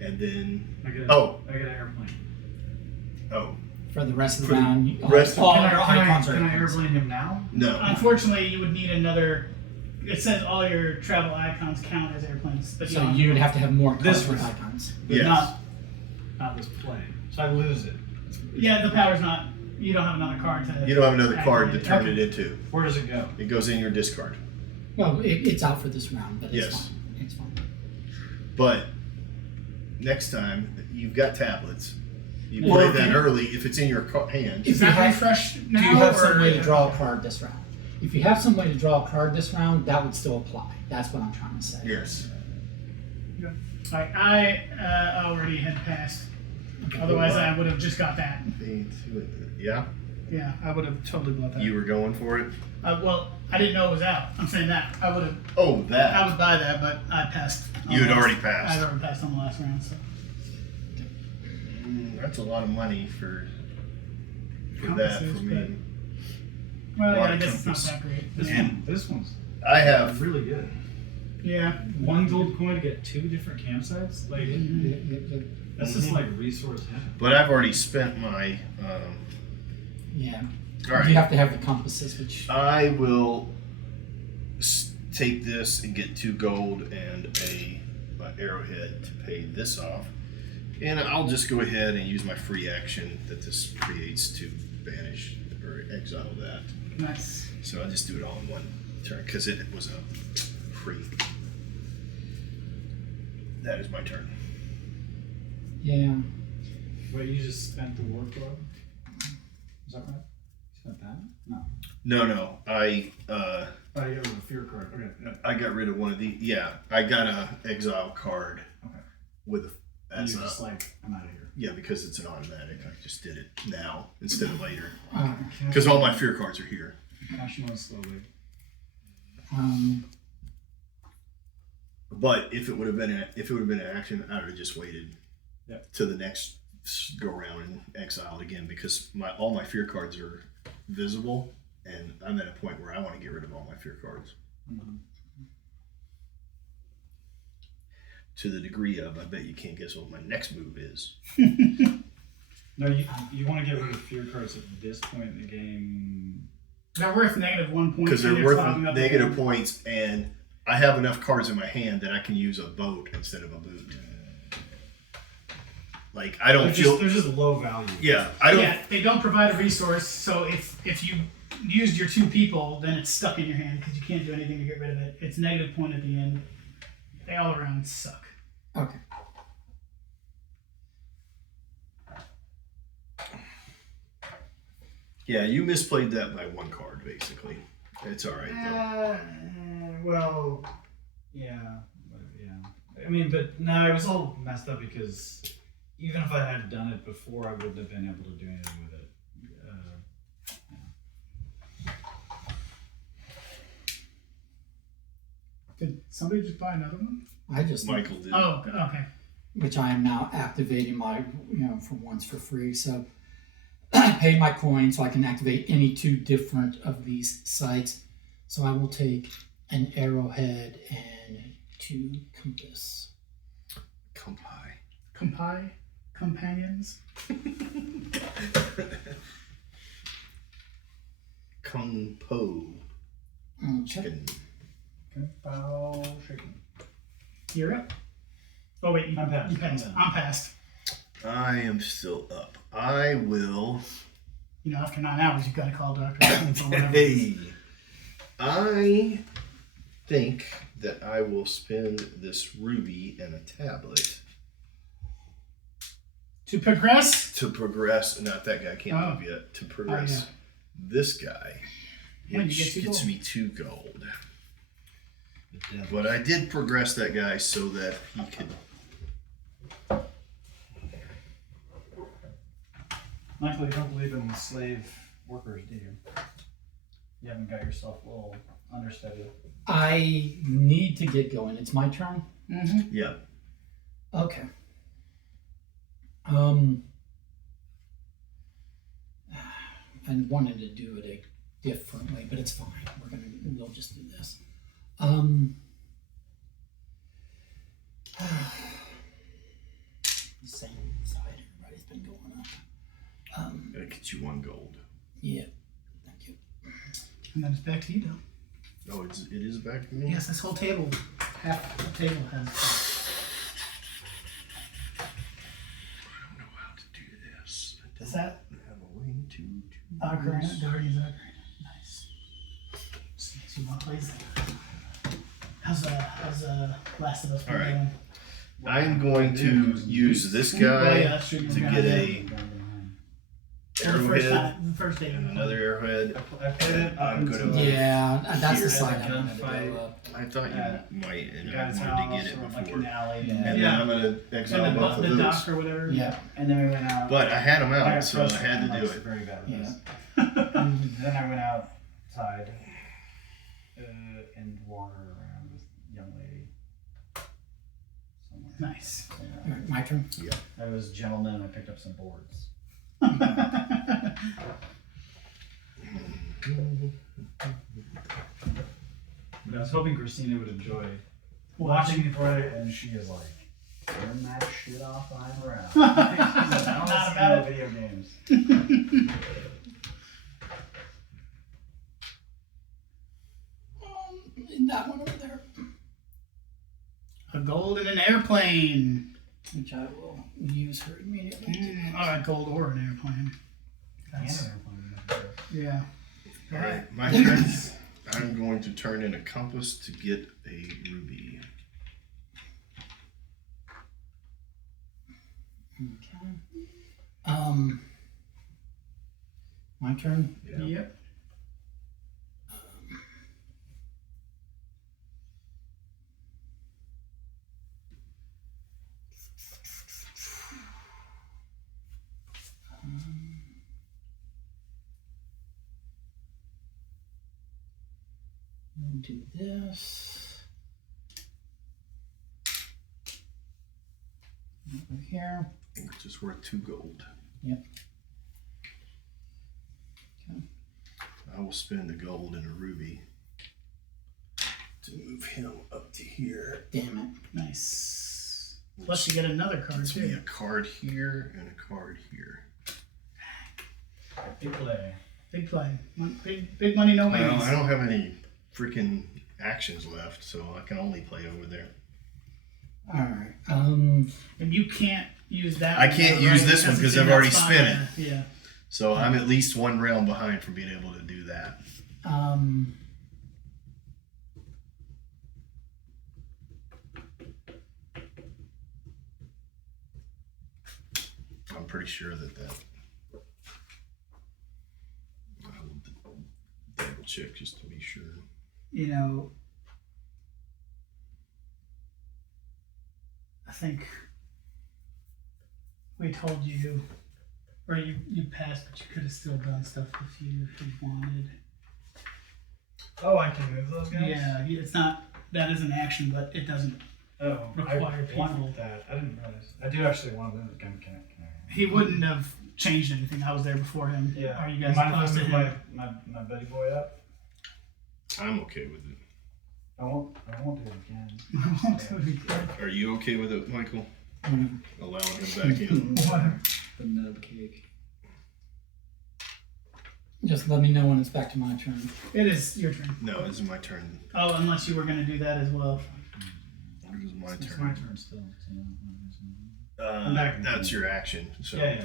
and then I get Oh. I get an airplane. For the rest of For the the round, rest of- all Can your icons are I icons. airplane him now? no. Unfortunately, you would need another. It says all your travel icons count as airplanes, but So you would have to have more This cards with was- icons. But Yes. not this plane. So I lose it. Yeah, the power's not. You don't have another card to. You don't have another card to activate. turn Okay. it into. Where does it go? It goes in your discard. Well, it's out for this round, but it's Yes. fine. It's fine. But next time you've got tablets. You Well, play okay. that early if it's in your hand. Is you that have- refresh now? Do you have or- some way to draw a card this round? If you have some way to draw a card this round, that would still apply. That's what I'm trying to say. Yes. I already had passed. Okay. Otherwise, I would have just got that. Yeah, Yeah, I would have totally bought that. you were going for it. Well, I didn't know it was out. I'm saying that I would have. Oh, I that. would buy that, but I passed. on You had the last- already passed. I had already passed on the last round. So That's a lot of money for that Compasses, for me. Well, A yeah, lot I of guess it's not compass. that great. This one's I have really good. Yeah. 1 gold coin to get 2 different campsites. Like that's just like resource heavy. But I've already spent my. Yeah. All right. You have to have the compasses, which I will take this and get 2 gold and a arrowhead to pay this off, and I'll just go ahead and use my free action that this creates to banish or exile that. Nice. So I'll just do it all in one turn because it was a free. That is my turn. yeah. Wait, you just spent the war club? Is that right? You spent that? No. No. I Oh, you got a fear card. Okay. Yeah. I got rid of one of the. Yeah, I got a exile card. Okay. With a. And As you're a just like, I'm out of here. yeah, because it's an automatic. I just did it now instead of later. Uh, Because all my fear cards are here. Cash them on slowly. But if it would have been an action, I would have just waited Yep. to the next go around and exiled again because all my fear cards are visible, and I'm at a point where I want to get rid of all my fear cards. Mm-hmm. To the degree of, I bet you can't guess what my next move is. No, you want to get rid of fear cards at this point in the game. They're worth -1 point. Because and they're worth clogging up the negative game. points, and I have enough cards in my hand that I can use a boat instead of a boot. Like I don't feel. They're just low value. Yeah, I don't. Yeah, they don't provide a resource, so if you used your 2 people, then it's stuck in your hand because you can't do anything to get rid of it. It's negative point at the end. They all around suck. okay. Yeah, you misplayed that by 1 card, basically. It's all right though. Well, yeah. I mean, but no, it was all messed up because even if I had done it before, I wouldn't have been able to do anything with it. Did somebody just buy another one? I just Michael did. Oh, okay. which I am now activating my, for once for free. So I paid my coin so I can activate any 2 different of these sites. So I will take an arrowhead and 2 compass. Companions. Kung Po. Okay. Chicken. Bow shaking. You're up. Oh wait, I'm passed. You passed. I'm passed. I am still up. I will. After 9 hours, you've got to call Dr. for whatever. Hey. I think that I will spend this ruby and a tablet To progress. to progress. Not that guy can't Oh. move yet. To progress yeah. this guy, When you which get 2 gets gold. me 2 gold. The devil. But I did progress that guy so that he could. Michael, you don't believe in slave workers, do you? You haven't got yourself a little understudy. I need to get going. It's my turn. Mm-hmm. Yeah. Okay. I wanted to do it differently, but it's fine. We'll just do this. The same side everybody's been going up. Gonna get you 1 gold. Yeah. Thank you. And then it's back to you, Bill. Oh, it is back to me? Yes, this whole table, half the table has. I don't know how to do this. I Is don't that have a way to do Ocarina? this. Guardians of Ocarina. Nice. See what plays that. How's Last of Us been All right. doing? I'm going to use this Oh, yeah, guy that's true. to Yeah. get a Well, the first arrowhead time, the first day. and another arrowhead. I played it up I'm until gonna- Yeah, that's Here. the side Had a I wanted to gunfight. go up. I thought you might, and I guys wanted to get it like before. an alley. Yeah. And then Yeah. I'm going to exile And both the of dock those. or whatever. Yeah. And then we went out. But I had them I out, got so I frustrated. had to I'm do like it. very bad at Yeah. this. And then I went outside and water around with young lady somewhere. Nice. All right, my turn. I was gentleman and I picked up some boards. But I was hoping Christina would enjoy watching me play, and she is like, turn that shit off when I'm around. She's like, I don't Not see about no video games. That one over there, A gold and an airplane. which I will use her immediately. A gold or an airplane. That's, yeah. All right, my turn. I'm going to turn in a compass to get a ruby. Okay. My turn. Yeah. Yep. We'll do this. Over here. Which is worth 2 gold. Yep. Okay. I will spend the gold in a ruby to move him up to here. Damn it. Nice. Plus you get another card It's me a too. card here and a card here. Big play. Big play. Big money, no Well, wins. I don't have any freaking actions left, so I can only play over there. All right. And you can't use that I one, can't right? use this one it's because in I've that already spot, spent it. Yeah. So I'm at least 1 round behind from being able to do that. I'm pretty sure that I will double check just to be sure. You know, I think we told you, or you passed, but you could have still done stuff if you wanted. Oh, I can move those guys? Yeah, it's not, that is an action, but it doesn't. Oh, Require I want people. that. I didn't realize. I do actually want to move. Can I? He wouldn't have changed anything. I was there before him. Yeah. Are you guys mind if opposed I to move him? my buddy boy up? I'm okay with it. I won't do it again. I won't do it again. Are you okay with it, Michael? Mm. Allowing him back in? Whatever. The nub cake. Just let me know when it's back to my turn. It is your turn. No, it's my turn. Oh, unless you were going to do that as well. It is my It's turn. my turn still. I'm back. That's your action. So, Yeah,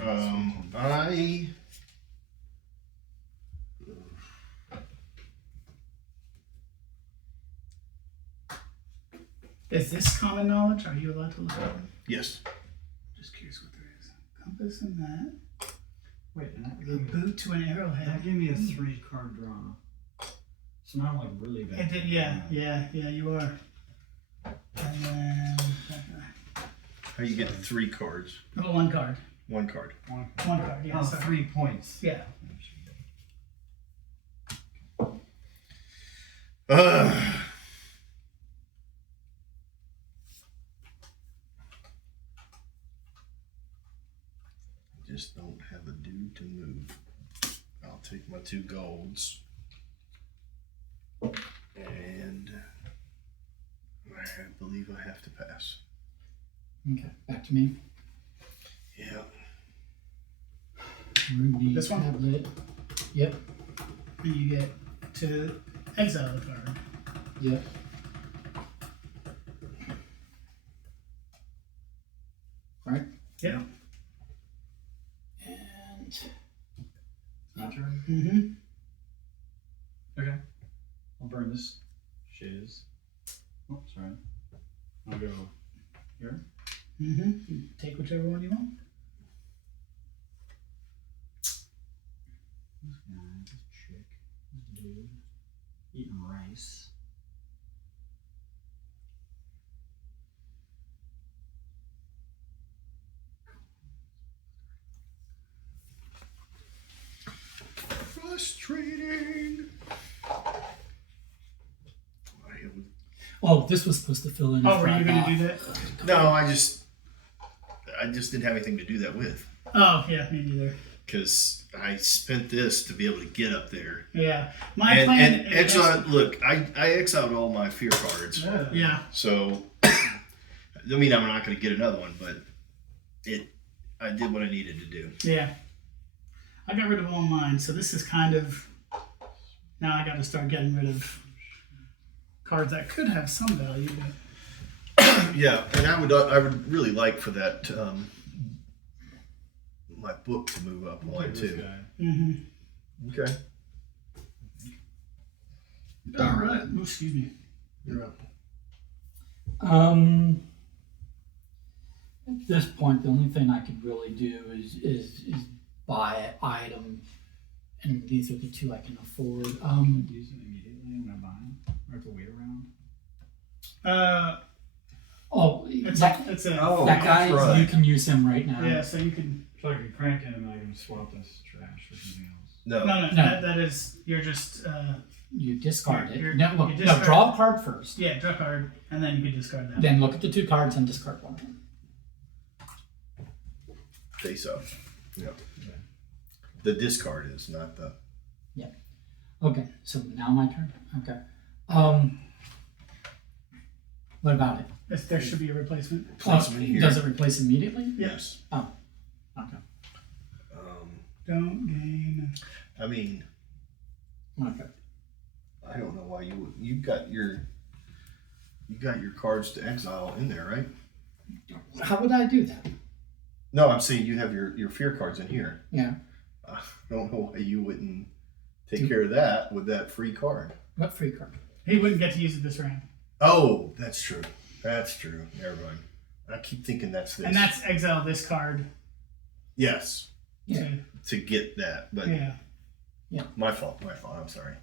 I. Is this common knowledge? Are you allowed to look at it? Yes. Just curious what there is. Compass and that. Wait, and that The gave me, boot to an arrowhead. that gave me a 3-card draw. So now I'm like really bad. It did, yeah, you are. And then How you get the 3 cards? oh, one card. 1 card. One card, yeah. Oh, sorry. 3 points. Yeah. I just don't have a dude to move. I'll take my 2 golds. And I believe I have to pass. Okay, back to me. Yeah. Ruby This one? tablet. Yep. And you get to exile the card. Yep. Right. Yeah. And My turn? Mm-hmm. Okay. I'll burn this shiz. Oh, sorry. I'll go here. Mm-hmm. Take whichever one you want. This guy, this chick, this dude, eating rice. Frustrating. Oh, this was supposed to fill in. Oh, after were I you going bought- to do that? No, I just didn't have anything to do that with Oh, yeah, me neither. because I spent this to be able to get up there. Yeah. My plan And exile. Look, I exiled all my fear cards, Yeah. so I mean I'm not going to get another one, but I did what I needed to do. Yeah. I got rid of all mine, so this is kind of now I got to start getting rid of cards that could have some value. But Yeah, and I would really like for that my book to move up one too. Okay. all right. Oh, excuse me. You're up. At this point, the only thing I could really do is buy an item, and these are the two I can afford. Use it immediately when I buy them, or have to wait around. Oh, It's that, it's a Oh, that guy, that's right. you can use him right now. yeah. So you can So I can crank it and I can swap this trash for something else. No. no. No. That is you're just You discard it. You're- No, look, you no, discard draw a card first. yeah, draw a card and then you can discard that. Then look at the two cards and discard one. Face up. Yeah. The discard is not the. Okay, so now my turn. Okay. What about it? There should be a replacement. Place them in here. Does it replace immediately? Yes. Oh. Okay. Don't gain. I mean, Okay. I don't know why you got your cards to exile in there, right? How would I do that? No, I'm saying you have your fear cards in here. Yeah. I don't know why you wouldn't take care of that with that free card. What free card? He wouldn't get to use it this round. Oh, that's true. That's true. Never mind. I keep thinking that's this. And that's exile this card. yes, Yeah. to get that, but Yeah. my fault. I'm sorry.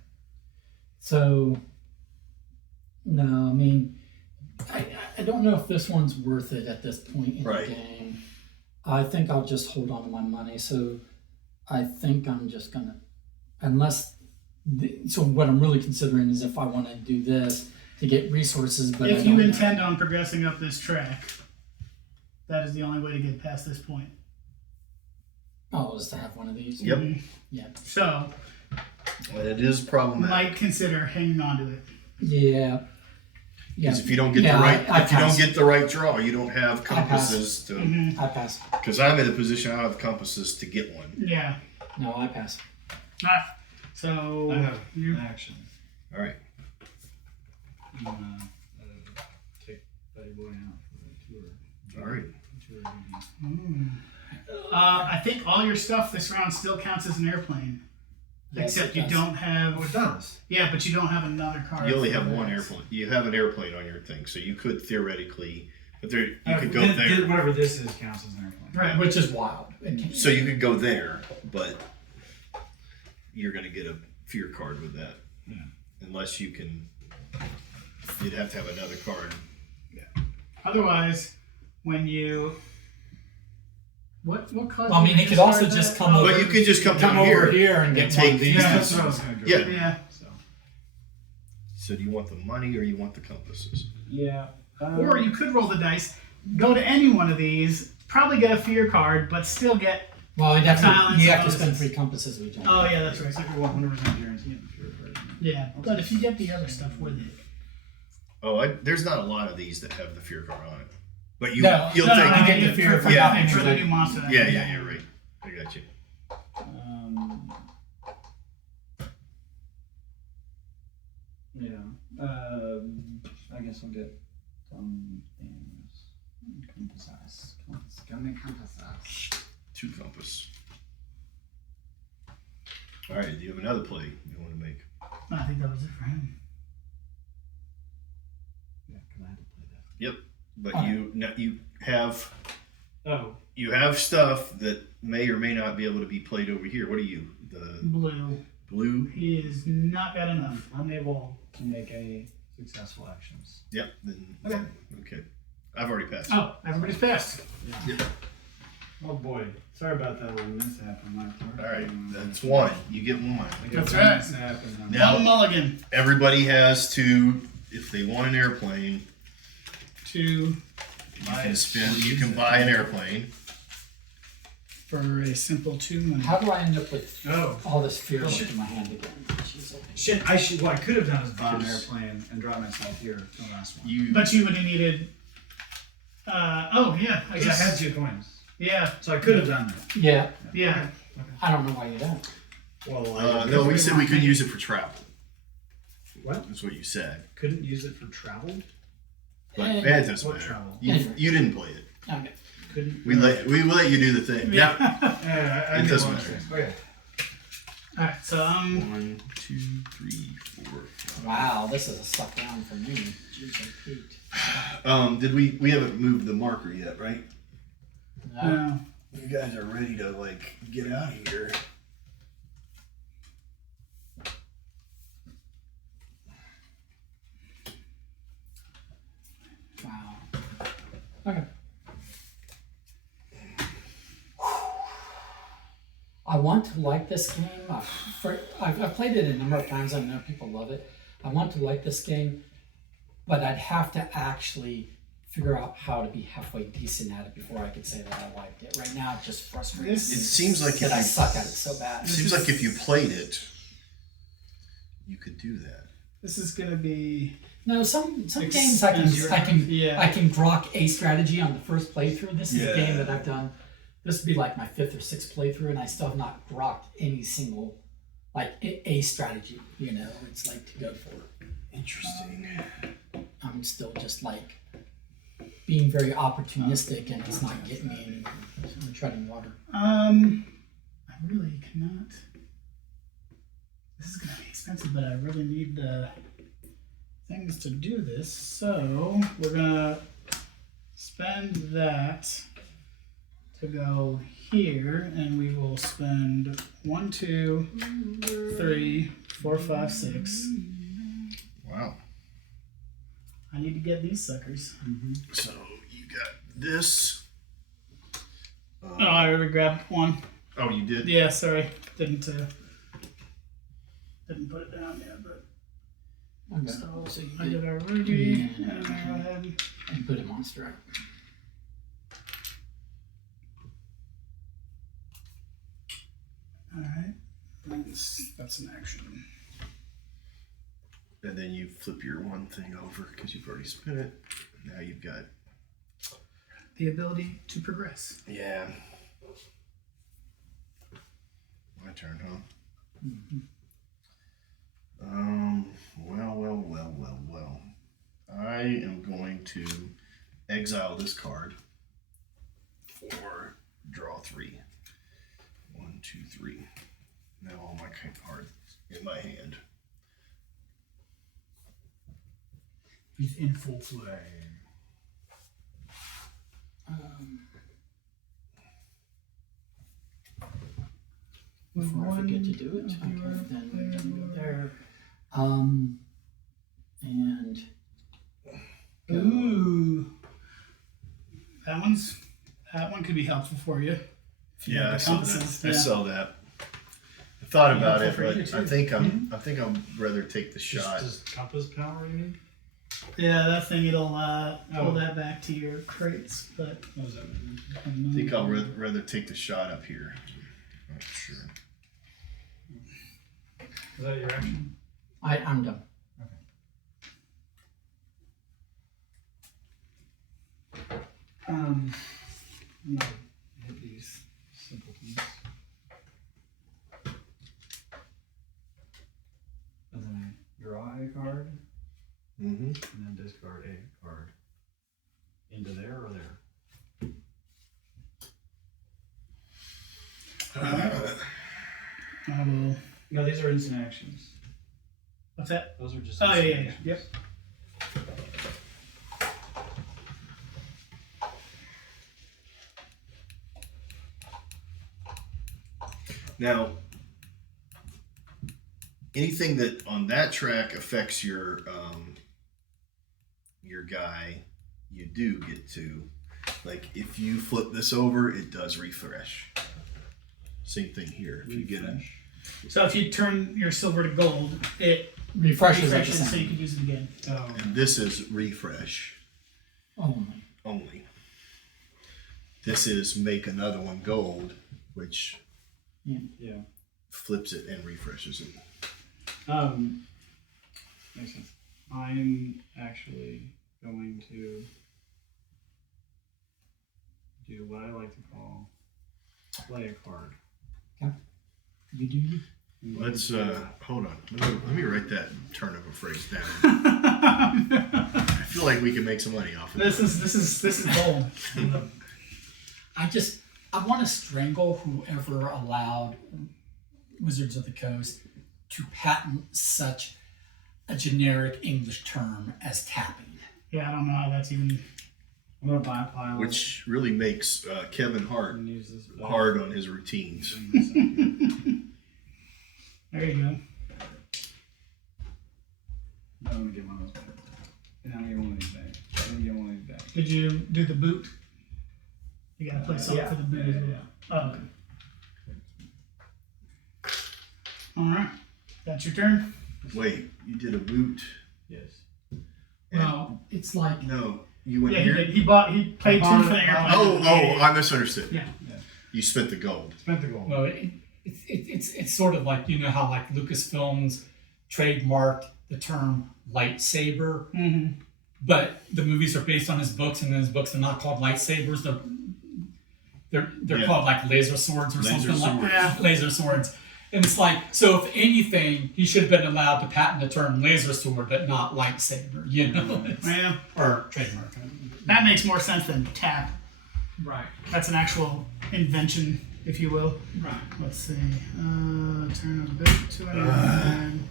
So, no, I mean, I don't know if this one's worth it at this point in Right. the game. I think I'll just hold on to my money. So, I think I'm just gonna, so what I'm really considering is if I want to do this to get resources, but I If don't you know. intend on progressing up this track, that is the only way to get past this point. Oh, is to have one of these? Yep. Mhm. Yeah. So, And it is problematic might consider hanging on to it. Yeah. Yeah. because if you don't get Yeah, the right, I if you don't pass. get the right draw, you don't have pass. compasses to. Mhm. I pass. Because I'm in a position I have compasses to get one. Yeah. No, I pass. Ah, so I have you an action. All right. I'm gonna take Buddy Boy out for a tour. All right. Tour duty. I think all your stuff this round still counts as an airplane. Yes, Except it you does. don't have. Oh, it does. Yeah, but you don't have another card. You only for have one that. airplane. You have an airplane on your thing, so you could theoretically, but there you Oh, could go there. Whatever this is counts as an airplane. Right. Which is wild. It can't- So you could go there, but you're going to get a fear card with that. Yeah. Unless you can, you'd have to have another card. Otherwise, when you. What cause? Well, I mean, he could also just come over. But you could just come down over here here and and get take one of these. these. Yeah, that's what I was gonna go. Yeah. with. Yeah. So. So do you want the money or you want the compasses? Yeah. Or you could roll the dice, go to any one of these, probably get a fear card, but still get. Well, you have Silence to bonuses. spend 3 compasses with John. Oh yeah, that's right. It's like a 100% guarantee in the pure version. Yeah, but if you get the other stuff with it. Oh, there's not a lot of these that have the fear card on it. But you, No, you'll no, take no, it. get the fear for, for Yeah. nothing. for the new monster. that Yeah, comes yeah, out. you're right. I got you. Yeah. I guess I'll get some things. Compasses. Compasses. 2 compass. All right. Do you have another play you want to make? I think that was it for him. Yeah, because I had to play that. Yep. But Okay. you have Oh, you have stuff that may or may not be able to be played over here. What are you? The Blue. blue? He is not got enough. unable to make any successful actions. Yep. Then, Okay. Okay. I've already passed. Oh, everybody's passed. Oh boy, sorry about that little mishap on my part. All right. That's 1. You get 1. I got That's one right. mishap and, Now- One mulligan. Everybody has to if they want an airplane, to you can spend. You can buy an airplane. for a simple 2 money. How do I end up with Oh. all this fear left in my hand again? Jeez, okay. What I could have done is buy an airplane and drive myself here for the last one. But you would have needed. Oh yeah, I Because guess. I had 2 coins. Yeah, So I could have done that. Yeah, yeah. I don't know why you don't. Well, No, we said we could use it for travel. What? That's what you said. Couldn't use it for travel? But Eh, that doesn't what matter. travel? You didn't play it. Okay. Couldn't. We let you do the thing. Yeah. Yeah, I It knew doesn't one matter. thing. Okay. All right, so 1, 2, 3, 4, 5. Wow, this is a suck round for me. Jeez, I peaked. Did we haven't moved the marker yet, right? No. You guys are ready to like get out of here. Wow. Okay. I want to like this game. I've played it a number of times. I know people love it. I want to like this game, but I'd have to actually figure out how to be halfway decent at it before I could say that I liked it. Right now, it just frustrates It me seems like that if I you, suck at it so bad. it seems like if you played it, you could do that. this is gonna be. No, some games Expensive. I can Yeah. grok a strategy on the first playthrough. This is a Yeah. game that I've done. This would be like my 5th or 6th playthrough, and I still have not grokked any single like a strategy. You know, it's like to go for. Interesting. I'm still just like being very opportunistic, and it's not getting me anywhere. So I'm treading water. I really cannot. This is gonna be expensive, but I really need the things to do this. So we're gonna spend that to go here, and we will spend 1, 2, 3, 4, 5, 6. Wow. I need to get these suckers. So you got this. Oh, I already grabbed one. Oh, you did? Yeah, sorry, didn't put it down yet, but Okay. so So you I did did a ruby Yeah. and an arrowhead. and put a monster out. All right, that's an action. And then you flip your one thing over because you've already spent it. Now you've got. The ability to progress. Yeah. My turn, huh? Well. I am going to exile this card for draw 3. 1, 2, 3. Now all my cards in my hand. He's in full play. Before I forget to do it, okay, then we're gonna go there. And go. Ooh, that one could be helpful for you. If you Yeah, have I the saw compasses, that. I yeah. saw that. I thought about Yeah, it, for you but too. I think I'd rather take the shot. Just compass power, you mean? Yeah, that thing it'll pull that back to your crates, but What was that? I think I'll rather take the shot up here. Not sure. Is that your action? I'm done. I'm gonna hit these Simpletons. And then I draw a card, Mm-hmm. and then discard a card. Into there or there? I will. No, these are instant actions. What's that? Those are just Oh instant yeah. actions. Yep. Now, anything that on that track affects your guy, you do get to. Like if you flip this over, it does refresh. Same thing here. If you get a So if you turn your silver to gold, it Refreshes at the refreshes so you same. can use it again. Oh, And this is refresh Only. only. This is make another one gold, which yeah. flips it and refreshes it. Makes sense. I'm actually going to do what I like to call play a card. You do you? Let's hold on. Let me write that turn of a phrase down. I feel like we can make some money off of This is bold. I want to strangle whoever allowed Wizards of the Coast to patent such a generic English term as tapping. Yeah, I don't know how that's even. I'm gonna buy a pile. which really makes Kevin Hart and use this back. hard on his routines. There you go. I'm gonna get one of those back. And I'm gonna get one of these back. I'm gonna get one of these back. Did you do the boot? You gotta play something yeah. for the boot as well. Yeah. Oh, okay. Alright. That's your turn? Wait, you did a boot? Yes. Well, it's like No, you went Yeah, here. he did. He paid 2 for the airplane. Oh, I misunderstood. Yeah. You spent the gold. Spent the gold. well, it's sort of like, you know how like Lucasfilms trademarked the term lightsaber, Mm-hmm. but the movies are based on his books, and his books are not called lightsabers. They're Yeah. called like laser swords or Laser something like swords. Yeah. laser swords. And it's like, so if anything, he should have been allowed to patent the term laser sword, but not lightsaber, you know, Yeah. or trademark. That makes more sense than tap. Right. That's an actual invention, if you will. Right. Let's see. Turn of boot to an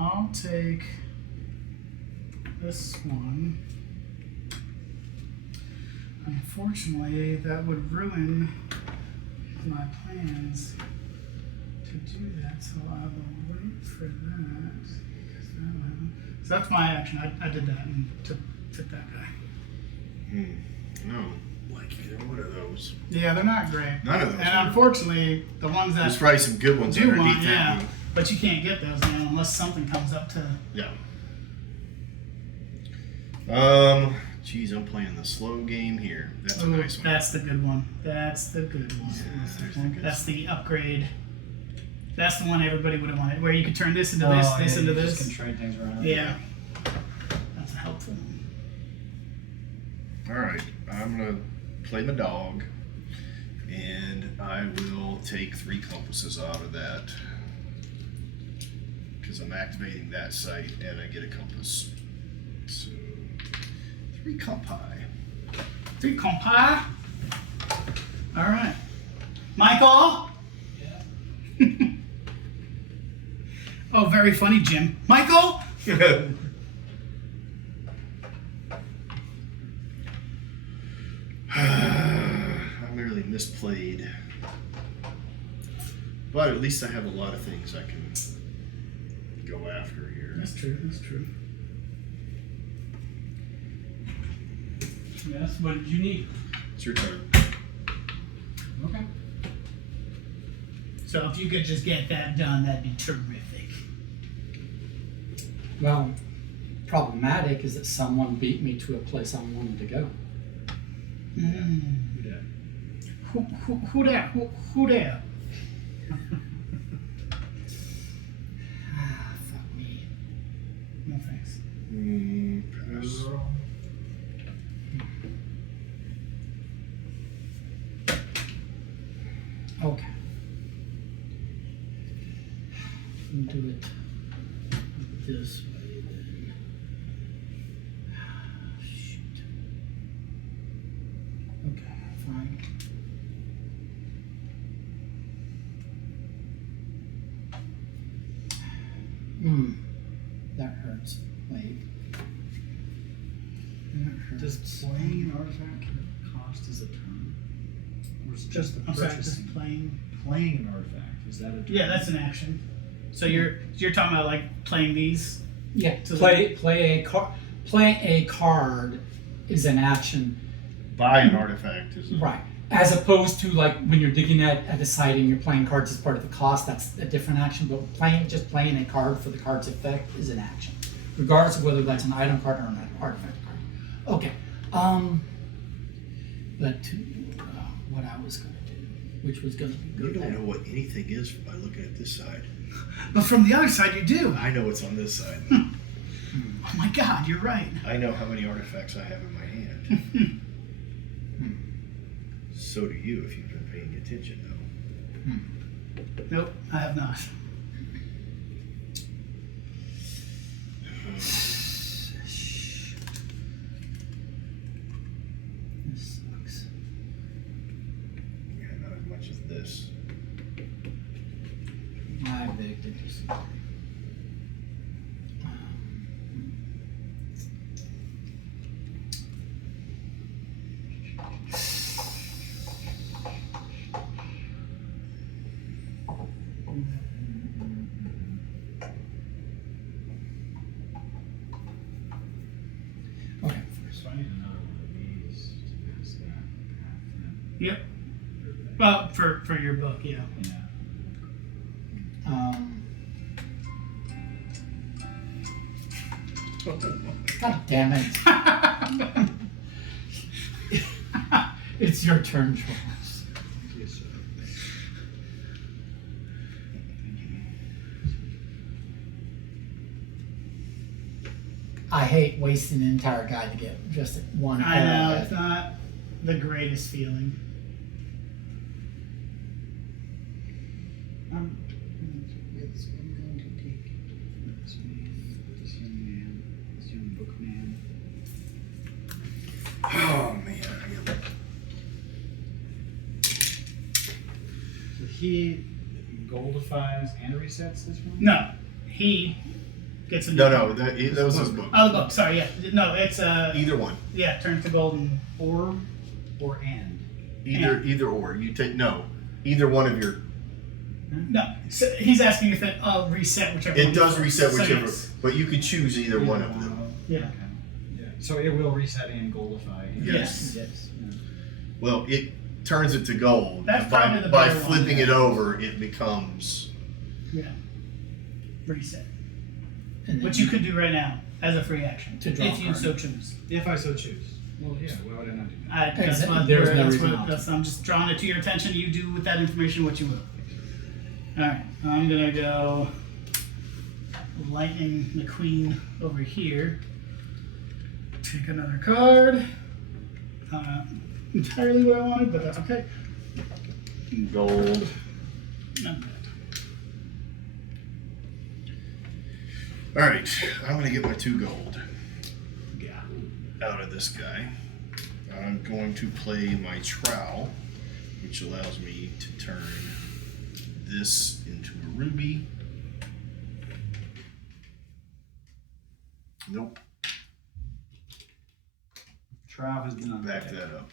I'll take this one. Unfortunately, that would ruin my plans to do that, so I will wait for that. Because that'll happen. So that's my action. I did that and took that guy. No, like either one of those. Yeah, they're not great. None of those. And are. unfortunately, the ones that There's probably some good ones do underneath want, that yeah, one. but you can't get those now unless something comes up to. Yeah. Geez, I'm playing the slow game here. That's a Ooh, nice one. that's the good one. That's the good one. Yeah, there's the good That's the upgrade. That's the one everybody would have wanted, where you could turn this into this, this into You this. just can trade things around. Yeah. That's a helpful one. All right, I'm gonna play my dog, and I will take 3 compasses out of that because I'm activating that site, and I get a compass. So 3 compi. 3 compa. All right, Michael. Yeah. Oh, very funny, Jim. Michael. I'm really misplayed, but at least I have a lot of things I can go after here. That's true. That's true. Yes. What did you need? It's your turn. Okay. So if you could just get that done, that'd be terrific. Well, problematic is that someone beat me to a place I wanted to go. Who dat? Who there? Who there? Fuck me. No thanks. Pass. Okay. Do it this way then. Shoot. Okay, fine. That hurts. Wait. That hurts. Does playing an artifact cost as a turn? Or is it just the I'm sorry, purchasing? just playing. Playing an artifact, is that a turn? Yeah, that's an action. So you're talking about like playing these. Yeah, So play a card is an action. Buy an artifact is a, Right. As opposed to like when you're digging at the site and you're playing cards as part of the cost, that's a different action. But just playing a card for the card's effect is an action, regardless of whether that's an item card or an artifact card. Okay. But to what I was going to do, which was going to be You good. don't know what anything is by looking at this side. But from the other side, you do. I know what's on this side. Oh my God, you're right. I know how many artifacts I have in my hand. So do you if you've been paying attention, though. Nope, I have not. This sucks. Yeah, not as much as this. I beg to disagree. Okay. So I need another one of these to pass that path Yep. Well, for your book, yeah. in. Yeah. God damn it. It's your turn, Charles. Yes, sir. I hate wasting an entire guy to get just one. I know, arrowhead. it's not the greatest feeling. It's I'm going to take this young man, this young bookman. Oh, man. So he goldifies and resets this one? No, he gets a new No, that was his book. Oh, the book. Sorry, yeah. No, it's Either one. yeah, turns to golden. Or and. Either or. You take either one of your. No, so he's asking if it reset whichever. It one does you- reset so whichever, yes. but you could choose either one of them. Yeah. Okay. Yeah. So it will reset and goldify. Yes. Yes. Yeah. Well, it turns it to gold. That's and probably the by better one, flipping yeah. it over, it becomes. Yeah. Reset. And then Which you could do right now as a free action To draw if a you card. so choose. If I so choose. Well, yeah. Why would I not do that? That's Exactly. what, There's no that's reason what not to. that's, I'm just drawing it to your attention. You do with that information what you will. Alright, I'm gonna go Lightning McQueen over here. Take another card. Not entirely what I wanted, but that's okay. Gold. Not bad. All right, I'm gonna get my 2 gold Yeah. out of this guy. I'm going to play my trowel, which allows me to turn this into a ruby. Nope, Trav has been on back that up.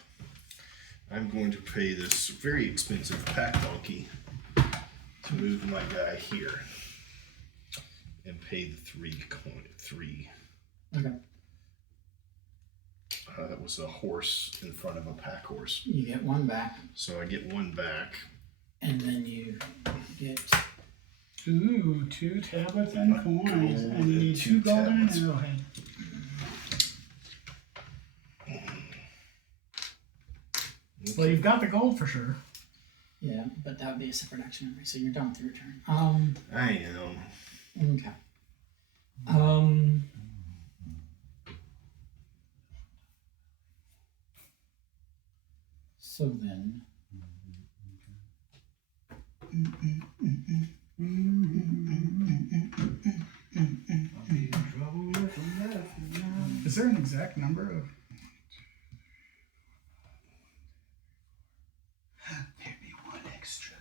I'm going to pay this very expensive pack donkey to move my guy here and pay the 3 coin. 3. Okay. That was a horse in front of a pack horse. You get one back, So I get 1 back. and then you get. Ooh, 2 tablets and coins. Gold And you need and 2 2 golden and tablets. arrowhead. Well, you've got the gold for sure. Yeah, but that would be a separate action memory, so you're done with your turn. I am. Okay. So then. Is there an exact number of? Maybe 1 extra.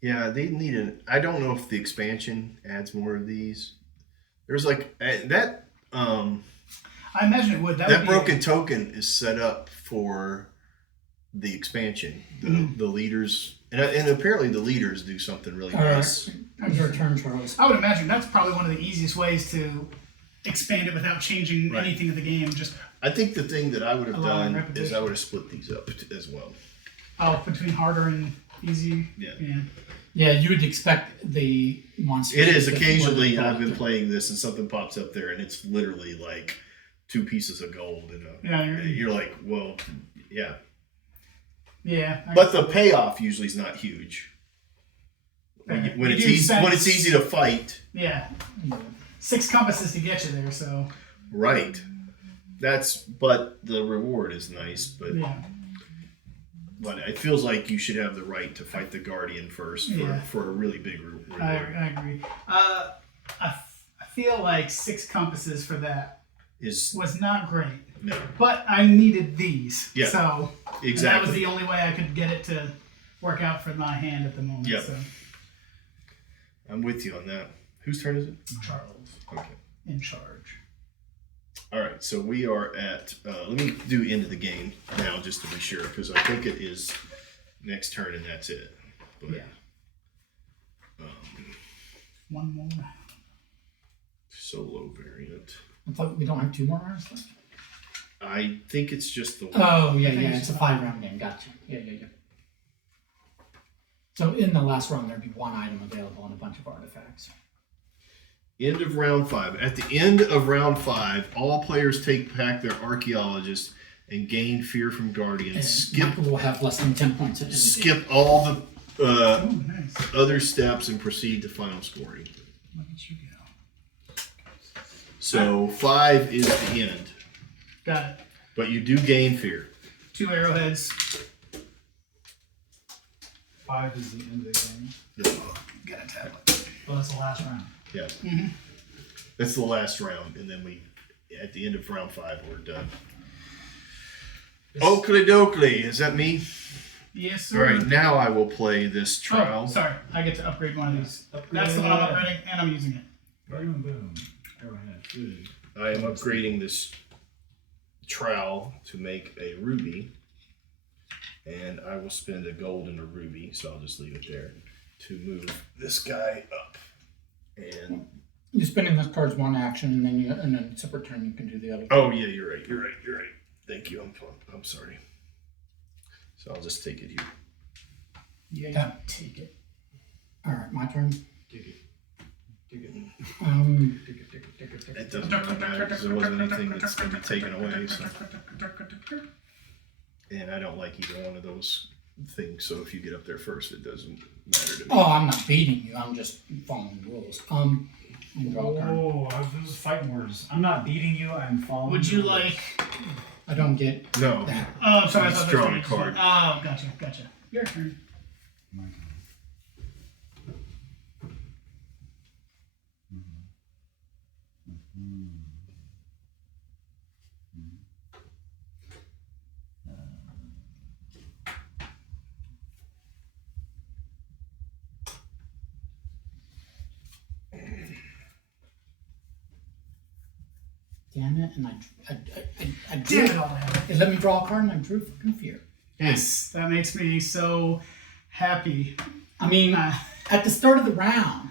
Yeah, they need an. I don't know if the expansion adds more of these. There's like that. I imagine it would. That would That be broken token is set up for the expansion. The leaders, and apparently the leaders do something really All right. nice. Your turn, Charles. I would imagine that's probably one of the easiest ways to expand it without changing Right. anything of the game. Just I think the thing that I would have Allowing done is repetition. I would have split these up as well. between harder and easy. Yeah. Yeah, you would expect the monster. It is to occasionally fall I've been through. playing this and something pops up there and it's literally like 2 pieces of gold and Yeah, you're like, well, yeah. yeah. But the payoff usually is not huge. When You it's do easy, spend- when it's easy to fight, yeah, 6 compasses to get you there. So right? But the reward is nice. But yeah, it feels like you should have the right to fight the guardian first for a really big reward. I agree. I feel like 6 compasses for that Is was not great, no, but I needed these. Yeah, So and that was exactly. the only way I could get it to work out for my hand at the moment. Yep. So I'm with you on that. Whose turn is it? Charles Okay. in charge. All right, so we are at. Let me do end of the game now, just to be sure, because I think it is next turn and that's it. But, Yeah. One more. Solo variant. I thought we don't have 2 more hours left. I think it's just the one. Oh, yeah, I think yeah, it's it's a 5-round game. Gotcha. Yeah. So in the last round, there'd be 1 item available and a bunch of artifacts. End of round 5. At the end of round 5, all players take back their archaeologist and gain fear from guardians. And Michael will have less than 10 points. Skip all the Oh, nice. other steps and proceed to final scoring. Look at you go. So 5 is the end, Got it. but you do gain fear. 2 arrowheads. 5 is the end of the game. Got a tablet. Well, that's the last round. Yeah. Mm-hmm. That's the last round, and then at the end of round 5, we're done. Oakley dokley, is that me? Yes, sir. All right, now I will play this trial. Oh, sorry. I get to upgrade one of these. That's the one I'm upgrading, and I'm using it. Boom, boom. Arrowhead. Good. I am upgrading this trowel to make a ruby, and I will spend a gold and a ruby, so I'll just leave it there to move this guy up. And You're spending this card's 1 action, and then separate turn you can do the other. oh yeah, you're right. Thank you. I'm sorry. So I'll just take it here. Yeah, you Yeah. take it. All right, my turn. Dig it. Dig it. Dig it, dig it, dig it, dig It it. doesn't really matter because there wasn't anything that's going to be taken away. So. And I don't like either one of those things. So if you get up there first, it doesn't matter to me. Oh, I'm not beating you. I'm just following the rules. And draw a card. Oh, those fighting words. I'm not beating you, I'm following. Would you the rules. like? I don't get No. that. Oh, sorry. I He's thought that's drawing what a you card. said. Oh, gotcha. Your turn. My turn. Damn it! And I drew. Damn it all down. It let me draw a card, and I drew fucking fear. Yes, that makes me so happy. I mean, Uh, at the start of the round,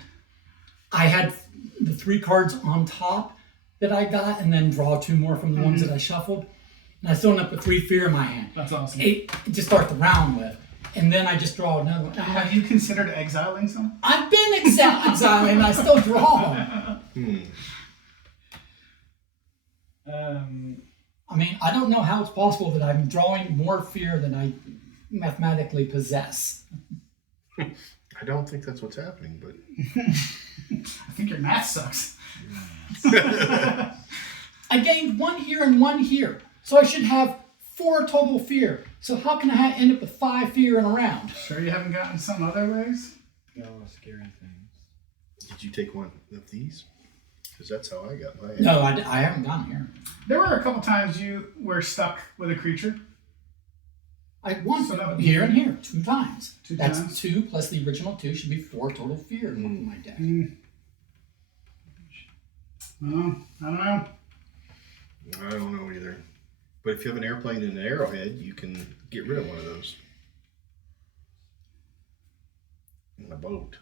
I had the 3 cards on top that I got, and then draw 2 more from the ones that I shuffled. And I still end up with 3 fear in my hand. That's awesome. 8 to start the round with, and then I just draw another one. Have you considered exiling some? I've been exiling, and I still draw them. I mean, I don't know how it's possible that I'm drawing more fear than I mathematically possess. I don't think that's what's happening, but I think your math sucks. I gained 1 here and 1 here, so I should have 4 total fear. So how can I end up with 5 fear in a round? Sure you haven't gotten some other ways? No scary things. did you take one of these? Because that's how I got mine. No, I haven't gone here. There were a couple times you were stuck with a creature. I won So that would be here and here 2 times. 2 That's times? 2 plus the original 2 should be 4 total fear in my deck. Well, I don't know. I don't know either. But if you have an airplane and an arrowhead, you can get rid of one of those. And a boat.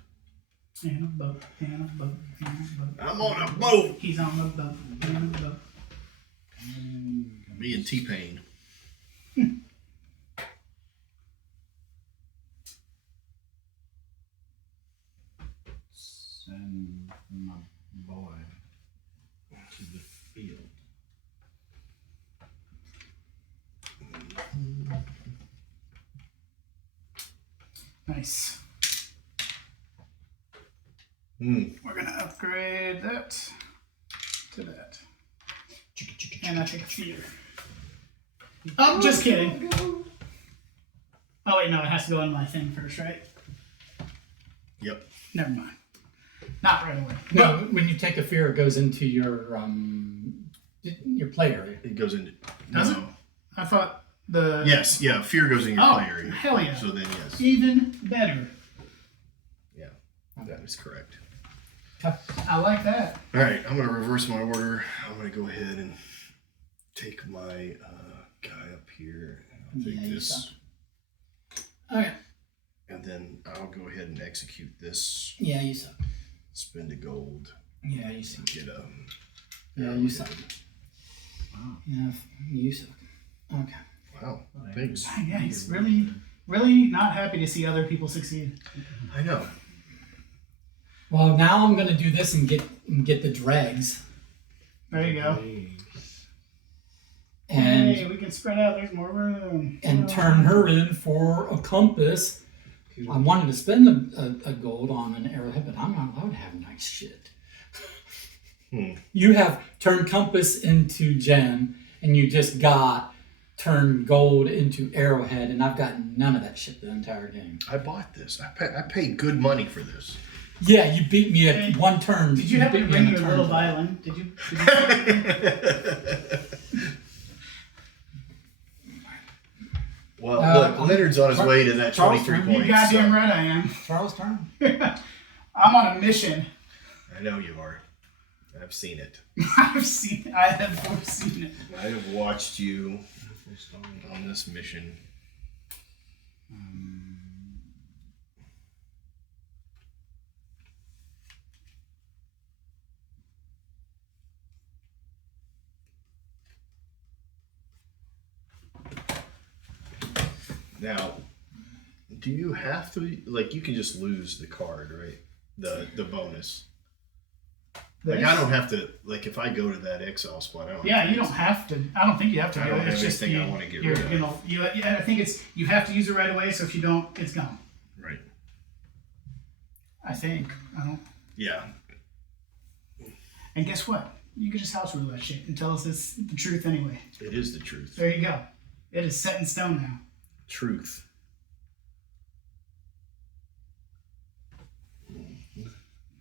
And a boat, and a boat, and a boat. I'm on a boat! He's on the boat. Me and T-Pain. Send my boy to the field. Nice. Mm. We're gonna upgrade that to that. And I take a feeder. Oh, just kidding. Oh wait, no, it has to go in my thing first, right? Yep. Never mind. Not right away. No, when you take a fear, it goes into your play area. It goes into. Does no. it? I thought the... Yes, yeah. Fear goes in your Oh, play area. hell yeah. So then, yes. Even better. Yeah, that is correct. I like that. All right, I'm going to reverse my order. I'm going to go ahead and take my guy up here. And I'll take Yeah, you this. suck. Okay. And then I'll go ahead and execute this. Yeah, you suck. Spend a gold. Yeah, you suck. Get a. Yeah, you suck. Wow. Yeah, you suck. Okay. Wow, thanks. Yeah, he's really, really not happy to see other people succeed. I know. Well, now I'm gonna do this and get the dregs There you go. and Hey, we can spread out. There's more room. and turn her in for a compass. I wanted to spend a gold on an arrowhead, but I'm not allowed to have nice shit. You have turned compass into gem, and you just got turned gold into arrowhead, and I've got none of that shit the entire game. I bought this. I paid good money for this. Yeah, you beat me at one turn. Did you have to beat me bring on a your turn. little violin? Did you Well, Uh, look, Leonard's on his way to that Charles, 23 you You points. goddamn so- right I am. Charles' turn. I'm on a mission. I know you are. I've seen it. I have foreseen it. I have watched you on this mission. Now, do you have to, like, you can just lose the card, right? The bonus. Like, I don't have to, like, if I go to that exile spot, I don't Yeah, have you to. don't have to. I don't think you have to I do don't it. It's have just anything you, I wanna get you're rid of. gonna. I think it's you have to use it right away. So if you don't, it's gone. Right. I think. I don't. Yeah. And guess what? You can just house rule that shit and tell us it's the truth anyway. It is the truth. There you go. It is set in stone now. Truth.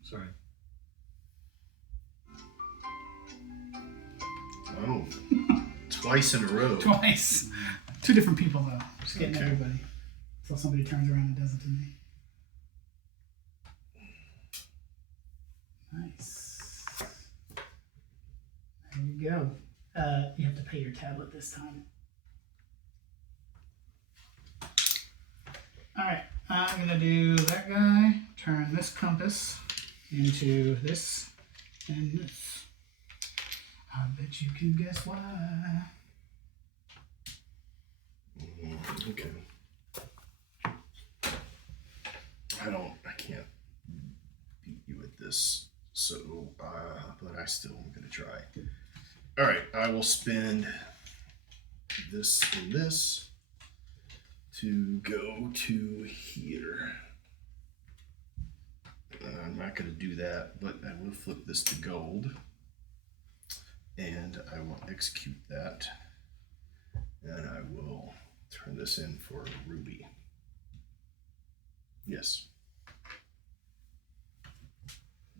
Sorry. Oh. Twice in a row. Twice. Two different people though. Just getting Okay. everybody. Until somebody turns around and does it to me. Nice. There you go. You have to pay your tablet this time. Alright, I'm gonna do that guy, turn this compass into this and this. I bet you can guess why. Okay. I can't beat you at this, so, but I still am gonna try. All right, I will spend this and this to go to here. I'm not gonna do that, but I will flip this to gold. And I will execute that. And I will turn this in for a ruby. Yes.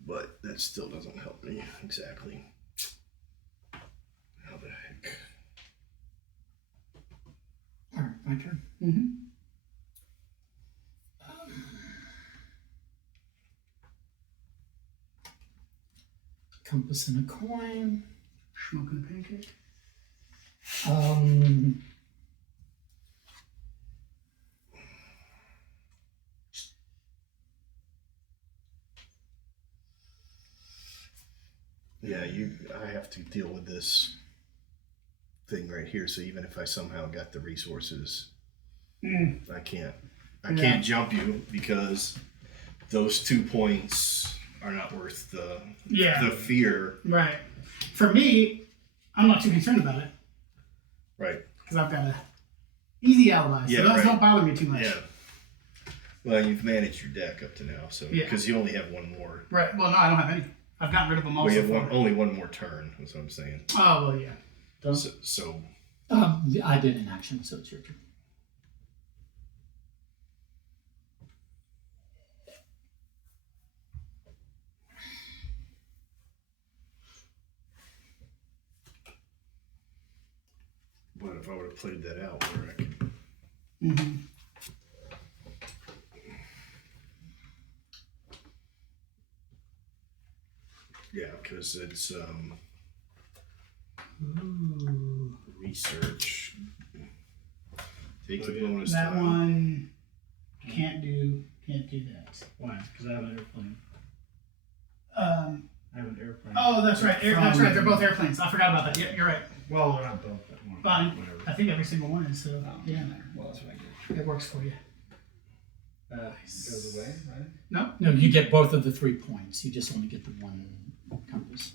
But that still doesn't help me exactly. How the heck? All right, my turn. Mm-hmm. Compass and a coin. Smoking a pancake. Yeah, I have to deal with this thing right here. So even if I somehow got the resources, Mm. I can't jump you because those 2 points are not worth the fear. Right. For me, I'm not too concerned about it Right. because I've got a easy alibi, so Yeah, those right. don't bother me too much. Yeah. Well, you've managed your deck up to now, so Yeah. because you only have one more. Right. Well, no, I don't have any. I've gotten rid of them all. Well, you so have far. only one more turn. That's what I'm saying. Oh well, yeah. So I did an action, so it's your turn. what if I would have played that out where I could? Mm-hmm. Yeah, because it's Ooh. research. Take the Oh, yeah. bonus That tile. one can't do that. Why? Because I have an airplane. I have an airplane. Oh, that's right. That's right. They're both airplanes. I forgot about that. Yep, you're right. Well, they're not both, but one. Fine. Whatever. I think every single one is. So yeah, Well, that's what I get. it works for you. Goes away, right? No. No, you get both of the 3 points. You just only get the one compass.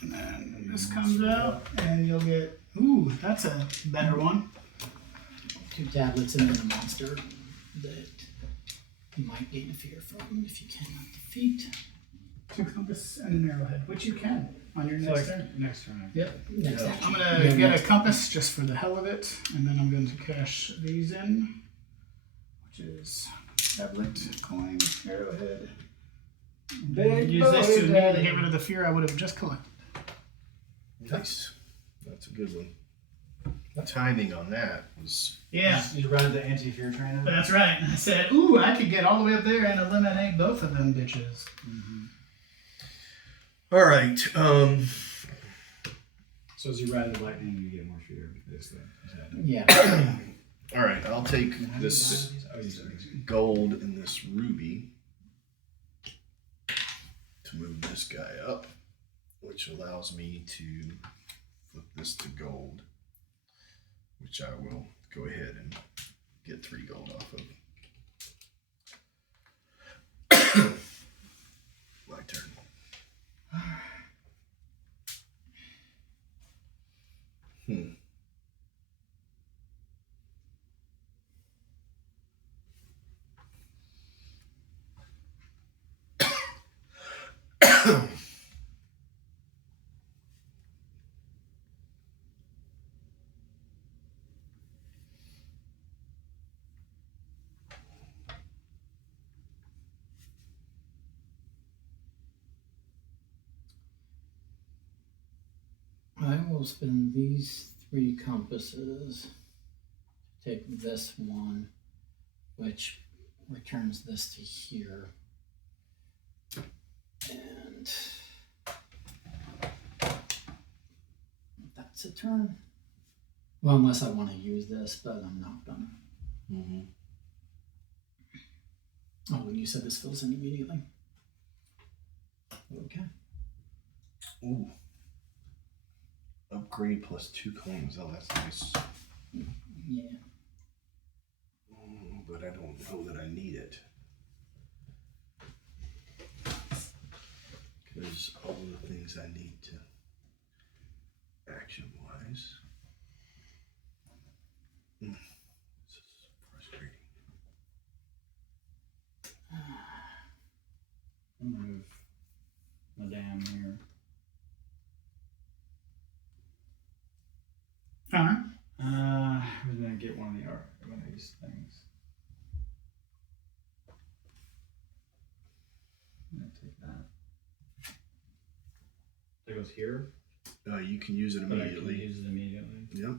And then this comes out, and you'll get. Ooh, that's a better one. 2 tablets and then a monster that you might gain a fear from if you cannot defeat. 2 compass and an arrowhead, which you can on your next turn. Next turn. Yep. Next Yeah. action. I'm gonna get a compass just for the hell of it, and then I'm going to cash these in, which is tablet, coin, arrowhead. Big Use this boy to immediately daddy. get rid of the fear I would have just collected. Nice. That's a good one. The timing on that was. Yeah, You run the anti-fear trainer? that's right. I said, ooh, I could get all the way up there and eliminate both of them bitches. All right. So as you ride the lightning, you get more fear, basically. Yeah. All right. I'll take this gold and this ruby to move this guy up, which allows me to flip this to gold, which I will go ahead and get 3 gold off of. My turn. I will spend these 3 compasses. Take this one, which returns this to here. And that's a turn. Well, unless I want to use this, but I'm not gonna. Mm-hmm. Oh, and you said this fills in immediately. Okay. Ooh. Upgrade plus 2 coins. Oh, that's nice. Yeah. But I don't know that I need it. Because all the things I need to action-wise. This is frustrating. I'll move Madame here. Alright. We're gonna get one of these things. I'm gonna take that. That goes here. You can use it But I can immediately. use it immediately. Yep.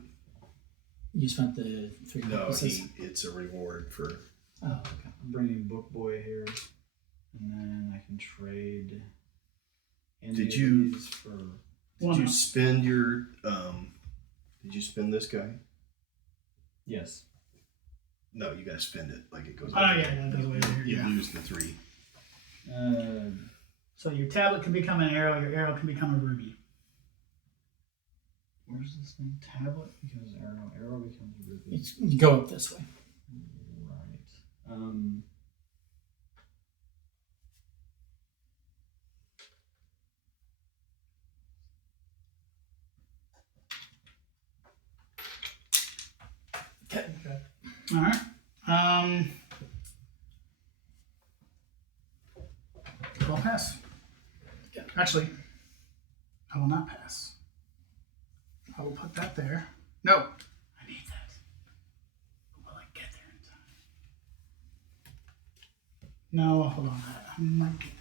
You spent the 3 No, compasses? it's a reward for. Oh, okay. I'm bringing Book Boy here, and then I can trade. Any Did of you- these for? Did you spend your? Did you spend this guy? Yes. No, you gotta spend it. Like it goes. Oh, yeah, that goes away here, You yeah. lose the 3. So your tablet can become an arrow, your arrow can become a ruby. Where's this thing? Tablet becomes arrow. Arrow becomes ruby. You go up this way. Right. Okay. All right. I'll pass. Yeah. Actually, I will not pass. I will put that there. No, I need that. Will I get there in time? No, hold on. I might get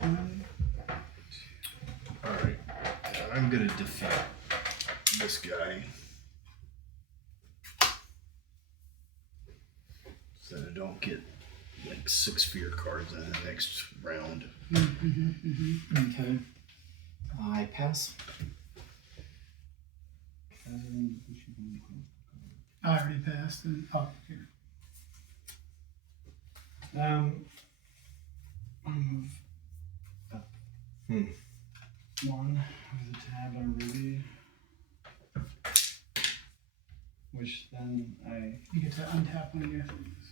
there in time. Alright. I'm gonna defeat this guy. So that I don't get like 6 fear cards in the next round. Okay. I pass. I already passed. Oh, here. I'll move up one with a tab and a ruby. Which then You get to untap one of your things.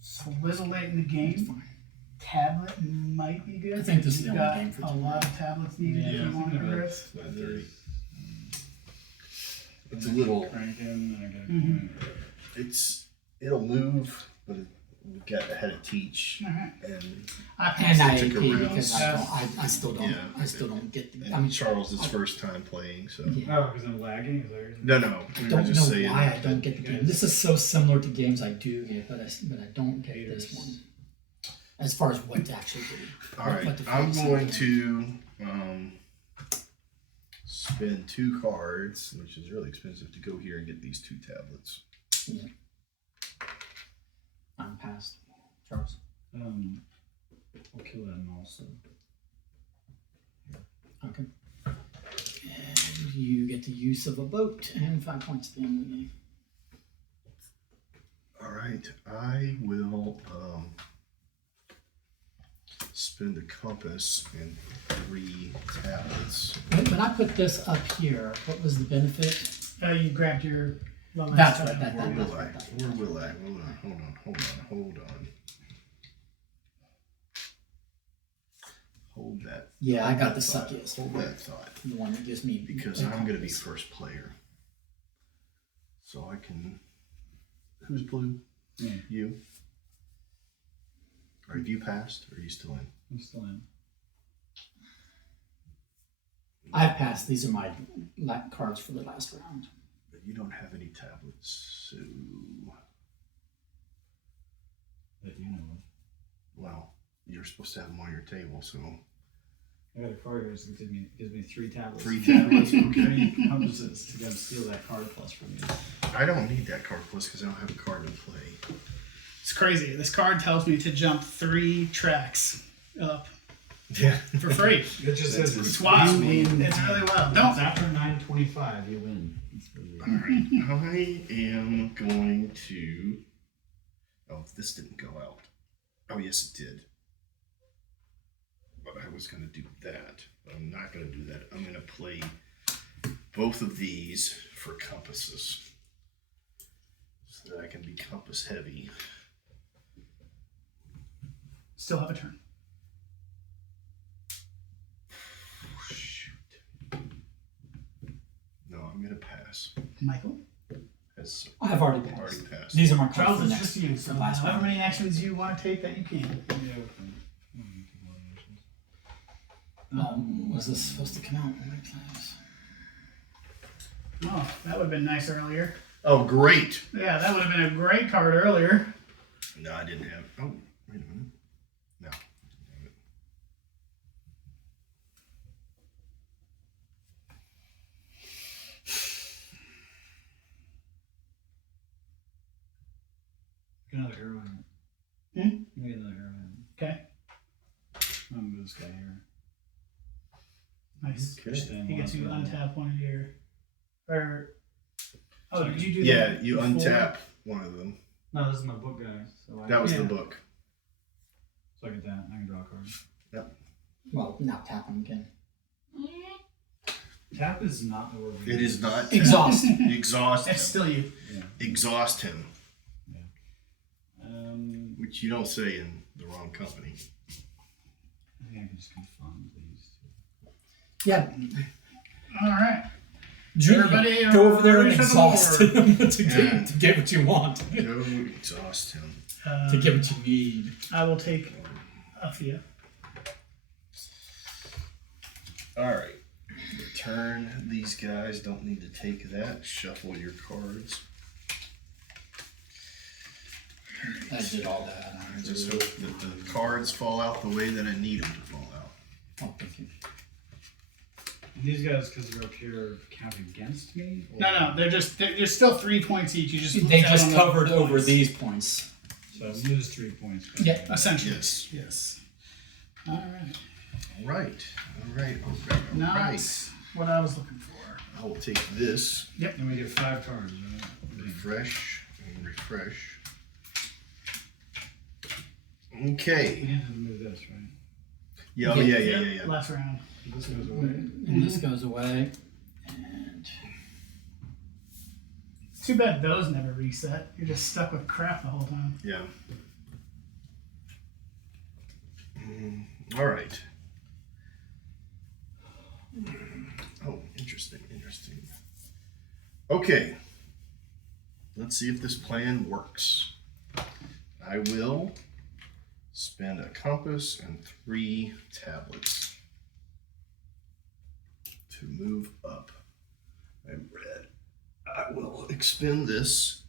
So little late in the game. Tablet might be good. I think this is You've the only got game for a tonight. lot of tablets needed if you want to do it. 9:30. It's a little. crank in and I got a coin. It'll move, but we've got had to teach, Alright. and I And passed. I took a agree round. because I still don't. Yeah. I still don't get the. I and mean, Charles is first time playing, so Yeah. Oh, because I'm lagging? Is that what you're saying? no, I we were don't just know saying why I that don't get the game. This is so similar to games I do get, but I don't get this one. As far as what to actually do. All right, What to I'm focus on. going to spend 2 cards, which is really expensive, to go here and get these 2 tablets. Yeah. I'm past. Charles. I'll kill that and also. Okay. And you get the use of a boat and 5 points at the end of the game. All right, I will spend a compass and 3 tablets. When I put this up here, what was the benefit? You grabbed your. That's right. that. Where will I? Where will I? Hold on. Hold that. Yeah, I got hold the that thought. suckiest. Hold that thought. The one that gives me. Because a I'm going to be compass. first player. So I can. Who's blue? Yeah. You. Or have you passed? Or are you still in? I'm still in. I've passed. These are my cards for the last round. But you don't have any tablets, so. That you know of. Well, you're supposed to have them on your table, so. I got a card here that gives me 3 tablets. 3 tablets? Okay. 3 compasses to go steal that card plus from you. I don't need that card plus because I don't have a card to play. It's crazy. This card tells me to jump 3 tracks up Yeah. for free. It just says It's wild. you win. It's really wild. It's Don't. after 9:25, you win. Alright, I am going to. Oh, this didn't go out. Oh, yes, it did. But I was going to do that. But I'm not going to do that. I'm going to play both of these for compasses so that I can be compass heavy. Still have a turn. Oh, shoot. No, I'm going to pass. Michael? As I've already passed. already passed. These are my cards Charles, for it's next. just you. So the last however round. many actions you want to take that you can. Yeah, Was this supposed to come out in my class? Oh, that would have been nice earlier. Oh, great. Yeah, that would have been a great card earlier. No, I didn't have. Oh, wait a minute. No, I didn't have it. Get another arrowhead. Get another arrowhead. Okay. I'm gonna move this guy here. Nice. Okay. He gets you to untap one of your. Or. Oh, did you do Yeah, that? you before? untap one of them. No, this is my book guy. So That was Yeah. the book. So I get that. I can draw a card. Well, now tap him again. Tap is not the word. we It use. is not. Exhaust. Exhaust him. It's still you. Exhaust him, Um, which you don't say in the wrong company. I think I can just confund these two. Yeah. All right. Junior, Everybody, go over there and reach out the exhaust board. him to Yeah. get what you want. Go exhaust him. To get what you need. I will take a few. All right. Return these guys. Don't need to take that. Shuffle your cards. I did all that. I just hope that the cards fall out the way that I need them to fall out. Oh, thank you. And these guys, because they're up here, count against me? Or- No, they're still 3 points each. You just They lose out just on the covered over points. these points. So I lose 3 points. Yeah. Essentially. Yes. Yes. All right. All right. All right. All right. All Now right. that's what I was looking for. I will take this. And we get 5 cards, right? Refresh and refresh. Okay. We have to move this, right? Yeah. Oh, yeah. Last round. This goes away. And this goes away. And Too bad those never reset. You're just stuck with crap the whole time. Yeah. All right. Oh, interesting. Okay. Let's see if this plan works. I will spend a compass and 3 tablets to move up. I read. I will expend this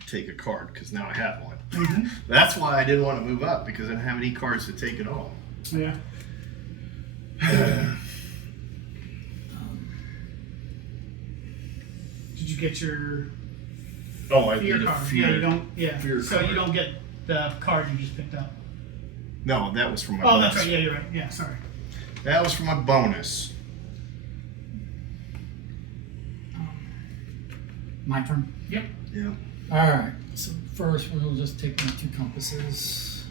to take a card because now I have one. That's why I didn't want to move up because I didn't have any cards to take at all. Yeah. Did you get your Oh, I fear did a card? fear. Yeah, you don't. Yeah. fear So card. you don't get the card you just picked up. No, that was from my Oh, bonus. that's right. Yeah, you're right. Yeah, sorry. That was from my bonus. my turn. Yep. Yeah. Alright. So first we'll just take my 2 compasses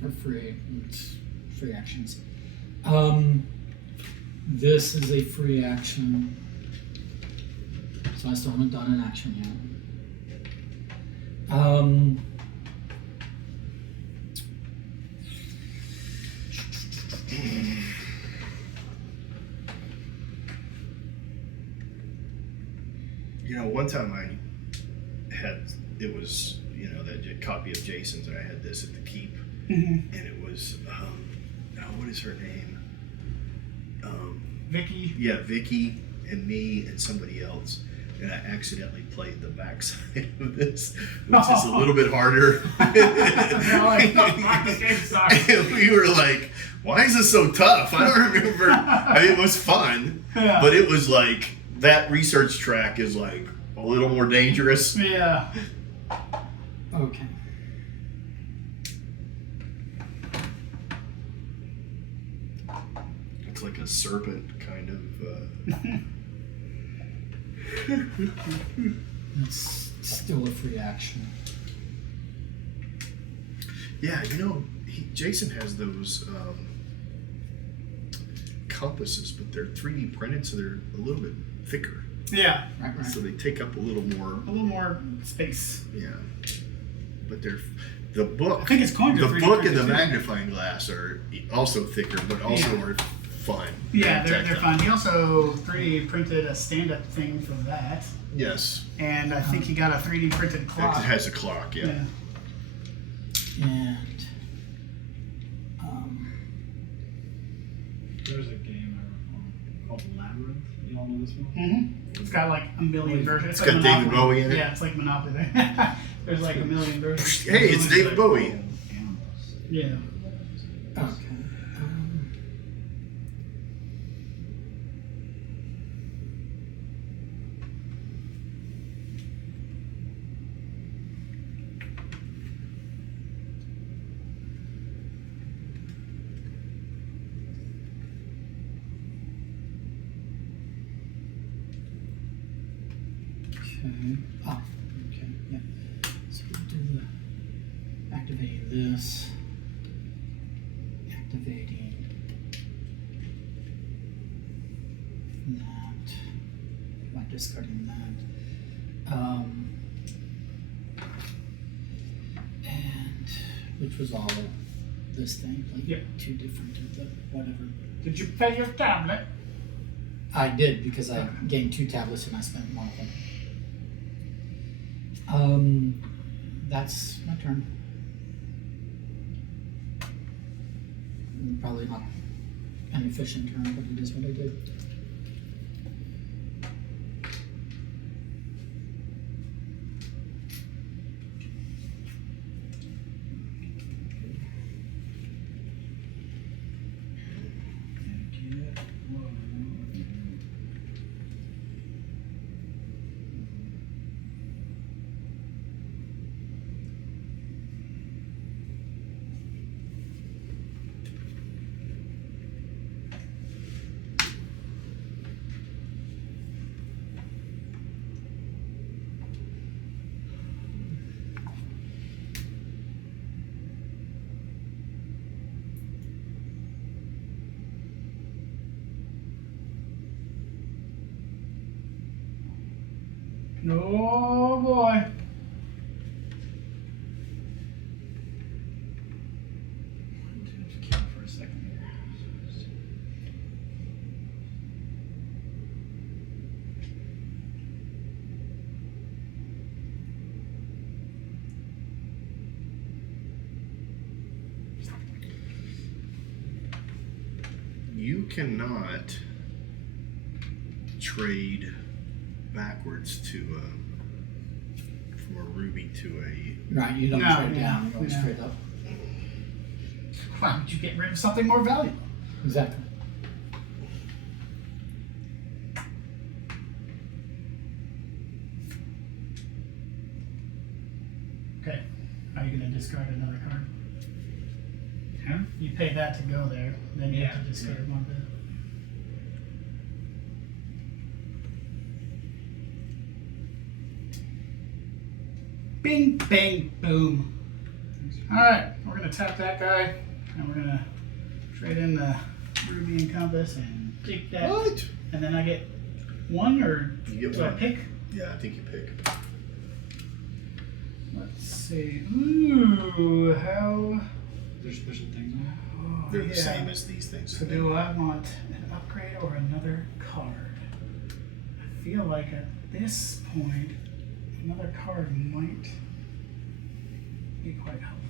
for free. It's free actions. This is a free action. So I still haven't done an action yet. You know, one time I had, it was, you know, that copy of Jason's, and I had this at the keep, and it was, what is her name? Vicky. Yeah, Vicky and me and somebody else. And I accidentally played the backside of this, which is a little bit harder. And we were like, why is this so tough? I don't remember. I mean, it was fun, Yeah. but it was like, that research track is like a little more dangerous. Yeah. Okay. It's like a serpent kind of. It's still a free action. Yeah, you know, Jason has those compasses, but they're 3D printed, so they're a little bit thicker. Yeah. Right. So they take up a little more. A little more space. Yeah, but they're the book. I think it's coins are The 3D book and the printed, too. magnifying glass are also thicker, but also Yeah. are fun. Yeah, and they're tactile. fun. He also 3D printed a stand-up thing for that, Yes, and I think he got a 3D printed clock. it has a clock. Yeah. Yeah. And There's a game I recall called Labyrinth. You all know this one? It's got like a million versions. It's like got David Monopoly. Bowie in it? Yeah, it's like Monopoly. There's like a million versions. Hey, it's David Bowie. Animals. Yeah. okay. Okay. Oh, okay. Yeah. So we'll do the activating this. Activating that. Am I discarding that? And which was all this thing, like Yep. two different of the whatever. Did you pay your tablet? I did because I gained 2 tablets and I spent one of them. That's my turn. Probably not an efficient turn, but it is what I did. Oh boy. Just count for a second here. You cannot trade backwards to from a ruby to a. Right, you don't No, trade yeah, down, you go yeah. straight up. Why would you get rid of something more valuable? Exactly. Okay. Are you going to discard another card? Huh? You pay that to go there, then you have to Yeah. discard one bit. Bing, bang, boom. Alright, we're going to tap that guy, and we're going to trade in the ruby and compass and take that. What? And then I get one, or You get do I one. pick? Yeah, I think you pick. Let's see. Ooh, how. There's special things on it. Oh, They're yeah. the same as these things. So do I want an upgrade or another card? I feel like at this point, another card might be quite helpful.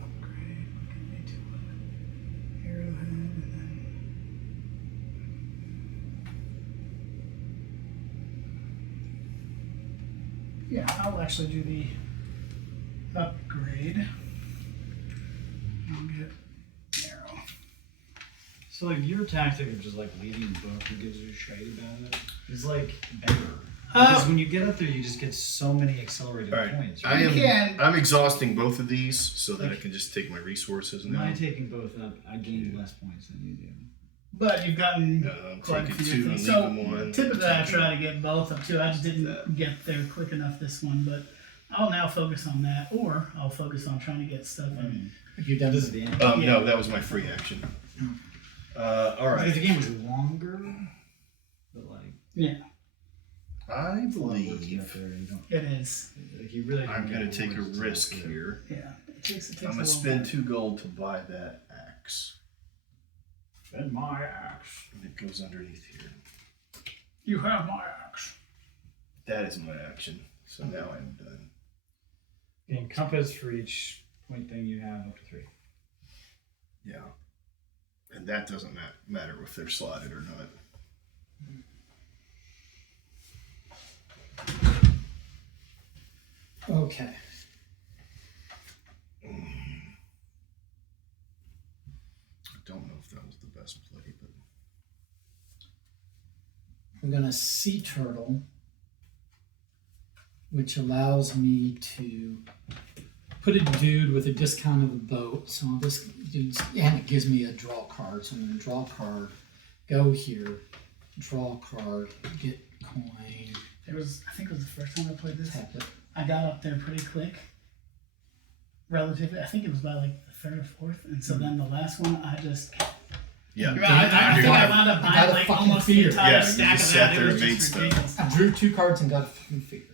Upgrade, get me to an arrowhead, and then yeah, I'll actually do the upgrade. I'll get arrow. So like your tactic of just like leaving the book who gives a shite about it is like better. Because when you get up there, you just get so many accelerated All right, points. I Right? am. I'm exhausting both of these so that I can just take my resources now. Am I taking both up? I gain less points than you do. But you've gotten I'm quite a taking few two and things. leaving So one. typically I Taking- try to get both up too. I just didn't that. get there quick enough this one, but I'll now focus on that, or I'll focus on trying to get stuff in. Have you done This this? is the end. Yeah. No, that was my free action. All Like, if the right. game was longer, but like I a lot of work to believe get there, you don't. It is. Like you really. I'm don't going get to take a words to risk get there. here. Yeah. It takes I'm a going to little spend bit. 2 gold to buy that axe. Spend my axe. And it goes underneath here. You have my axe. That is my action. So now I'm done. Gain compass for each point thing you have up to 3. Yeah. And that doesn't matter if they're slotted or not. Okay. I don't know if that was the best play, but I'm gonna sea turtle, which allows me to put a dude with a discount of a boat. So I'll just, and it gives me a draw card. So I'm gonna draw a card, go here, draw a card, get coin, I think it was the first time I played this. tap it. I got up there pretty quick. Relatively, I think it was by like the third or fourth, and so then the last one I just. Yeah. I think I wound up I got buying a like fucking almost the fear. entire Yeah, you stack just of sat that. there It was and just made ridiculous. I drew 2 cards and got a fucking figure.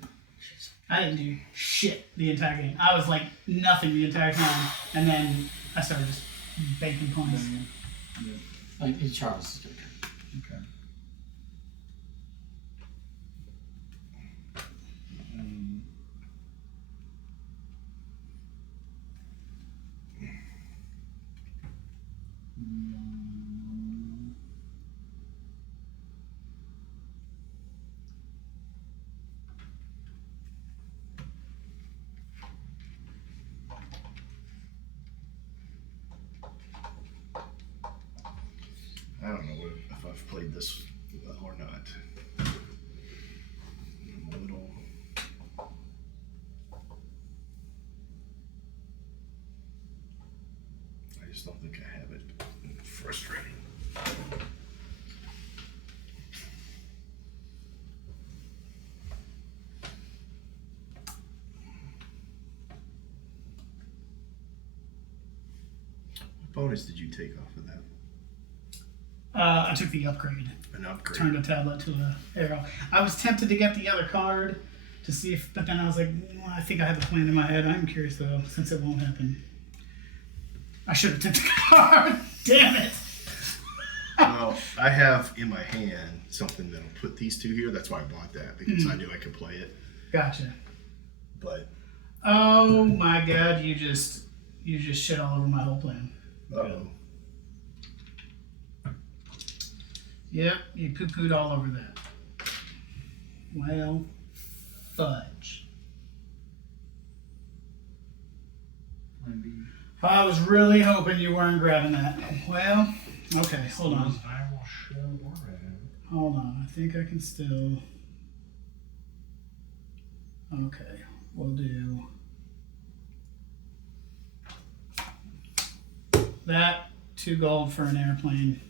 I didn't do shit the entire game. I was like nothing the entire time, and then I started just banking coins. Like, Charles is good. Okay. I don't know if I've played this well or not. I'm a little. I just don't think I have it. It's frustrating. What bonus did you take off of that? I took the upgrade. An upgrade. Turned a tablet to an arrow. I was tempted to get the other card to see if, but then I was like, well, I think I have a plan in my head. I'm curious though, since it won't happen. I should have took the card. Damn it. Well, I have in my hand something that'll put these two here. That's why I bought that, because I knew I could play it. Gotcha. But Oh my god, you just shit all over my whole plan. uh-oh. Yep, you poo-pooed all over that. Well, fudge. I was really hoping you weren't grabbing that. Well, okay, hold on. I will show Orville. Hold on, I think I can still. Okay, we'll do that. 2 gold for an airplane.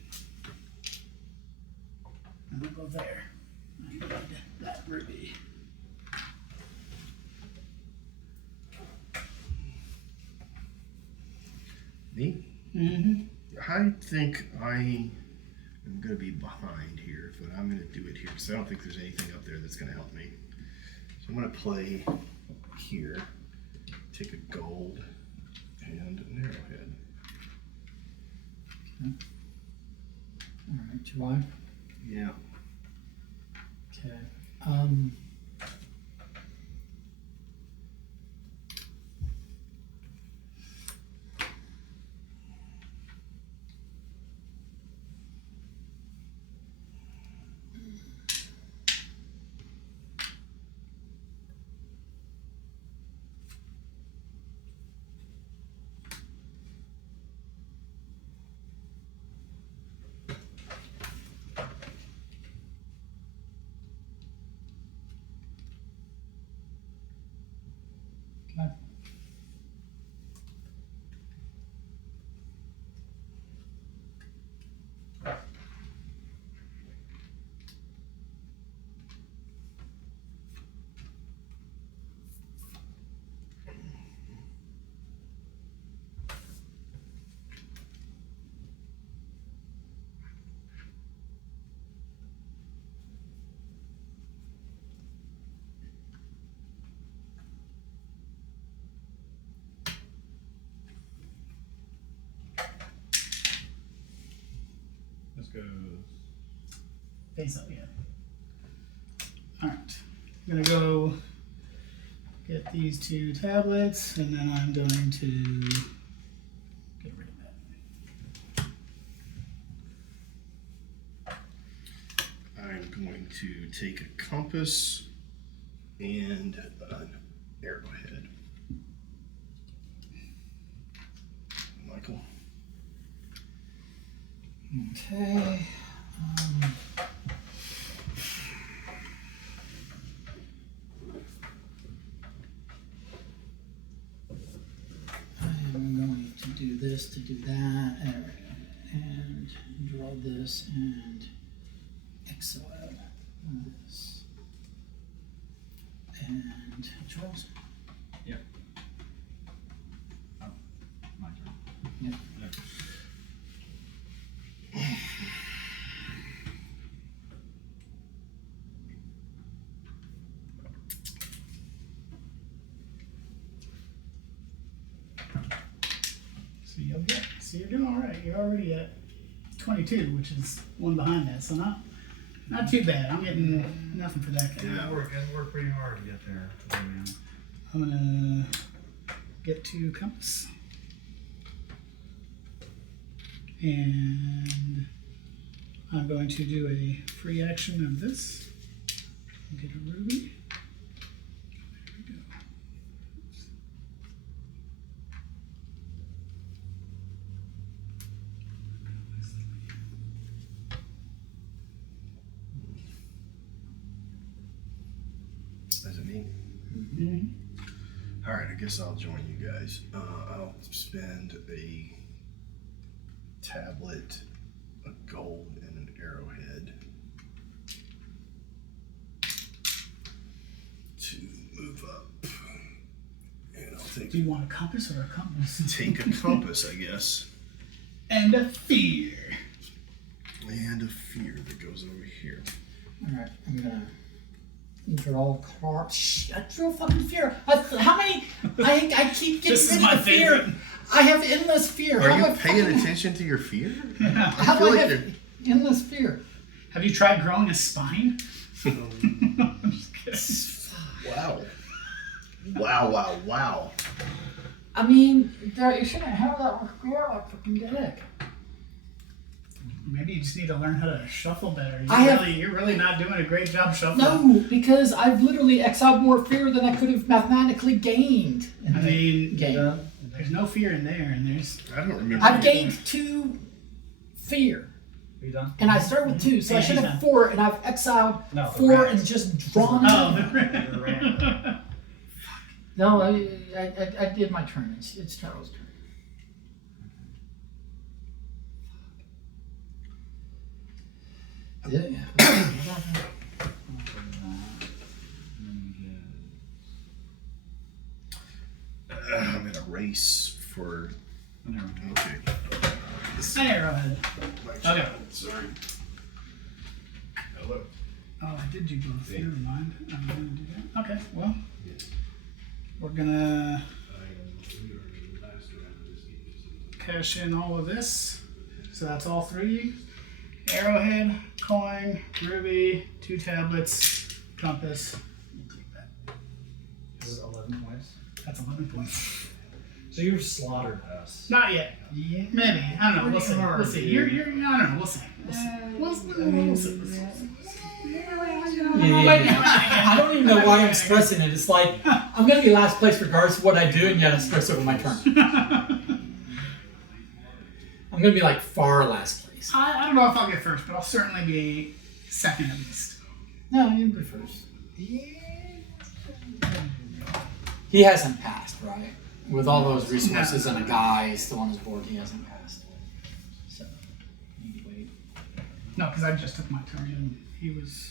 And we'll go there. I need that ruby. Me? Mm-hmm. I think I am going to be behind here, but I'm going to do it here because I don't think there's anything up there that's going to help me. So I'm going to play here, take a gold and an arrowhead. Alright, 2 wide. Yeah. Okay. Okay. This goes. Face up, yeah. Alright. I'm gonna go get these 2 tablets, and then I'm going to get rid of that. I'm going to take a compass and an arrowhead. Michael? Okay. I am going to do this to do that. and draw this and exile this. And Charles. Yep. Oh, my turn. Yep. Yep. So you're doing all right. You're already at 22, which is one behind that. So not too bad. I'm getting nothing for that guy. Yeah. I work pretty hard to get there. Man. I'm gonna get to compass, and I'm going to do a free action of this. Get a ruby. There we go. Is it me? Mhm. All right, I guess I'll join you guys. I'll spend a tablet, a gold, and an arrowhead to move up. And I'll Do you want a compass or a compass? take a compass, I guess, And a fear. and a fear that goes over here. Alright, I'm gonna draw cards. Shh, I drew fucking fear. How many? I keep getting This is rid my of the fear. favorite. I have endless fear. Are How you do I paying fucking- attention to your fear? How feel do I like have endless fear? Have you tried growing a spine? I'm just kidding. Wow. Wow, wow, wow. I mean, you shouldn't have that with fear like fucking dick. Maybe you just need to learn how to shuffle better. You're really not doing a great job shuffling. No, because I've literally exiled more fear than I could have mathematically gained in I the mean, game. there's no fear in there, and there's. I don't remember. I've gained 2 fear, Are you done? and I started with 2, so I Yeah, should he's have done. 4, and I've exiled No, the 4 rats. and just drawn Oh, them. The ram. No, I did my turn. It's Charles' turn. Yeah. I'm in a race for. Okay. Arrowhead. Okay. Sorry. Hello. Oh, I did do both. Never mind. I'm gonna do that. Okay. Well, we're gonna cash in all of this. So that's all 3. Arrowhead, coin, ruby, 2 tablets, compass. We'll take that. Is it 11 points? That's 11 points. So you've slaughtered us. Not yet. Yeah. Maybe. I don't know. We'll see. Pretty hard, We'll see. dude. I don't know. We'll see. We'll see. I don't even know why I'm stressing it. It's like I'm gonna be last place regardless of what I do, and yet I stress over my turn. I'm gonna be like far last place. I don't know if I'll get first, but I'll certainly be second at least. No, you'll be first. He hasn't passed, right? With all those resources and a guy still on his board, he hasn't passed. So, need to wait. No, because I just took my turn and he was.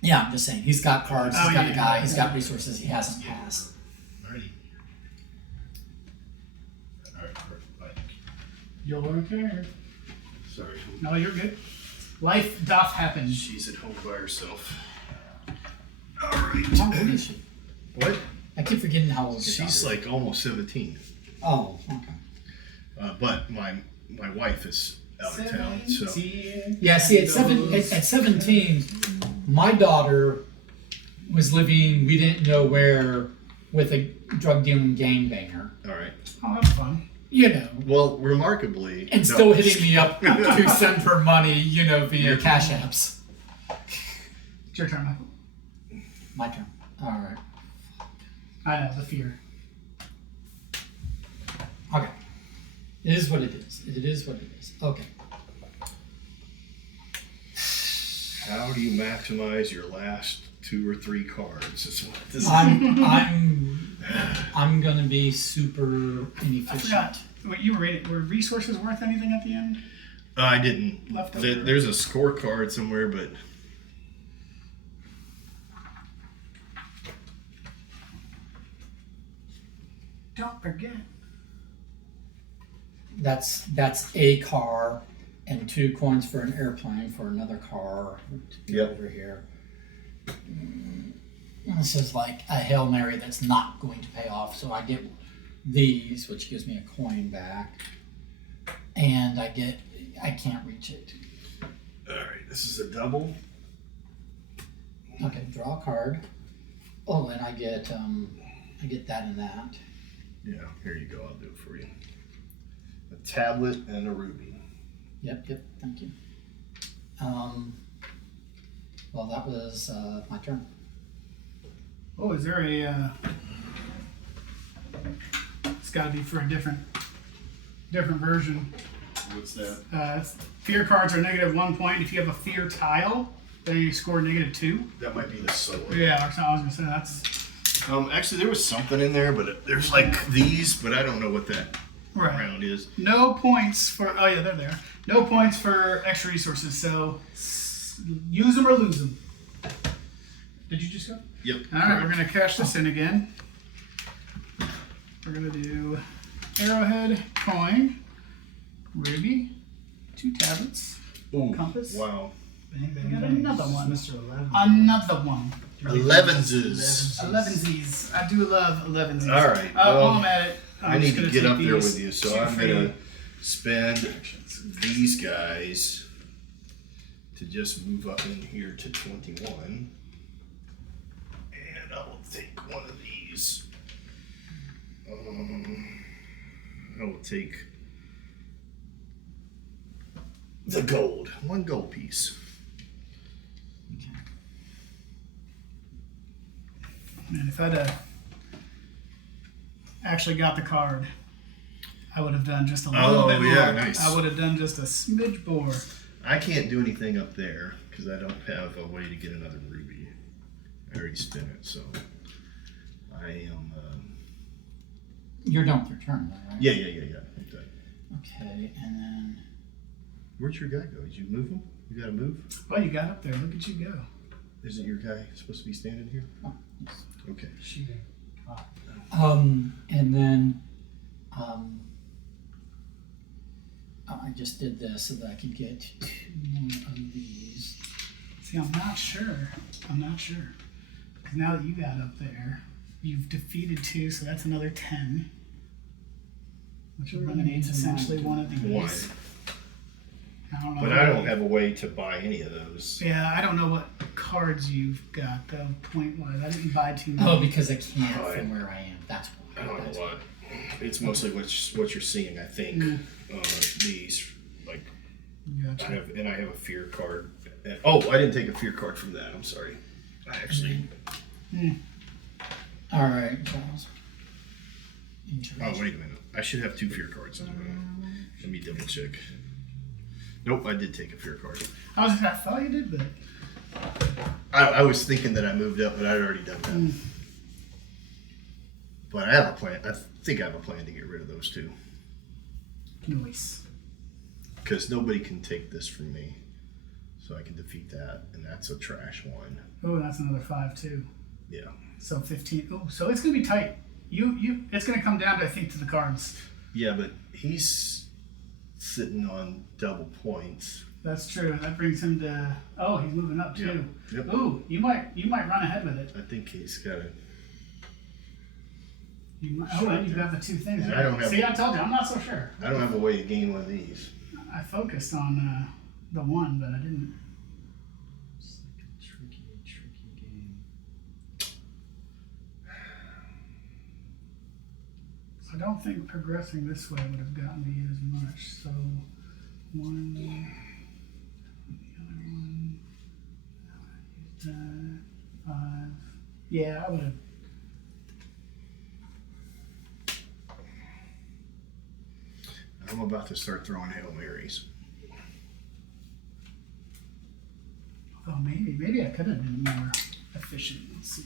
Yeah, I'm just saying. He's got cards, he's Oh, got yeah, a guy, yeah. he's got resources, he hasn't passed. Alrighty. Alright, bye. You're okay. Sorry. No, you're good. Life doth happen. She's at home by herself. Alright. How old is she? What? I keep forgetting how old she She's is. like almost 17. Oh, okay. But my wife is out of town, so. Yeah, see, at 17, my daughter was living, we didn't know where, with a drug dealing gangbanger. Alright. Oh, that's fun. You know. Well, remarkably. And no. still hitting me up to send her money, you know, via Cash Apps. It's your turn, Michael. My turn. Alright. I know, the fear. Okay. It is what it is. It is what it is. Okay. How do you maximize your last 2 or 3 cards? Is what this is. I'm gonna be super I inefficient. forgot. what you were reading, were resources worth anything at the end? I didn't. Left over. There's a scorecard somewhere, but Don't forget. That's a car and 2 coins for an airplane for another car. Yep. Over here. This is like a Hail Mary that's not going to pay off. So I get these, which gives me a coin back. And I can't reach it. all right. This is a double. Okay, draw a card. Oh, and I get that and that. Yeah, here you go. I'll do it for you. A tablet and a ruby. Yep, thank you. Well, that was my turn. Oh, is there a? It's got to be for a different version. What's that? Fear cards are -1 point. If you have a fear tile, then you score -2. That might be the sword. Yeah, or something. I was gonna say that's Actually, there was something in there, but there's like these, but I don't know what that right. round is. No points for. Oh yeah, they're there. No points for extra resources. So use them or lose them. Did you just go? Yep. All right, we're gonna cash this in again. We're gonna do arrowhead, coin, ruby, 2 tablets, Ooh, compass. wow. Bang, bang, We got bang. another one. Mr. 11. Another one. 11s. 11sies. I do love 11sies. All right, While well, I'm at it, I I'm need just to gonna get take up there these with you, so 2 I'm free gonna spend actions. these guys to just move up in here to 21, and I will take one of these. I will take the gold, 1 gold piece. Man, if I'd actually got the card, I would have done just a little Oh, bit more. yeah, nice. I would have done just a smidge more. I can't do anything up there because I don't have a way to get another ruby. I already spent it, so I am. You're done with your turn, then, right? Yeah. I'm done. Okay, and then Where'd your guy go? Did you move him? You got to move? Well, you got up there. Look at you go. Isn't your guy supposed to be standing here? oh, yes. Okay. Shooting. And then I just did this so that I could get 2 more of these. See, I'm not sure. Because now that you got up there, you've defeated 2, so that's another 10. Which eliminates essentially one of these. One. I don't know. But I don't have a way to buy any of those. Yeah, I don't know what cards you've got though, point wise. I didn't buy too many. Oh, because I can't Oh, from where I am. That's why. I don't That's know what. It's mostly what you're seeing, I think. These, like, Gotcha. I have a fear card. Oh, I didn't take a fear card from that. I'm sorry. I actually. All right, Charles. Oh, wait a minute. I should have 2 fear cards as well. Let me double check. Nope, I did take a fear card. I thought you did, but I was thinking that I moved up, but I'd already done that. But I have a plan. I think I have a plan to get rid of those 2. noise. Because nobody can take this from me. So I can defeat that. And that's a trash one. Oh, that's another 5 too. Yeah. So 15. Oh, so it's gonna be tight. It's gonna come down to, I think, to the cards. Yeah, but he's sitting on double points. That's true. That brings him to. Oh, he's moving up too. Yep. Ooh, you might run ahead with it. I think he's got a. And you've got the 2 things. And I don't have- See, I told you, I'm not so sure. I don't have a way to gain one of these. I focused on the 1, but I didn't. It's like a tricky game. I don't think progressing this way would have gotten me as much. So 1, the other one, 5. Yeah, I would have. I'm about to start throwing Hail Marys. Oh, maybe I could have been more efficient. Let's see.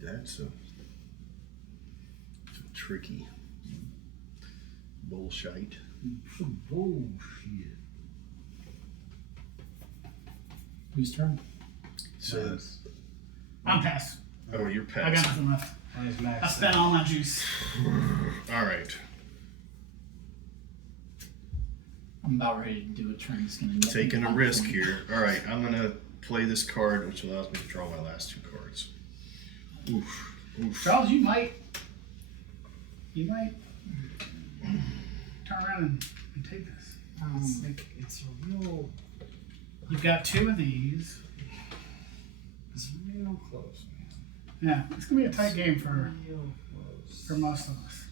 That's some tricky bullshit. Bullshit. Whose turn? So, I'm past. oh, you're I got past. nothing left. Mine's max. I spent all my juice. All right. I'm about ready to do a turn. It's gonna get Taking me a one risk point. here. All right, I'm gonna play this card, which allows me to draw my last 2 cards. Oof. Oof. Charles, you might turn around and take this. It's like, it's a real, You've got 2 of these. it's real close, Yeah, it's gonna be a tight game for man. Real close. most of us.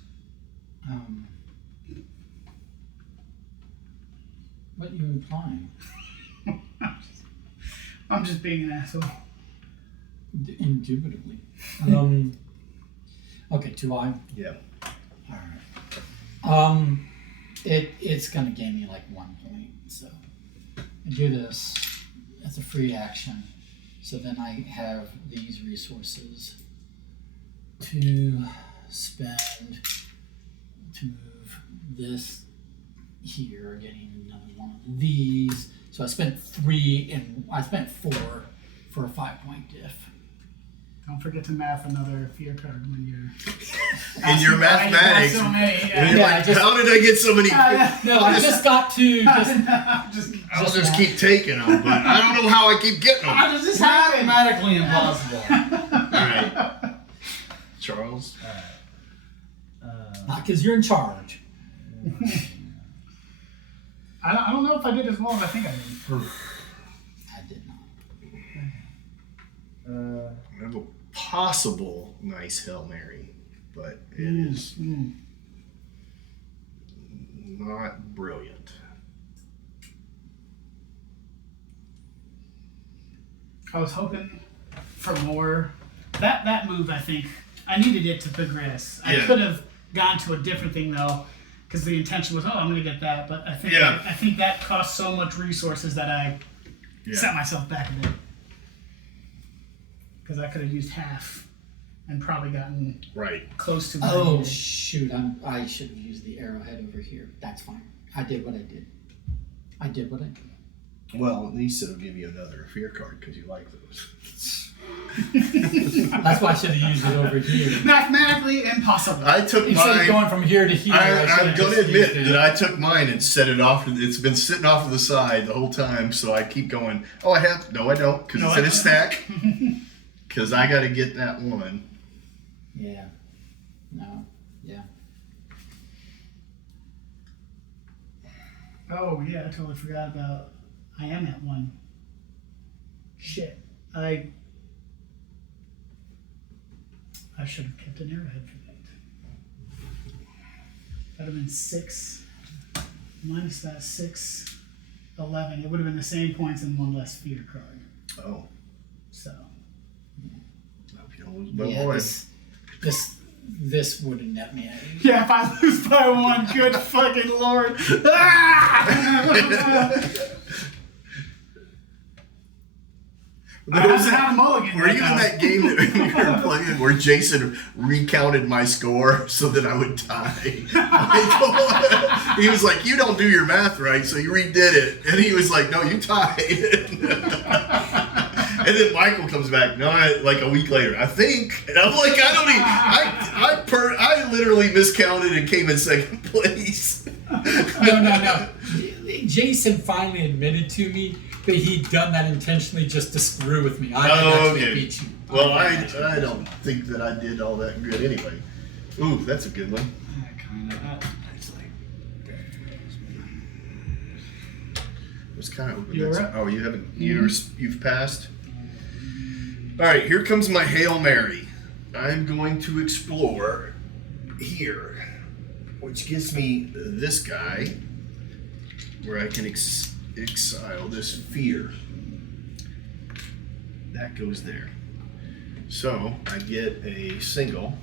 What are you implying? I'm just being an asshole. Indubitably. Okay, 2i. Yeah. All right. It's gonna gain me like 1 point. So I do this. That's a free action. So then I have these resources to spend to move this here, getting another one of these. So I spent 3 and I spent 4 for a 5-point diff. Don't forget to math another fear card when you're In your asking why you got mathematics, So many, and yeah. you're Yeah, like, I just- how did I get so many? No, I just got to I'll just keep taking them, but I don't know how I keep getting them. How does this happen? Mathematically impossible. All right, Charles. because you're in charge. I don't know if I did as well as I think I did. I did not. I have a possible nice Hail Mary, but it is not brilliant. I was hoping for more. That move, I think, I needed it to progress. I Yeah. could have gone to a different thing though, because the intention was, oh, I'm going to get that. But I think Yeah. I think that cost so much resources that I set myself back a bit. Because I could have used half and probably gotten Right. close to what I Oh needed. shoot! I should have used the arrowhead over here. That's fine. I did what I did. I did what I did. Well, at least it'll give you another fear card because you like those. That's why I should have used it over here. Mathematically impossible. I took Instead of mine. going from here to here, I'm going to admit that I took mine and set it off. It's been sitting off to the side the whole time, so I keep going, oh, I have. No, I don't, because No, it's I in a don't. stack. Because I got to get that one. Yeah. No. Yeah. Oh yeah, I totally forgot about. I am at 1. Shit, I should have kept an arrowhead for that. That'd have been 6 minus that 6, 11. It would have been the same points and 1 less fear card. Oh, So hope you don't lose by Yeah. one. This would have net me. yeah, if I lose by 1, good fucking lord. Ah! I haven't had a mulligan Were yet, you in though. that game that we were playing where Jason recounted my score so that I would tie? He was like, you don't do your math right, so you redid it. And he was like, no, you tied. And then Michael comes back, no, like a week later, I think. And I'm like, I don't even, I literally miscounted and came in second place. No. Jason finally admitted to me that he'd done that intentionally just to screw with me. I didn't actually okay. beat you. Well, didn't actually I beat don't think that I did all that good anyway. Ooh, that's a good one. Kind of. It's like, It was kind of. You were up? Oh, you haven't. You've passed. All right, here comes my Hail Mary. I'm going to explore here, which gives me this guy, where I can exile this fear. That goes there. So I get a single,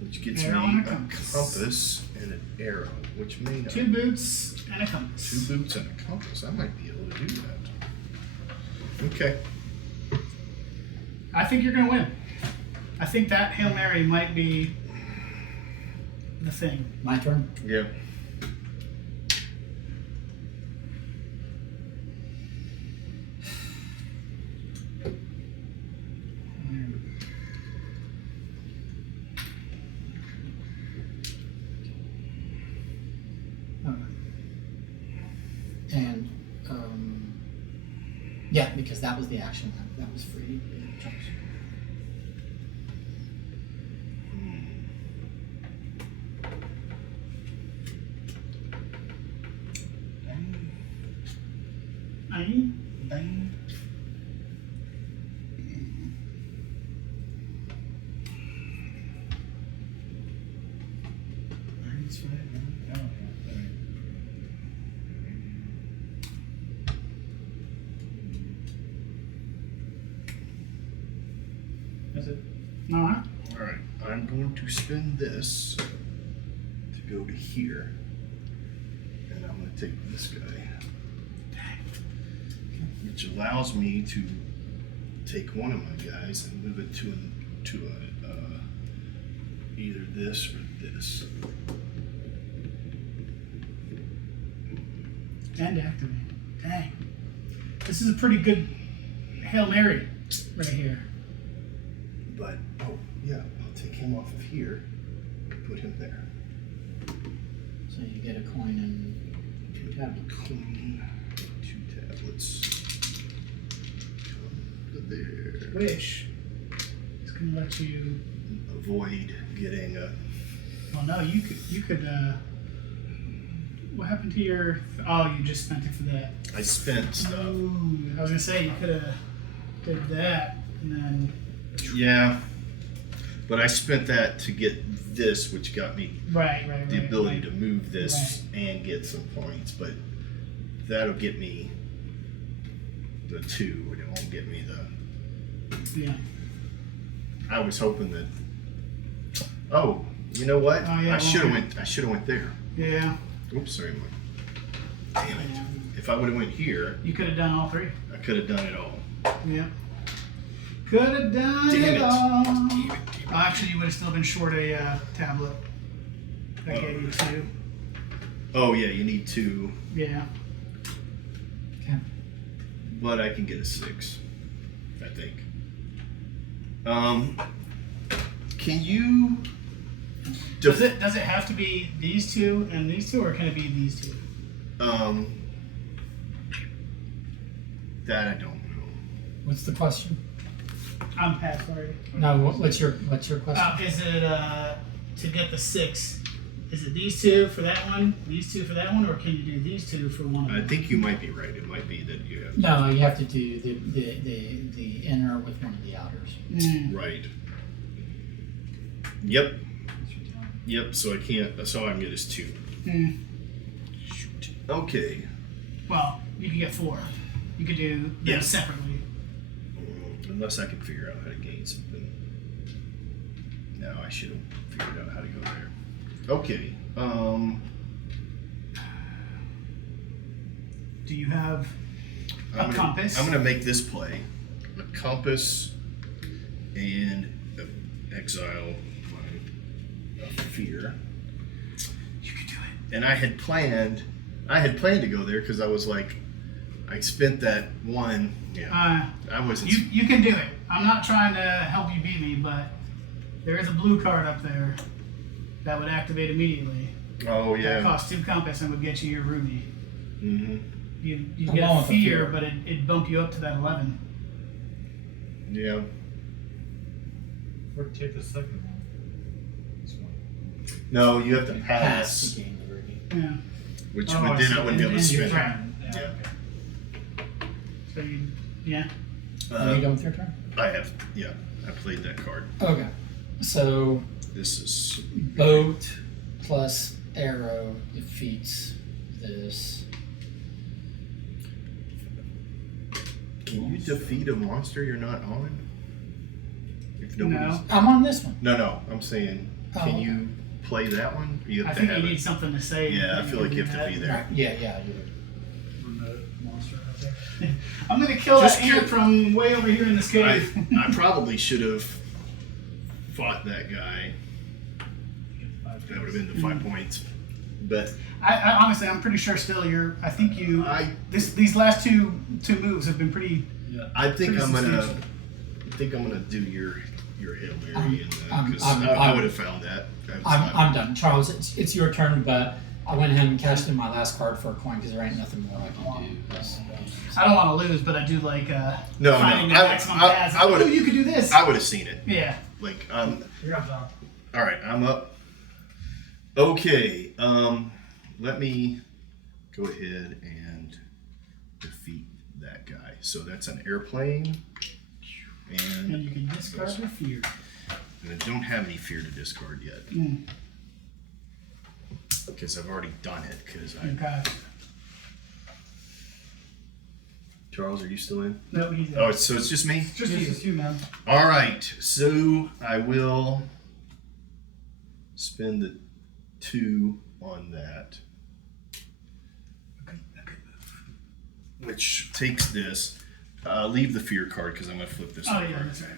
which gets Arrow me and a a compass. compass and an arrow, which may not. 2 boots and a compass. 2 boots and a compass. I might be able to do that. Okay. I think you're gonna win. I think that Hail Mary might be the thing. My turn. Yeah. And yeah, because that was the action that was free. Bang, bang. That's it. All right. All right. I'm going to spend this to go to here, and I'm going to take this guy, which allows me to take one of my guys and move it to either this or this. And activate. Dang. This is a pretty good Hail Mary right here. But oh yeah, I'll take him off of here, put him there. So you get a coin and 2 tablets. Coin, 2 tablets. Come to there. Which is gonna let you. Avoid getting a. Well, no, you could. What happened to your? Oh, you just spent it for that. I spent stuff. Ooh, I was gonna say you could have did that and then. Yeah, but I spent that to get this, which got me Right. the ability to move this and get some points. But that'll get me the 2, and it won't get me the. Yeah. I was hoping that. Oh, you know what? Oh, yeah, I should have okay. went. I should have went there. Yeah. Oops, sorry, Mike. Damn it! If I would have went here, You could have done all 3. I could have done it all. Yeah. Could have done Damn it. all. Damn it. Oh, actually, you would have still been short a tablet. That gave you 2. Oh yeah, you need 2, Yeah. Okay. but I can get a 6. I think. Can you? Does it have to be these 2 and these 2, or can it be these 2? That I don't know. What's the question? I'm past already. No, what's your question? Is it to get the 6? Is it these 2 for that one, these 2 for that one, or can you do these 2 for one of I them? think you might be right. It might be that you have. No, you have to do the inner with one of the outers. Right. Yep. Yep. So I can't. That's all I can get is 2. Shoot. Okay. Well, you could get 4. You could do them Yeah. separately. Unless I can figure out how to gain something. No, I should have figured out how to go there. Okay. Do you have a compass? I'm gonna make this play. A compass and exile my fear. You could do it. And I had planned to go there because I was like, I spent that 1. Yeah. I wasn't. You can do it. I'm not trying to help you beat me, but there is a blue card up there that would activate immediately. Oh That yeah. costs 2 compass and would get you your ruby. Mm-hmm. You Along get with the fear, fear. but it'd bump you up to that 11. Yeah. Or take the second one. This one. No, you have to Pass pass, to gain the ruby. Yeah. which Oh, would I then see. I wouldn't be able to And spend you're it. trying. Yeah. Yeah. Okay. So you, yeah. Are you done with your turn? I have. Yeah. I played that card. Okay. So This is. boat plus arrow defeats this. Can you defeat a monster you're not on? If nobody's. No. I'm on this one. No. I'm saying, Oh, can okay. you play that one? You I have to think you have need it. something to say. Yeah, I that feel like can you do have to that. be there. Right. Yeah, you would. Remote monster out there. I'm gonna kill Just that ant from way over here in this cave. I probably should have fought that guy. That would have been the 5 points. But I honestly, I'm pretty sure still I think you. These last two moves have been pretty. Yeah. I think Pretty I'm gonna. substantial. I think I'm gonna do your Hail Mary, because I'm- I would have found that. I'm done. Charles, it's your turn, but I went ahead and cashed in my last card for a coin because there ain't nothing more I can do. I don't want to lose, but I do like No, finding no, the maximum paths. I would. Oh, you could do this. I would have seen it. Yeah. Like, You're up, Tom. all right, I'm up. Okay, let me go ahead and defeat that guy. So that's an airplane, And and you can discard your fear. I don't have any fear to discard yet Mm. because I've already done it. Because Okay. Charles, are you still in? No, he's Oh, so it's just me. just This you. is you, man. All right, so I will spend the 2 on that, Okay. which takes this. Leave the fear card because I'm going to flip this Oh over. yeah, that's right.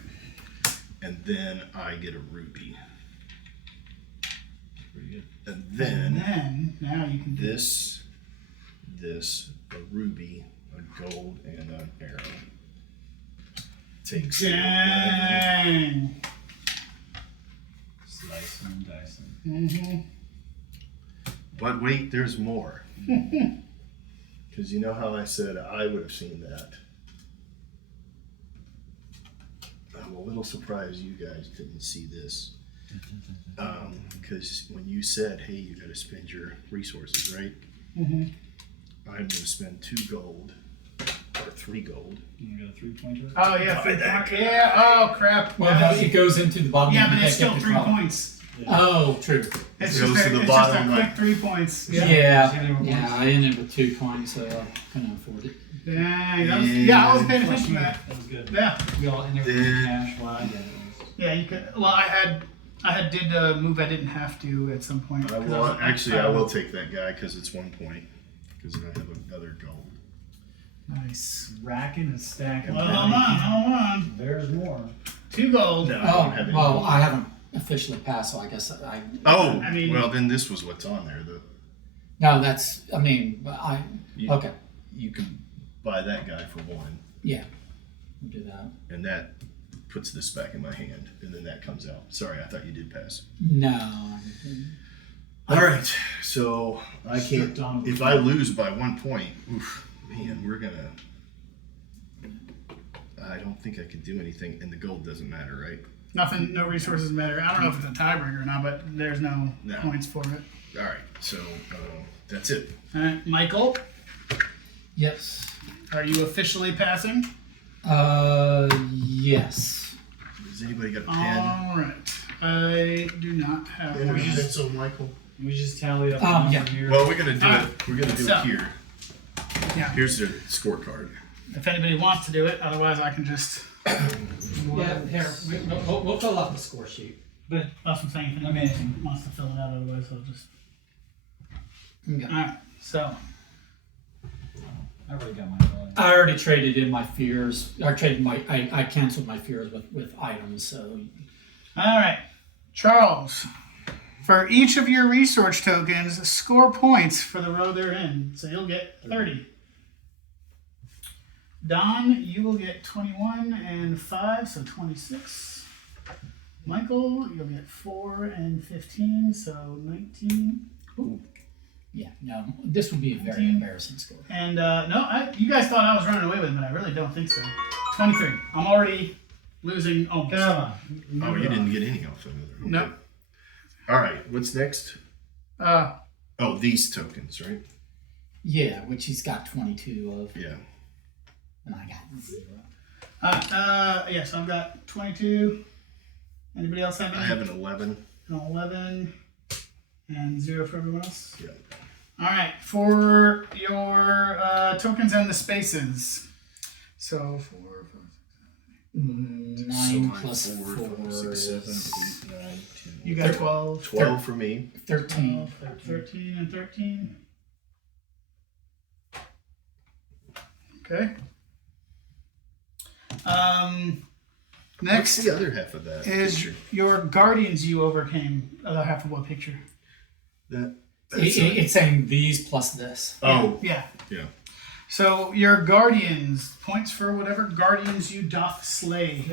And then I get a ruby. Pretty good. And And then then now you can do this, a ruby, a gold, and an arrow. Takes the 11. Dang. Slicing and dicing. Mm-hmm. But wait, there's more. Because you know how I said I would have seen that. I'm a little surprised you guys didn't see this. Because when you said, hey, you got to spend your resources, right? Mm-hmm. I'm going to spend 2 gold, or 3 gold. You got a 3-pointer? Oh yeah, Buy that. yeah. Oh crap. Well, it goes into the bottom. Yeah, and but you it's can't still get the 3 problem. points. Oh, true. It's Goes just to the it's bottom, just a quick like- 3 points. Yeah, I ended with 2 coins, so I couldn't afford it. Dang. Yeah, I was paying attention to that. That was good. Yeah. We all ended with cash. Well, I did. Yeah, you could. Well, I did a move I didn't have to at some point. 'cause I was- Actually, I will take that guy because it's 1 point. Because I have another gold. Nice. Racking and stacking. Well, hold on. There's more. 2 gold. No, I Oh, don't have any well, gold. I haven't officially passed, so I guess I. Oh, I mean- well, then this was what's on there. No, You, okay, You can buy that guy for 1. yeah, we'll do that. And that puts this back in my hand. And then that comes out. Sorry, I thought you did pass. No. All right, so I can't. Stripped on If I lose by 1 point, oof, man, we're gonna. I don't think I can do anything, and the gold doesn't matter, right? Nothing. No resources matter. I don't know if it's a tiebreaker or not, but there's no No. points for it. All right, so that's it. All right, Michael, Yes. are you officially passing? Yes. Has anybody got a pen? All right. I do not have one. pencil, Michael. We just tally up Yeah. from here. Well, we're gonna do All it. right. We're gonna do So- it here. Yeah. Here's the scorecard. If anybody wants to do it, otherwise I can just. Yeah, here, we'll fill out the score sheet. But that's what I'm saying. If anybody wants to fill it out, otherwise I'll just. Okay. All right. So. I already got mine going. I already traded in my fears. I canceled my fears with items, so. All right, Charles. For each of your resource tokens, score points for the row they're in. So you'll get 30. Don, you will get 21 and 5, so 26. Michael, you'll get 4 and 15, so 19. Yeah, no, this would be a very embarrassing score. And you guys thought I was running away with it, but I really don't think so. 23. I'm already losing almost. Come on. Oh, you didn't get any off of it. Okay. No. All right, what's next? Oh, these tokens, right? Yeah, which he's got 22 of, Yeah. and I got 0. Yes, I've got 22. Anybody else have any? I have an 11. An 11 and 0 for everyone else. Yeah. All right, for your tokens and the spaces. So 4, 5, 9 So plus 4, 4 5, 6, 7, is 8, 9, 10. you got 12. 12 for me. 13. 13 and 13. Okay. What's Next the other half of that is picture? your guardians you overcame. Other half of what picture? It's saying these plus this. Oh, Yeah. yeah. So your guardians, points for whatever guardians you doth slay.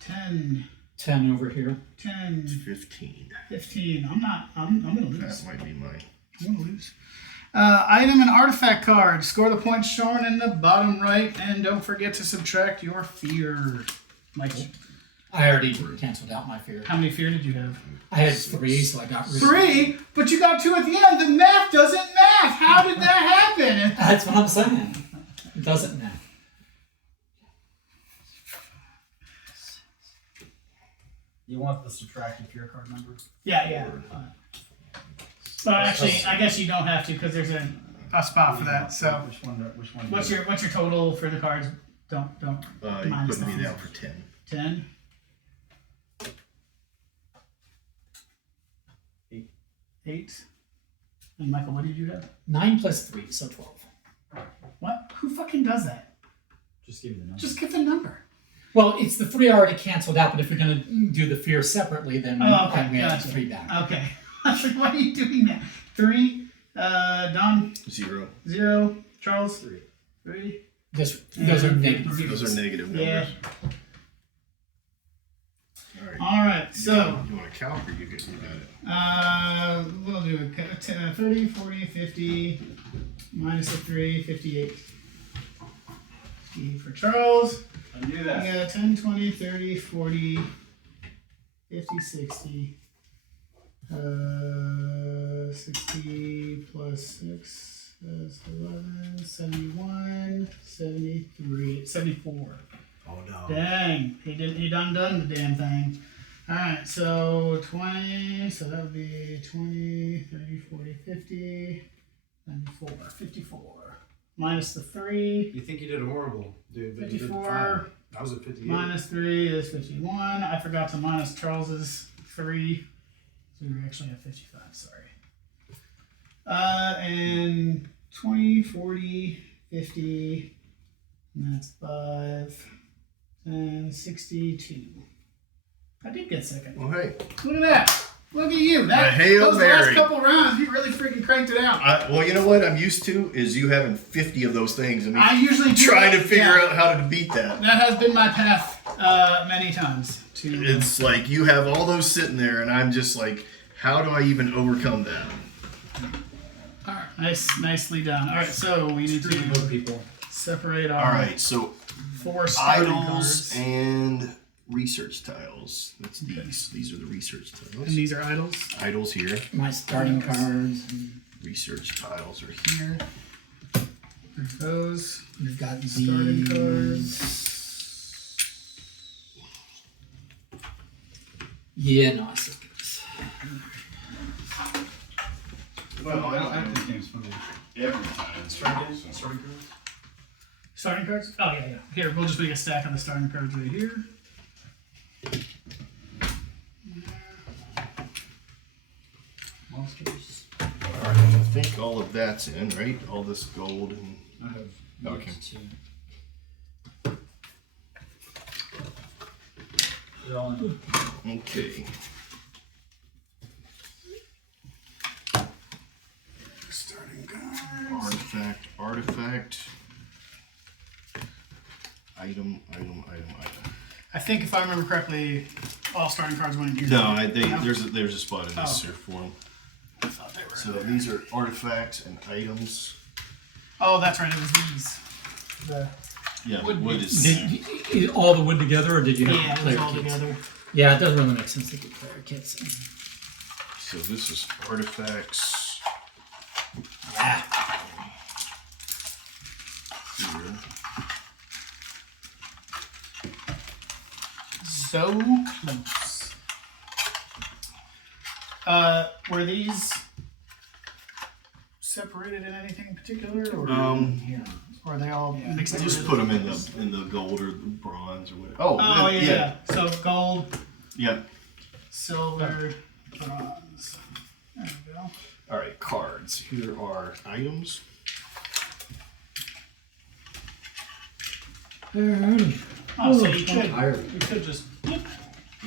10, 10 over here. 10, 15. 15. I'm gonna lose. That might be mine. I'm gonna lose. Item and artifact card. Score the points shown in the bottom right, and don't forget to subtract your fear. Mike, I already canceled out my fear. how many fear did you have? I had 3, so I got rid of 3, but you got 2 at the end. The math doesn't math. How did that happen? That's what I'm saying. It doesn't matter. You want the subtracted fear card number? Yeah. But actually, I guess you don't have to because there's a spot for that. So, Which one? what's your total for the cards? Don't You minus put me that. down for 10. 10. 8. And Michael, what did you have? 9 plus 3, so 12. What? Who fucking does that? Just give me the number. Just give the number. Well, it's the 3 already canceled out, but if you're going to do the fear separately, then Oh, okay, I'm going to gotcha. 3 back. Okay. I was like, why are you doing that? 3. Don. 0. 0. Charles. 3. 3. Those are negative. Those are negative numbers. Yeah. All right. All right. So. You want a calc or you got it? We'll do 30, 40, 50, minus the 3, 58. 50 for Charles. I knew We that. got 10, 20, 30, 40, 50, 60. 60 plus 6 is 11, 71, 73, 74. Oh no. Dang, he done the damn thing. Alright, so 20, so that would be 20, 30, 40, 50, 94, 54. Minus the 3, You think you did horrible, dude, but you did 54. fine. I was at 58. minus 3 is 51. I forgot to minus Charles's 3. So we were actually at 55, sorry. And 20, 40, 50, and that's 5, and 62. I did get second. Well, hey. Look at that. Look at you. That, A Hail those last Mary. couple rounds, you really freaking cranked it out. Well, you know what I'm used to is you having 50 of those things. I mean, I usually do trying to that, figure yeah. out how to beat that. That has been my path many times. It's like you have all those sitting there, and I'm just like, how do I even overcome that? All right, nicely done. All right, so we need to people. separate our All right, so 4 starting idols cards. and research tiles. That's these. These are the research tiles. And these are idols. Idols here. My starting cards. And Research tiles are here. There's those. we've got Starting these. cards. Yeah, no, I see this. Well, I don't games from the every time. starting cards. Starting cards? Oh, yeah. Here, we'll just make a stack of the starting cards right here. Monsters. All right, I think all of that's in, right? All this gold and I have Okay. Two. they're all in. okay. Starting cards. Artifact. Item. I think if I remember correctly, all starting cards went in here. No, No? there's a spot in this Oh. here for them. I thought they were. So in there. these are artifacts and items. Oh, that's right. It was these. The, Yeah, Wood wood bits. is. Did all the wood together, or did you have yeah, it was player all kits? together. Yeah, it doesn't really make sense to get player kits. So this is artifacts Yeah. here. So close. Were these separated in anything in particular, or or are they all mixed I in? just put them in the gold or the bronze or whatever. Oh yeah. So gold, Yeah. silver, bronze. There we go. All right, cards. Here are items. Alrighty. Oh, so you I'm could. tired. You could just.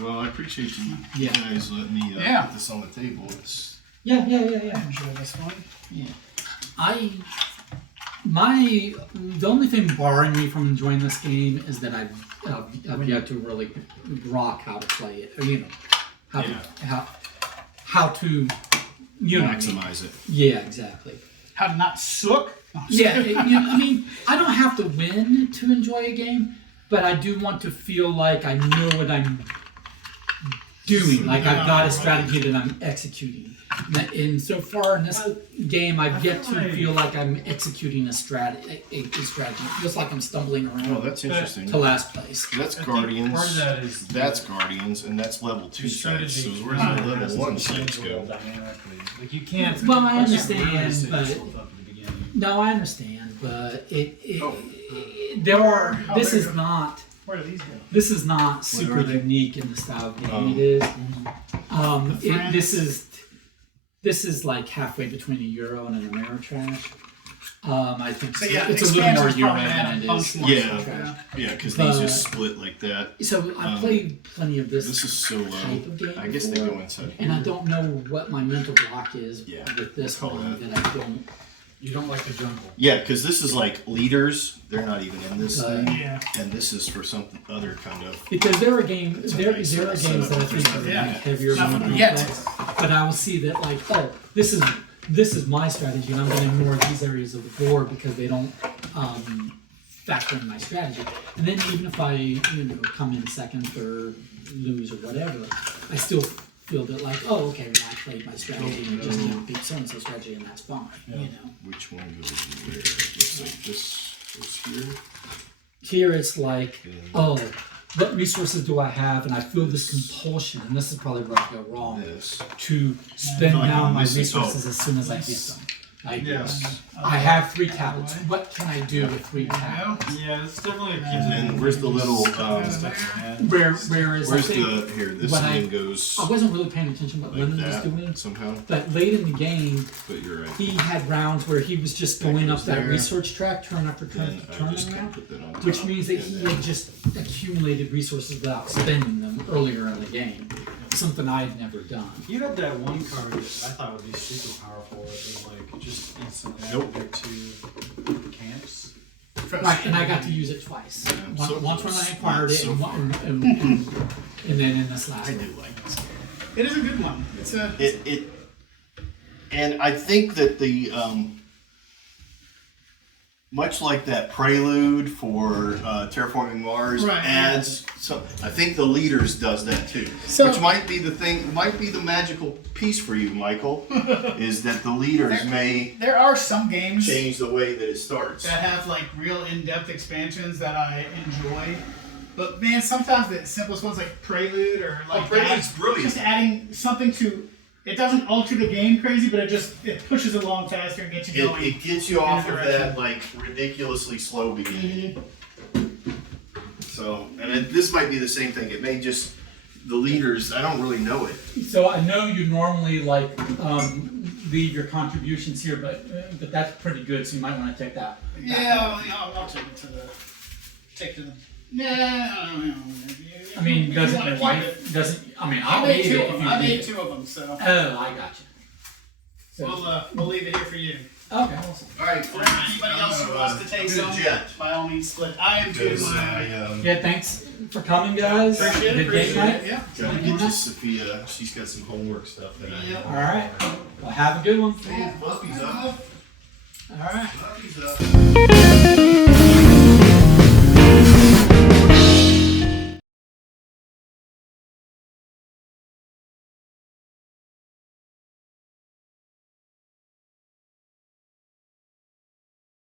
Well, I appreciate you Yeah. guys letting me Yeah. put this on the table. It's Yeah. I enjoy this one. The only thing barring me from enjoying this game is that I've yet to really grok how to play it. Or, how to maximize it. Yeah, exactly. How to not sook? No, Yeah, I mean, I don't have to win to enjoy a game, but I do want to feel like I know what I'm doing. Like I've got a strategy that I'm executing. And so far in this game, I've yet to feel like I'm executing a strategy. It feels like I'm stumbling around Oh, that's interesting. to last place. That's I think Guardians. part of that is That's Guardians, and that's level 2 sites. So where's the level 1 sites go? Dynamically. Like you can't. Well, I you can't understand, really set but- yourself up at the beginning. No, I understand, but Oh. there are. How This big is are- not. Where do these go? This is not super are they? unique in the style of game Oh. it is. The friends. This is like halfway between a Euro and an Ameritrash. I think So yeah, it's a little more expansion's Euro probably than add it a is. bunch more Yeah. stuff, yeah. Yeah, because these But- are split like that. So I played plenty of this, This is so type of low. game I guess they before, go inside and I here. don't know what my mental block is Yeah, with this we'll call one that. that I don't. You don't like the jungle. Yeah, because this is like leaders. They're not even in this thing. Yeah. And this is for something other kind of. Because there are games, It's a there nice are games setup. that I think are Yeah. heavier Not than one yet. complex, but I will see that like, oh, this is my strategy, and I'm going to ignore these areas of the board because they don't factor in my strategy. And then even if I come in second, third, lose or whatever, I still feel that like, oh, okay, well I played my strategy and just didn't beat so and so strategy, and that's fine. Which one goes where? It looks like this goes here. Here it's like, oh, what resources do I have? And I feel this compulsion, and this is probably where I go wrong, This. to spend Like, down my this is- resources as soon as I get them. Like, Yes. I have 3 tablets. What can I do with 3 tablets? Yeah, it's definitely a key. And then where's the little? Whereas I Where's think the here? This when thing goes I wasn't really paying attention what like Lennon was that doing, somehow. but late in the game, But you're right. he had rounds where he was just going up goes that there. research track, turn after turn And after I turn just can't around, put that on which top. means that And he then- had just accumulated resources without spending them earlier in the game. Something I had never done. You had that one card that I thought would be super powerful. It was like just instantly Nope. added to camps. Right, and I got to use it twice. Yeah, so Once when close. I acquired it, So and, far. and then in this last I one. do like this. It is a good one. It's a. And I think that the much like that prelude for Terraforming Mars Right, adds. So I think the leaders does that too, So- which might be the thing. Might be the magical piece for you, Michael, is that the leaders may There are some games change the way that it starts. that have like real in-depth expansions that I enjoy. But man, sometimes the simplest ones like Prelude or like Prelude's that, brilliant. just adding something to it doesn't alter the game crazy, but it pushes it along faster and gets you going. It gets you off in of a that direction. like ridiculously slow beginning. Mhm. So, this might be the same thing. It may just the leaders. I don't really know it. So I know you normally like leave your contributions here, but that's pretty good. So you might want to take that. Yeah, I'll take it to the. Yeah, I mean, you doesn't wanna your keep wife doesn't? I mean, I I'll made leave two it of if them. you I leave made it. 2 of them, so Oh, I got you. So, we'll leave it here for you. okay. All right. For anybody else who wants to take some, jet. by all means, split. I am too. Yeah, thanks for coming, guys. Appreciate it. Good game night. Yeah. Gotta get to Sophia. She's got some homework stuff that I Yeah. All right. Well, have a good one. Puppies up. All right. Puppies up.